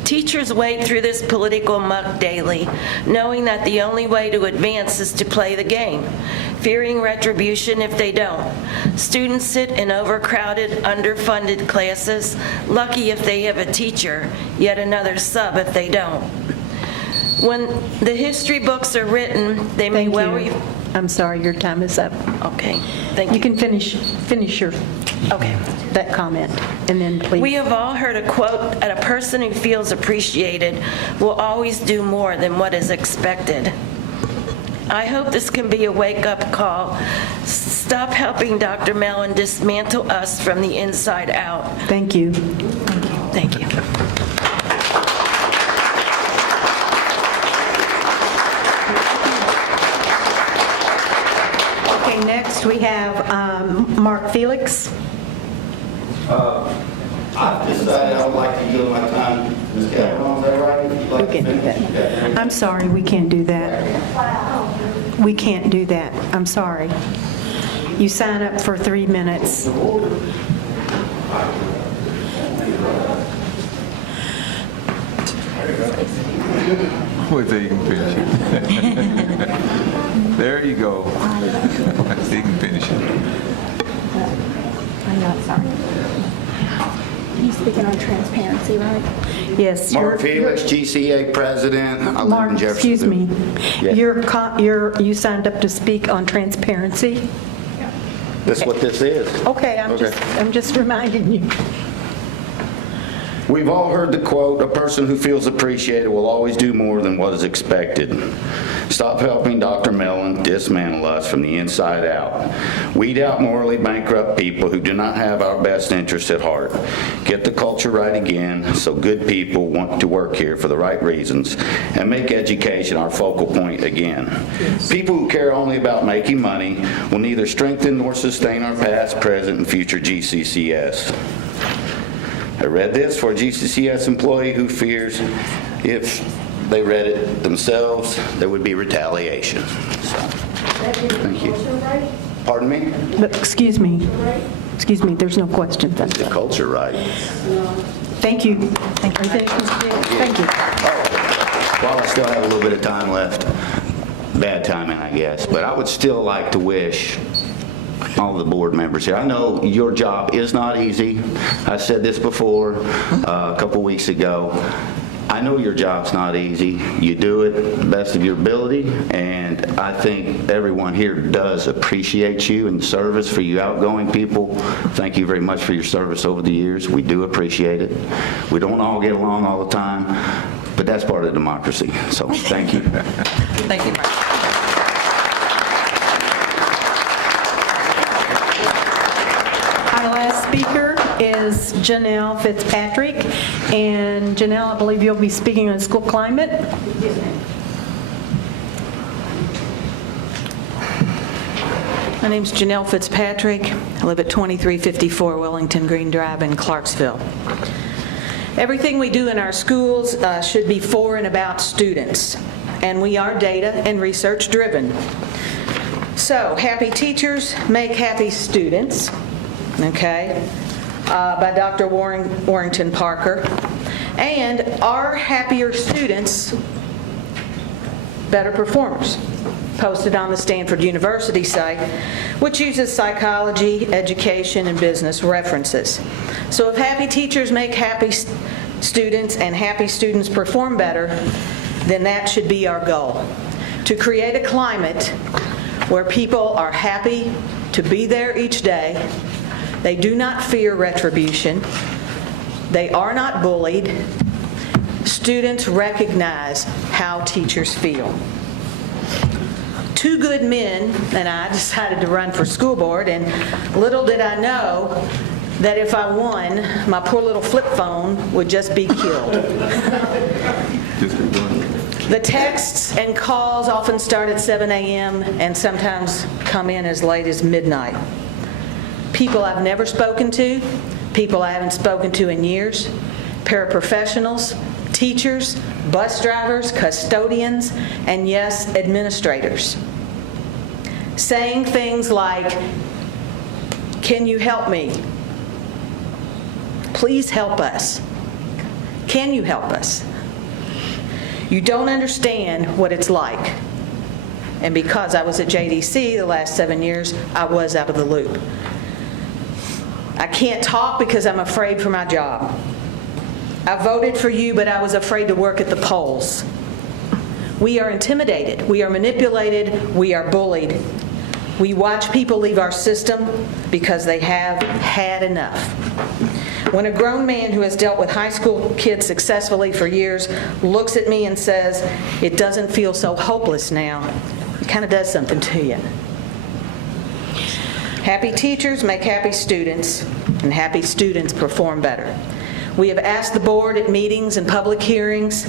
Teachers wade through this political muck daily, knowing that the only way to advance is to play the game, fearing retribution if they don't. Students sit in overcrowded, underfunded classes, lucky if they have a teacher, yet another sub if they don't. When the history books are written, they may I'm sorry, your time is up. Okay, thank you. You can finish that comment, and then please. We have all heard a quote that a person who feels appreciated will always do more than what is expected. I hope this can be a wake-up call. Stop helping Dr. Mellon dismantle us from the inside out. Thank you. Thank you. Okay, next we have Mark Felix. I've decided I would like to yield my time to Ms. Kavanaugh, is that right? We can do that. I'm sorry, we can't do that. We can't do that. I'm sorry. You sign up for 3 minutes. Wait till you can finish it. There you go. You can finish it. I'm not sorry. He's speaking on transparency, right? Yes. Mark Felix, GCA President. I live in Mark, Jefferson. excuse me. Yes. You signed up to speak on transparency? That's what this is. Okay, I'm just reminding you. We've all heard the quote, "A person who feels appreciated will always do more than what is expected." Stop helping Dr. Mellon dismantle us from the inside out. Weed out morally bankrupt people who do not have our best interests at heart. Get the culture right again so good people want to work here for the right reasons, and make education our focal point again. People who care only about making money will neither strengthen nor sustain our past, present, and future GCCS. I read this for a GCCS employee who fears if they read it themselves, there would be retaliation. So, thank you. Pardon me? But excuse me, there's no question. Is the culture right? Thank you. Thank you. Thank you. While I still have a little bit of time left, bad timing, I guess, but I would still like to wish all the board members here. I know your job is not easy. I said this before a couple weeks ago. I know your job's not easy. You do it the best of your ability, and I think everyone here does appreciate you and the service. For you outgoing people, thank you very much for your service over the years. We do appreciate it. We don't all get along all the time, but that's part of democracy. So thank you. Thank you, Mark. Our last speaker is Janelle Fitzpatrick. And Janelle, I believe you'll be speaking on school climate. Yes, ma'am. My name's Janelle Fitzpatrick. I live at 2354 Wellington Green Drive in Clarksville. Everything we do in our schools should be for and about students, and we are data and research driven. So, happy teachers make happy students, okay, by Dr. Warrington Parker. And are happier students better performers? Posted on the Stanford University site, which uses psychology, education, and business references. So if happy teachers make happy students and happy students perform better, then that should be our goal. To create a climate where people are happy to be there each day, they do not fear retribution, they are not bullied, students recognize how teachers feel. Two good men and I decided to run for school board, and little did I know that if I won, my poor little flip phone would just be killed. The texts and calls often start at 7 a.m. and sometimes come in as late as midnight. People I've never spoken to, people I haven't spoken to in years, paraprofessionals, teachers, bus drivers, custodians, and yes, administrators. Saying things like, "Can you help me? Please help us. Can you help us? You don't understand what it's like." And because I was at JDC the last 7 years, I was out of the loop. I can't talk because I'm afraid for my job. I voted for you, but I was afraid to work at the polls. We are intimidated, we are manipulated, we are bullied. We watch people leave our system because they have had enough. When a grown man who has dealt with high school kids successfully for years looks at me and says, "It doesn't feel so hopeless now," it kind of does something to you. Happy teachers make happy students, and happy students perform better. We have asked the board at meetings and public hearings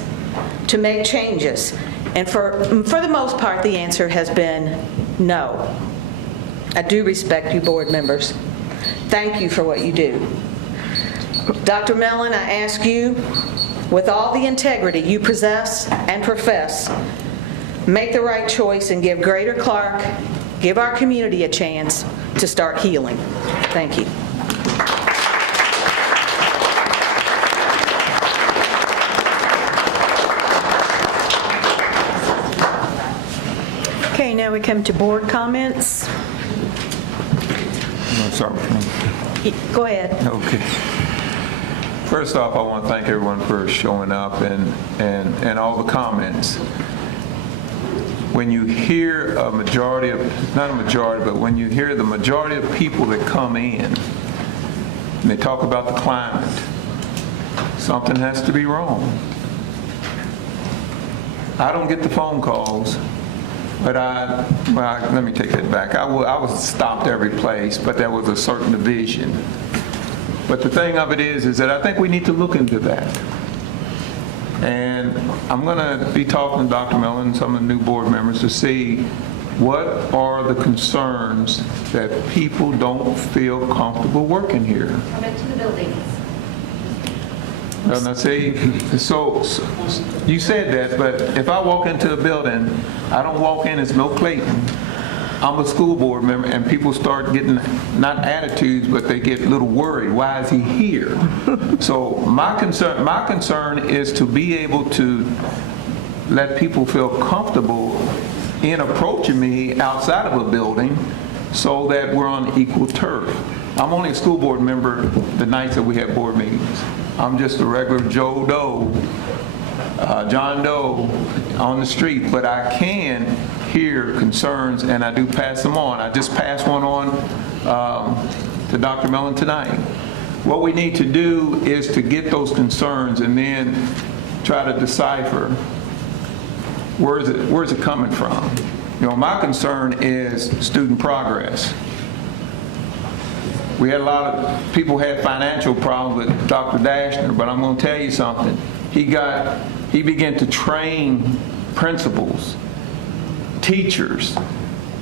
to make changes, and for the most part, the answer has been no. I do respect you, board members. Thank you for what you do. Dr. Mellon, I ask you, with all the integrity you possess and profess, make the right choice and give Greater Clark, give our community a chance to start healing. Thank you. Okay, now we come to board comments. Start with me. Go ahead. Okay. First off, I want to thank everyone for showing up and all the comments. When you hear a majority of, not a majority, but when you hear the majority of people that come in, and they talk about the climate, something has to be wrong. I don't get the phone calls, but let me take that back. I was stopped every place, but there was a certain division. But the thing of it is that I think we need to look into that. And I'm going to be talking to Dr. Mellon and some of the new board members to see what are the concerns that people don't feel comfortable working here. Come into the buildings. Now, see, so you said that, but if I walk into a building, I don't walk in as Mill Clayton. I'm a school board member, and people start getting, not attitudes, but they get a little worried. Why is he here? So my concern is to be able to let people feel comfortable in approaching me outside of a building so that we're on equal turf. I'm only a school board member the nights that we have board meetings. I'm just a regular Joe Doe, John Doe on the street, but I can hear concerns and I do pass them on. I just passed one on to Dr. Mellon tonight. What we need to do is to get those concerns and then try to decipher where's it coming from. You know, my concern is student progress. We had a lot of people had financial problems with Dr. Dashner, but I'm going to tell you something. He began to train principals, teachers,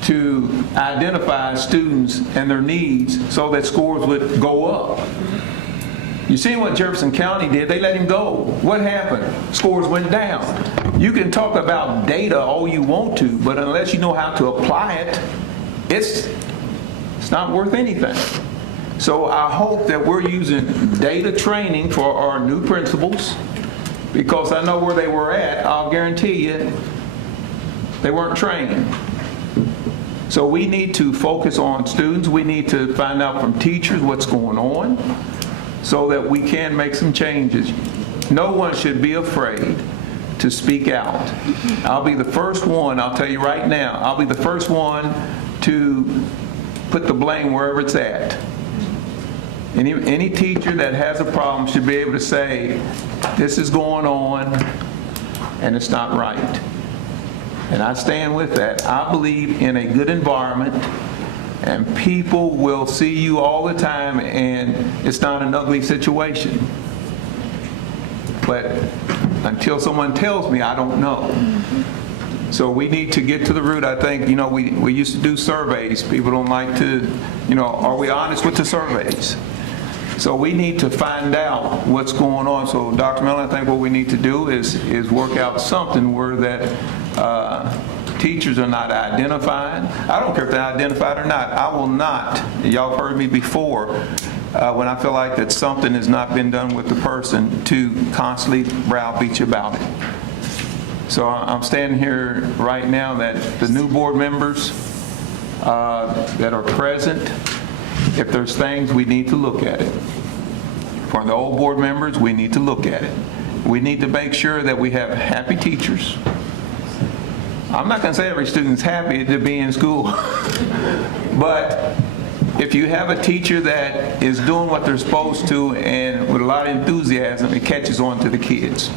to identify students and their needs so that scores would go up. You see what Jefferson County did? They let him go. What happened? Scores went down. You can talk about data all you want to, but unless you know how to apply it, it's not worth anything. So I hope that we're using data training for our new principals, because I know where they were at. I'll guarantee you they weren't trained. So we need to focus on students. We need to find out from teachers what's going on so that we can make some changes. No one should be afraid to speak out. I'll be the first one, I'll tell you right now, I'll be the first one to put the blame wherever it's at. Any teacher that has a problem should be able to say, this is going on and it's not right. And I stand with that. I believe in a good environment and people will see you all the time and it's not an ugly situation. But until someone tells me, I don't know. So we need to get to the root. I think, you know, we used to do surveys. People don't like to, you know, are we honest with the surveys? So we need to find out what's going on. So Dr. Mellon, I think what we need to do is work out something where that teachers are not identified. I don't care if they're identified or not. I will not. Y'all have heard me before. When I feel like that something has not been done with the person, to constantly browbeat you about it. So I'm standing here right now that the new board members that are present, if there's things, we need to look at it. For the old board members, we need to look at it. We need to make sure that we have happy teachers. I'm not going to say every student's happy to be in school, but if you have a teacher that is doing what they're supposed to and with a lot of enthusiasm, it catches on to the kids.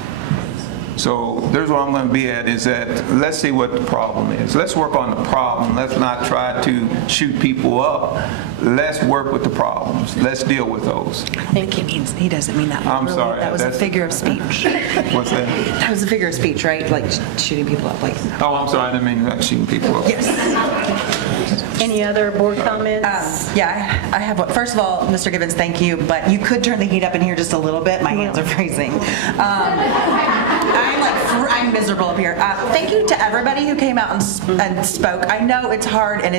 So there's what I'm going to be at, is that let's see what the problem is. Let's work on the problem. Let's not try to shoot people up. Let's work with the problems. Let's deal with those. I think he doesn't mean that. I'm really. sorry. That was a figure of speech. What's that? That was a figure of speech, right? Like shooting people up. Like. Oh, I'm sorry. I didn't mean like shooting people up. Yes. Any other board comments? Yeah, I have one. First of all, Mr. Gibbons, thank you, but you could turn the heat up in here just a little bit. My hands are freezing. I'm miserable up here. Thank you to everybody who came out and spoke. I know it's hard and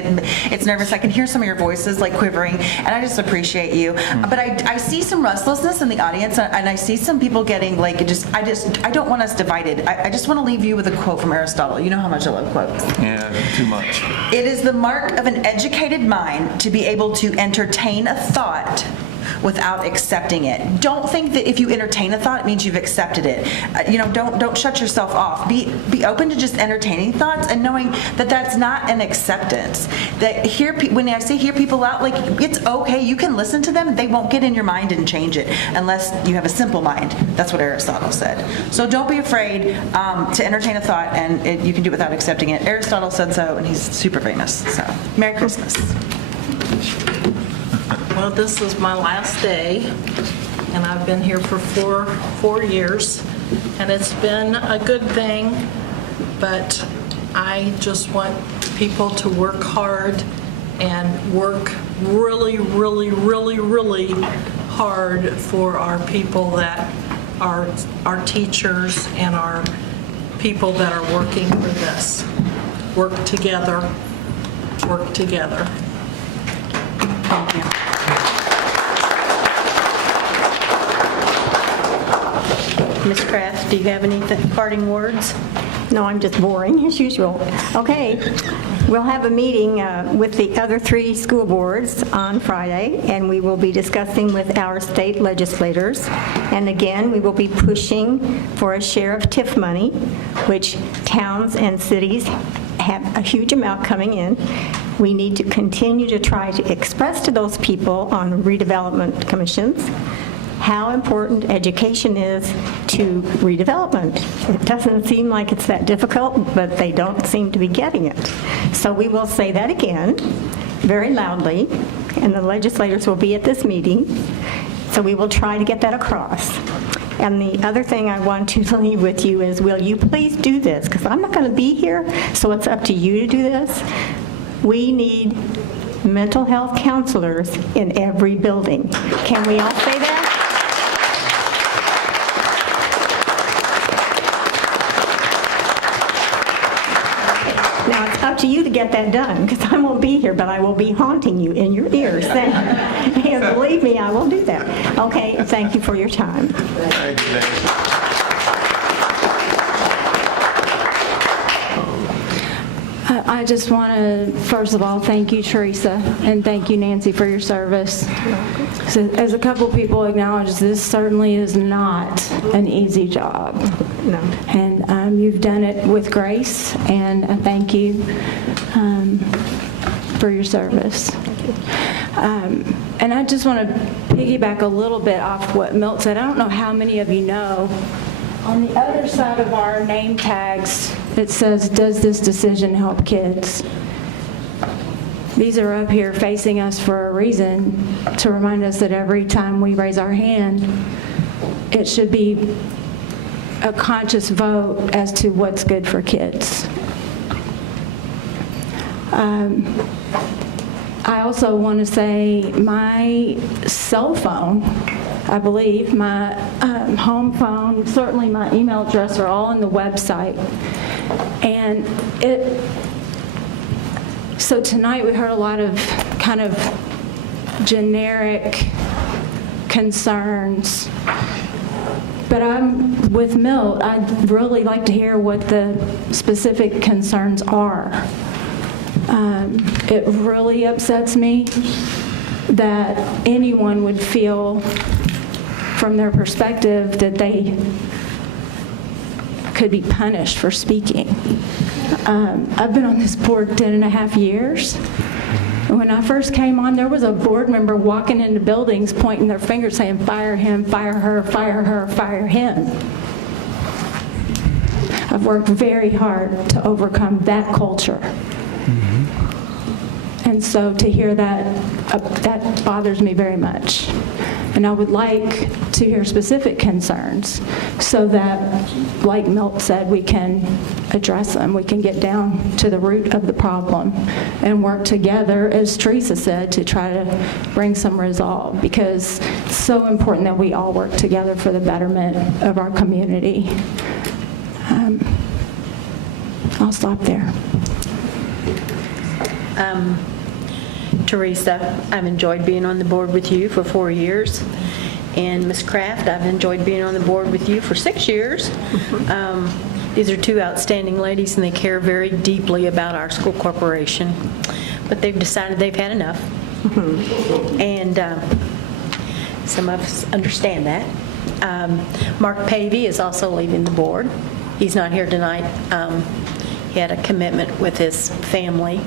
it's nervous. I can hear some of your voices like quivering, and I just appreciate you. But I see some restlessness in the audience, and I see some people getting like I don't want us divided. I just want to leave you with a quote from Aristotle. You know how much I love quotes. Yeah, too much. It is the mark of an educated mind to be able to entertain a thought without accepting it. Don't think that if you entertain a thought, it means you've accepted it. Don't shut yourself off. Be open to just entertaining thoughts and knowing that that's not an acceptance. That when I say hear people out, like it's okay. You can listen to them. They won't get in your mind and change it unless you have a simple mind. That's what Aristotle said. So don't be afraid to entertain a thought, and you can do it without accepting it. Aristotle said so, and he's super famous. So Merry Christmas. Well, this is my last day, and I've been here for four years, and it's been a good thing, but I just want people to work hard and work really, really, really, really hard for our people that are our teachers and our people that are working for this. Work together, work together. Thank you. Ms. Kraft, do you have any parting words? No, I'm just boring, as usual. Okay, we'll have a meeting with the other 3 school boards on Friday, and we will be discussing with our state legislators. And again, we will be pushing for a share of TIF money, which towns and cities have a huge amount coming in. We need to continue to try to express to those people on redevelopment commissions how important education is to redevelopment. It doesn't seem like it's that difficult, but they don't seem to be getting it. So we will say that again, very loudly, and the legislators will be at this meeting, so we will try to get that across. And the other thing I want to leave with you is, will you please do this? Because I'm not going to be here, so it's up to you to do this. We need mental health counselors in every building. Can we all say that? Now, it's up to you to get that done, because I won't be here, but I will be haunting you in your ears. And believe me, I will do that. Okay, thank you for your time. Thank you, Nancy. I just want to, first of all, thank you, Teresa, and thank you, Nancy, for your service. So, as a couple people acknowledge, this certainly is not an easy job. No. And you've done it with grace, and I thank you for your service. And I just want to piggyback a little bit off what Milt said. I don't know how many of you know, on the other side of our name tags, it says, "Does this decision help kids?" These are up here facing us for a reason, to remind us that every time we raise our hand, it should be a conscious vote as to what's good for kids. I also want to say my cell phone, I believe, my home phone, certainly my email address are all on the website. And so tonight we heard a lot of kind of generic concerns. But I'm with Milt, I'd really like to hear what the specific concerns are. It really upsets me that anyone would feel, from their perspective, that they could be punished for speaking. I've been on this board 10.5 years. When I first came on, there was a board member walking into buildings pointing their finger saying, "Fire him, fire her, fire her, fire him." I've worked very hard to overcome that culture. And so to hear that, that bothers me very much. And I would like to hear specific concerns so that, like Milt said, we can address them. We can get down to the root of the problem and work together, as Teresa said, to try to bring some resolve, because it's so important that we all work together for the betterment of our community. I'll stop there. Teresa, I've enjoyed being on the board with you for 4 years. And Ms. Kraft, I've enjoyed being on the board with you for 6 years. These are 2 outstanding ladies, and they care very deeply about our school corporation. But they've decided they've had enough. And some of us understand that. Mark Pavey is also leaving the board. He's not here tonight. He had a commitment with his family.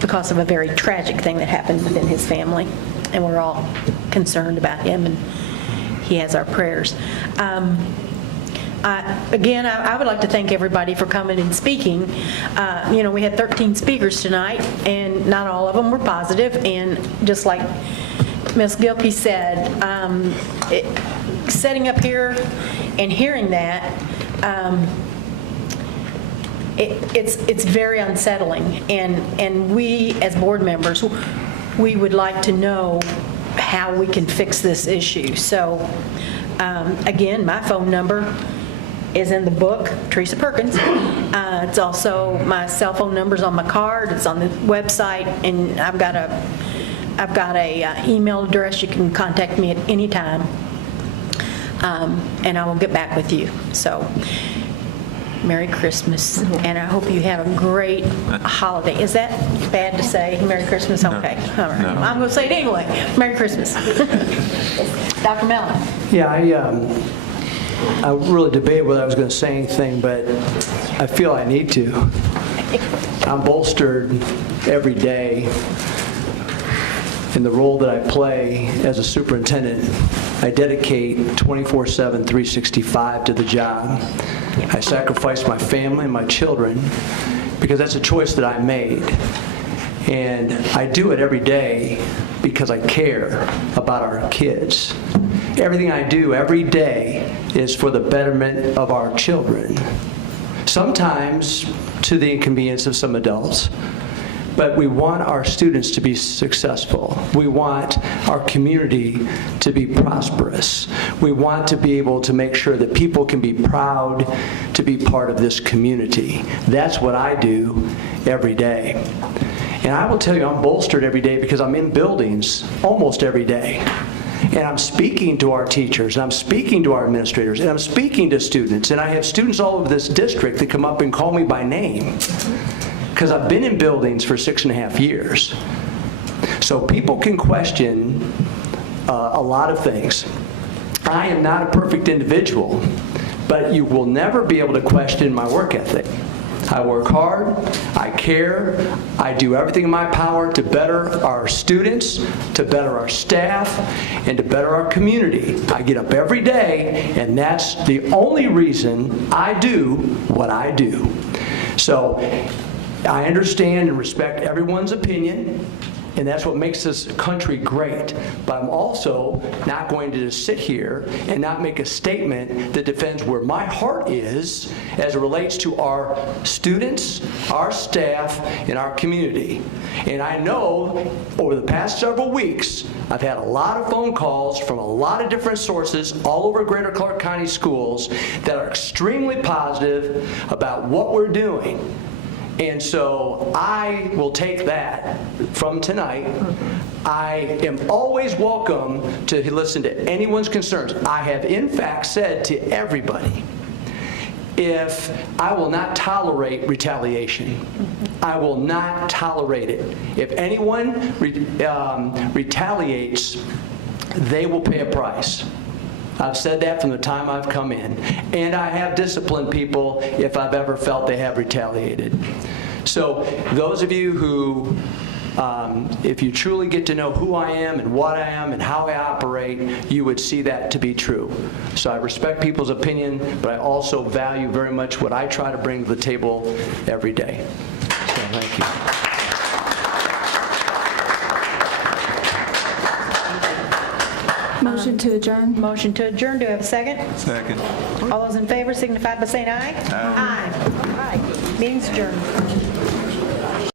Because of a very tragic thing that happened within his family, and we're all concerned about him, and he has our prayers. Again, I would like to thank everybody for coming and speaking. We had 13 speakers tonight, and not all of them were positive, and just like Ms. Gilkey said, sitting up here and hearing that, it's very unsettling, and we as board members, we would like to know how we can fix this issue. So again, my phone number is in the book, Teresa Perkins. It's also, my cell phone number's on my card, it's on the website, and I've got a email address. You can contact me at any time. and I will get back with you. So, Merry Christmas, and I hope you have a great holiday. Is that bad to say, Merry Christmas? Okay, all right. I'm going to say it anyway. Merry Christmas. Dr. Mellon. Yeah, I really debated whether I was going to say anything, but I feel I need to. I'm bolstered every day in the role that I play as a superintendent. I dedicate 24/7, 365 to the job. I sacrifice my family and my children because that's a choice that I made. And I do it every day because I care about our kids. Everything I do every day is for the betterment of our children. Sometimes to the inconvenience of some adults. But we want our students to be successful. We want our community to be prosperous. We want to be able to make sure that people can be proud to be part of this community. That's what I do every day. And I will tell you, I'm bolstered every day because I'm in buildings almost every day. And I'm speaking to our teachers, and I'm speaking to our administrators, and I'm speaking to students. And I have students all over this district that come up and call me by name, because I've been in buildings for 6.5 years. So people can question a lot of things. I am not a perfect individual, but you will never be able to question my work ethic. I work hard, I care, I do everything in my power to better our students, to better our staff, and to better our community. I get up every day, and that's the only reason I do what I do. So I understand and respect everyone's opinion, and that's what makes this country great. But I'm also not going to just sit here and not make a statement that defends where my heart is as it relates to our students, our staff, and our community. And I know over the past several weeks, I've had a lot of phone calls from a lot of different sources all over Greater Clark County schools that are extremely positive about what we're doing. And so I will take that from tonight. I am always welcome to listen to anyone's concerns. I have in fact said to everybody, if I will not tolerate retaliation, I will not tolerate it. If anyone retaliates, they will pay a price. I've said that from the time I've come in. And I have disciplined people if I've ever felt they have retaliated. So those of you who, if you truly get to know who I am and what I am and how I operate, you would see that to be true. So I respect people's opinion, but I also value very much what I try to bring to the table every day. So thank you. Motion to adjourn. Motion to adjourn. Do I have a second? Second. All those in favor signify by saying aye. Aye. All right. Meeting's adjourned.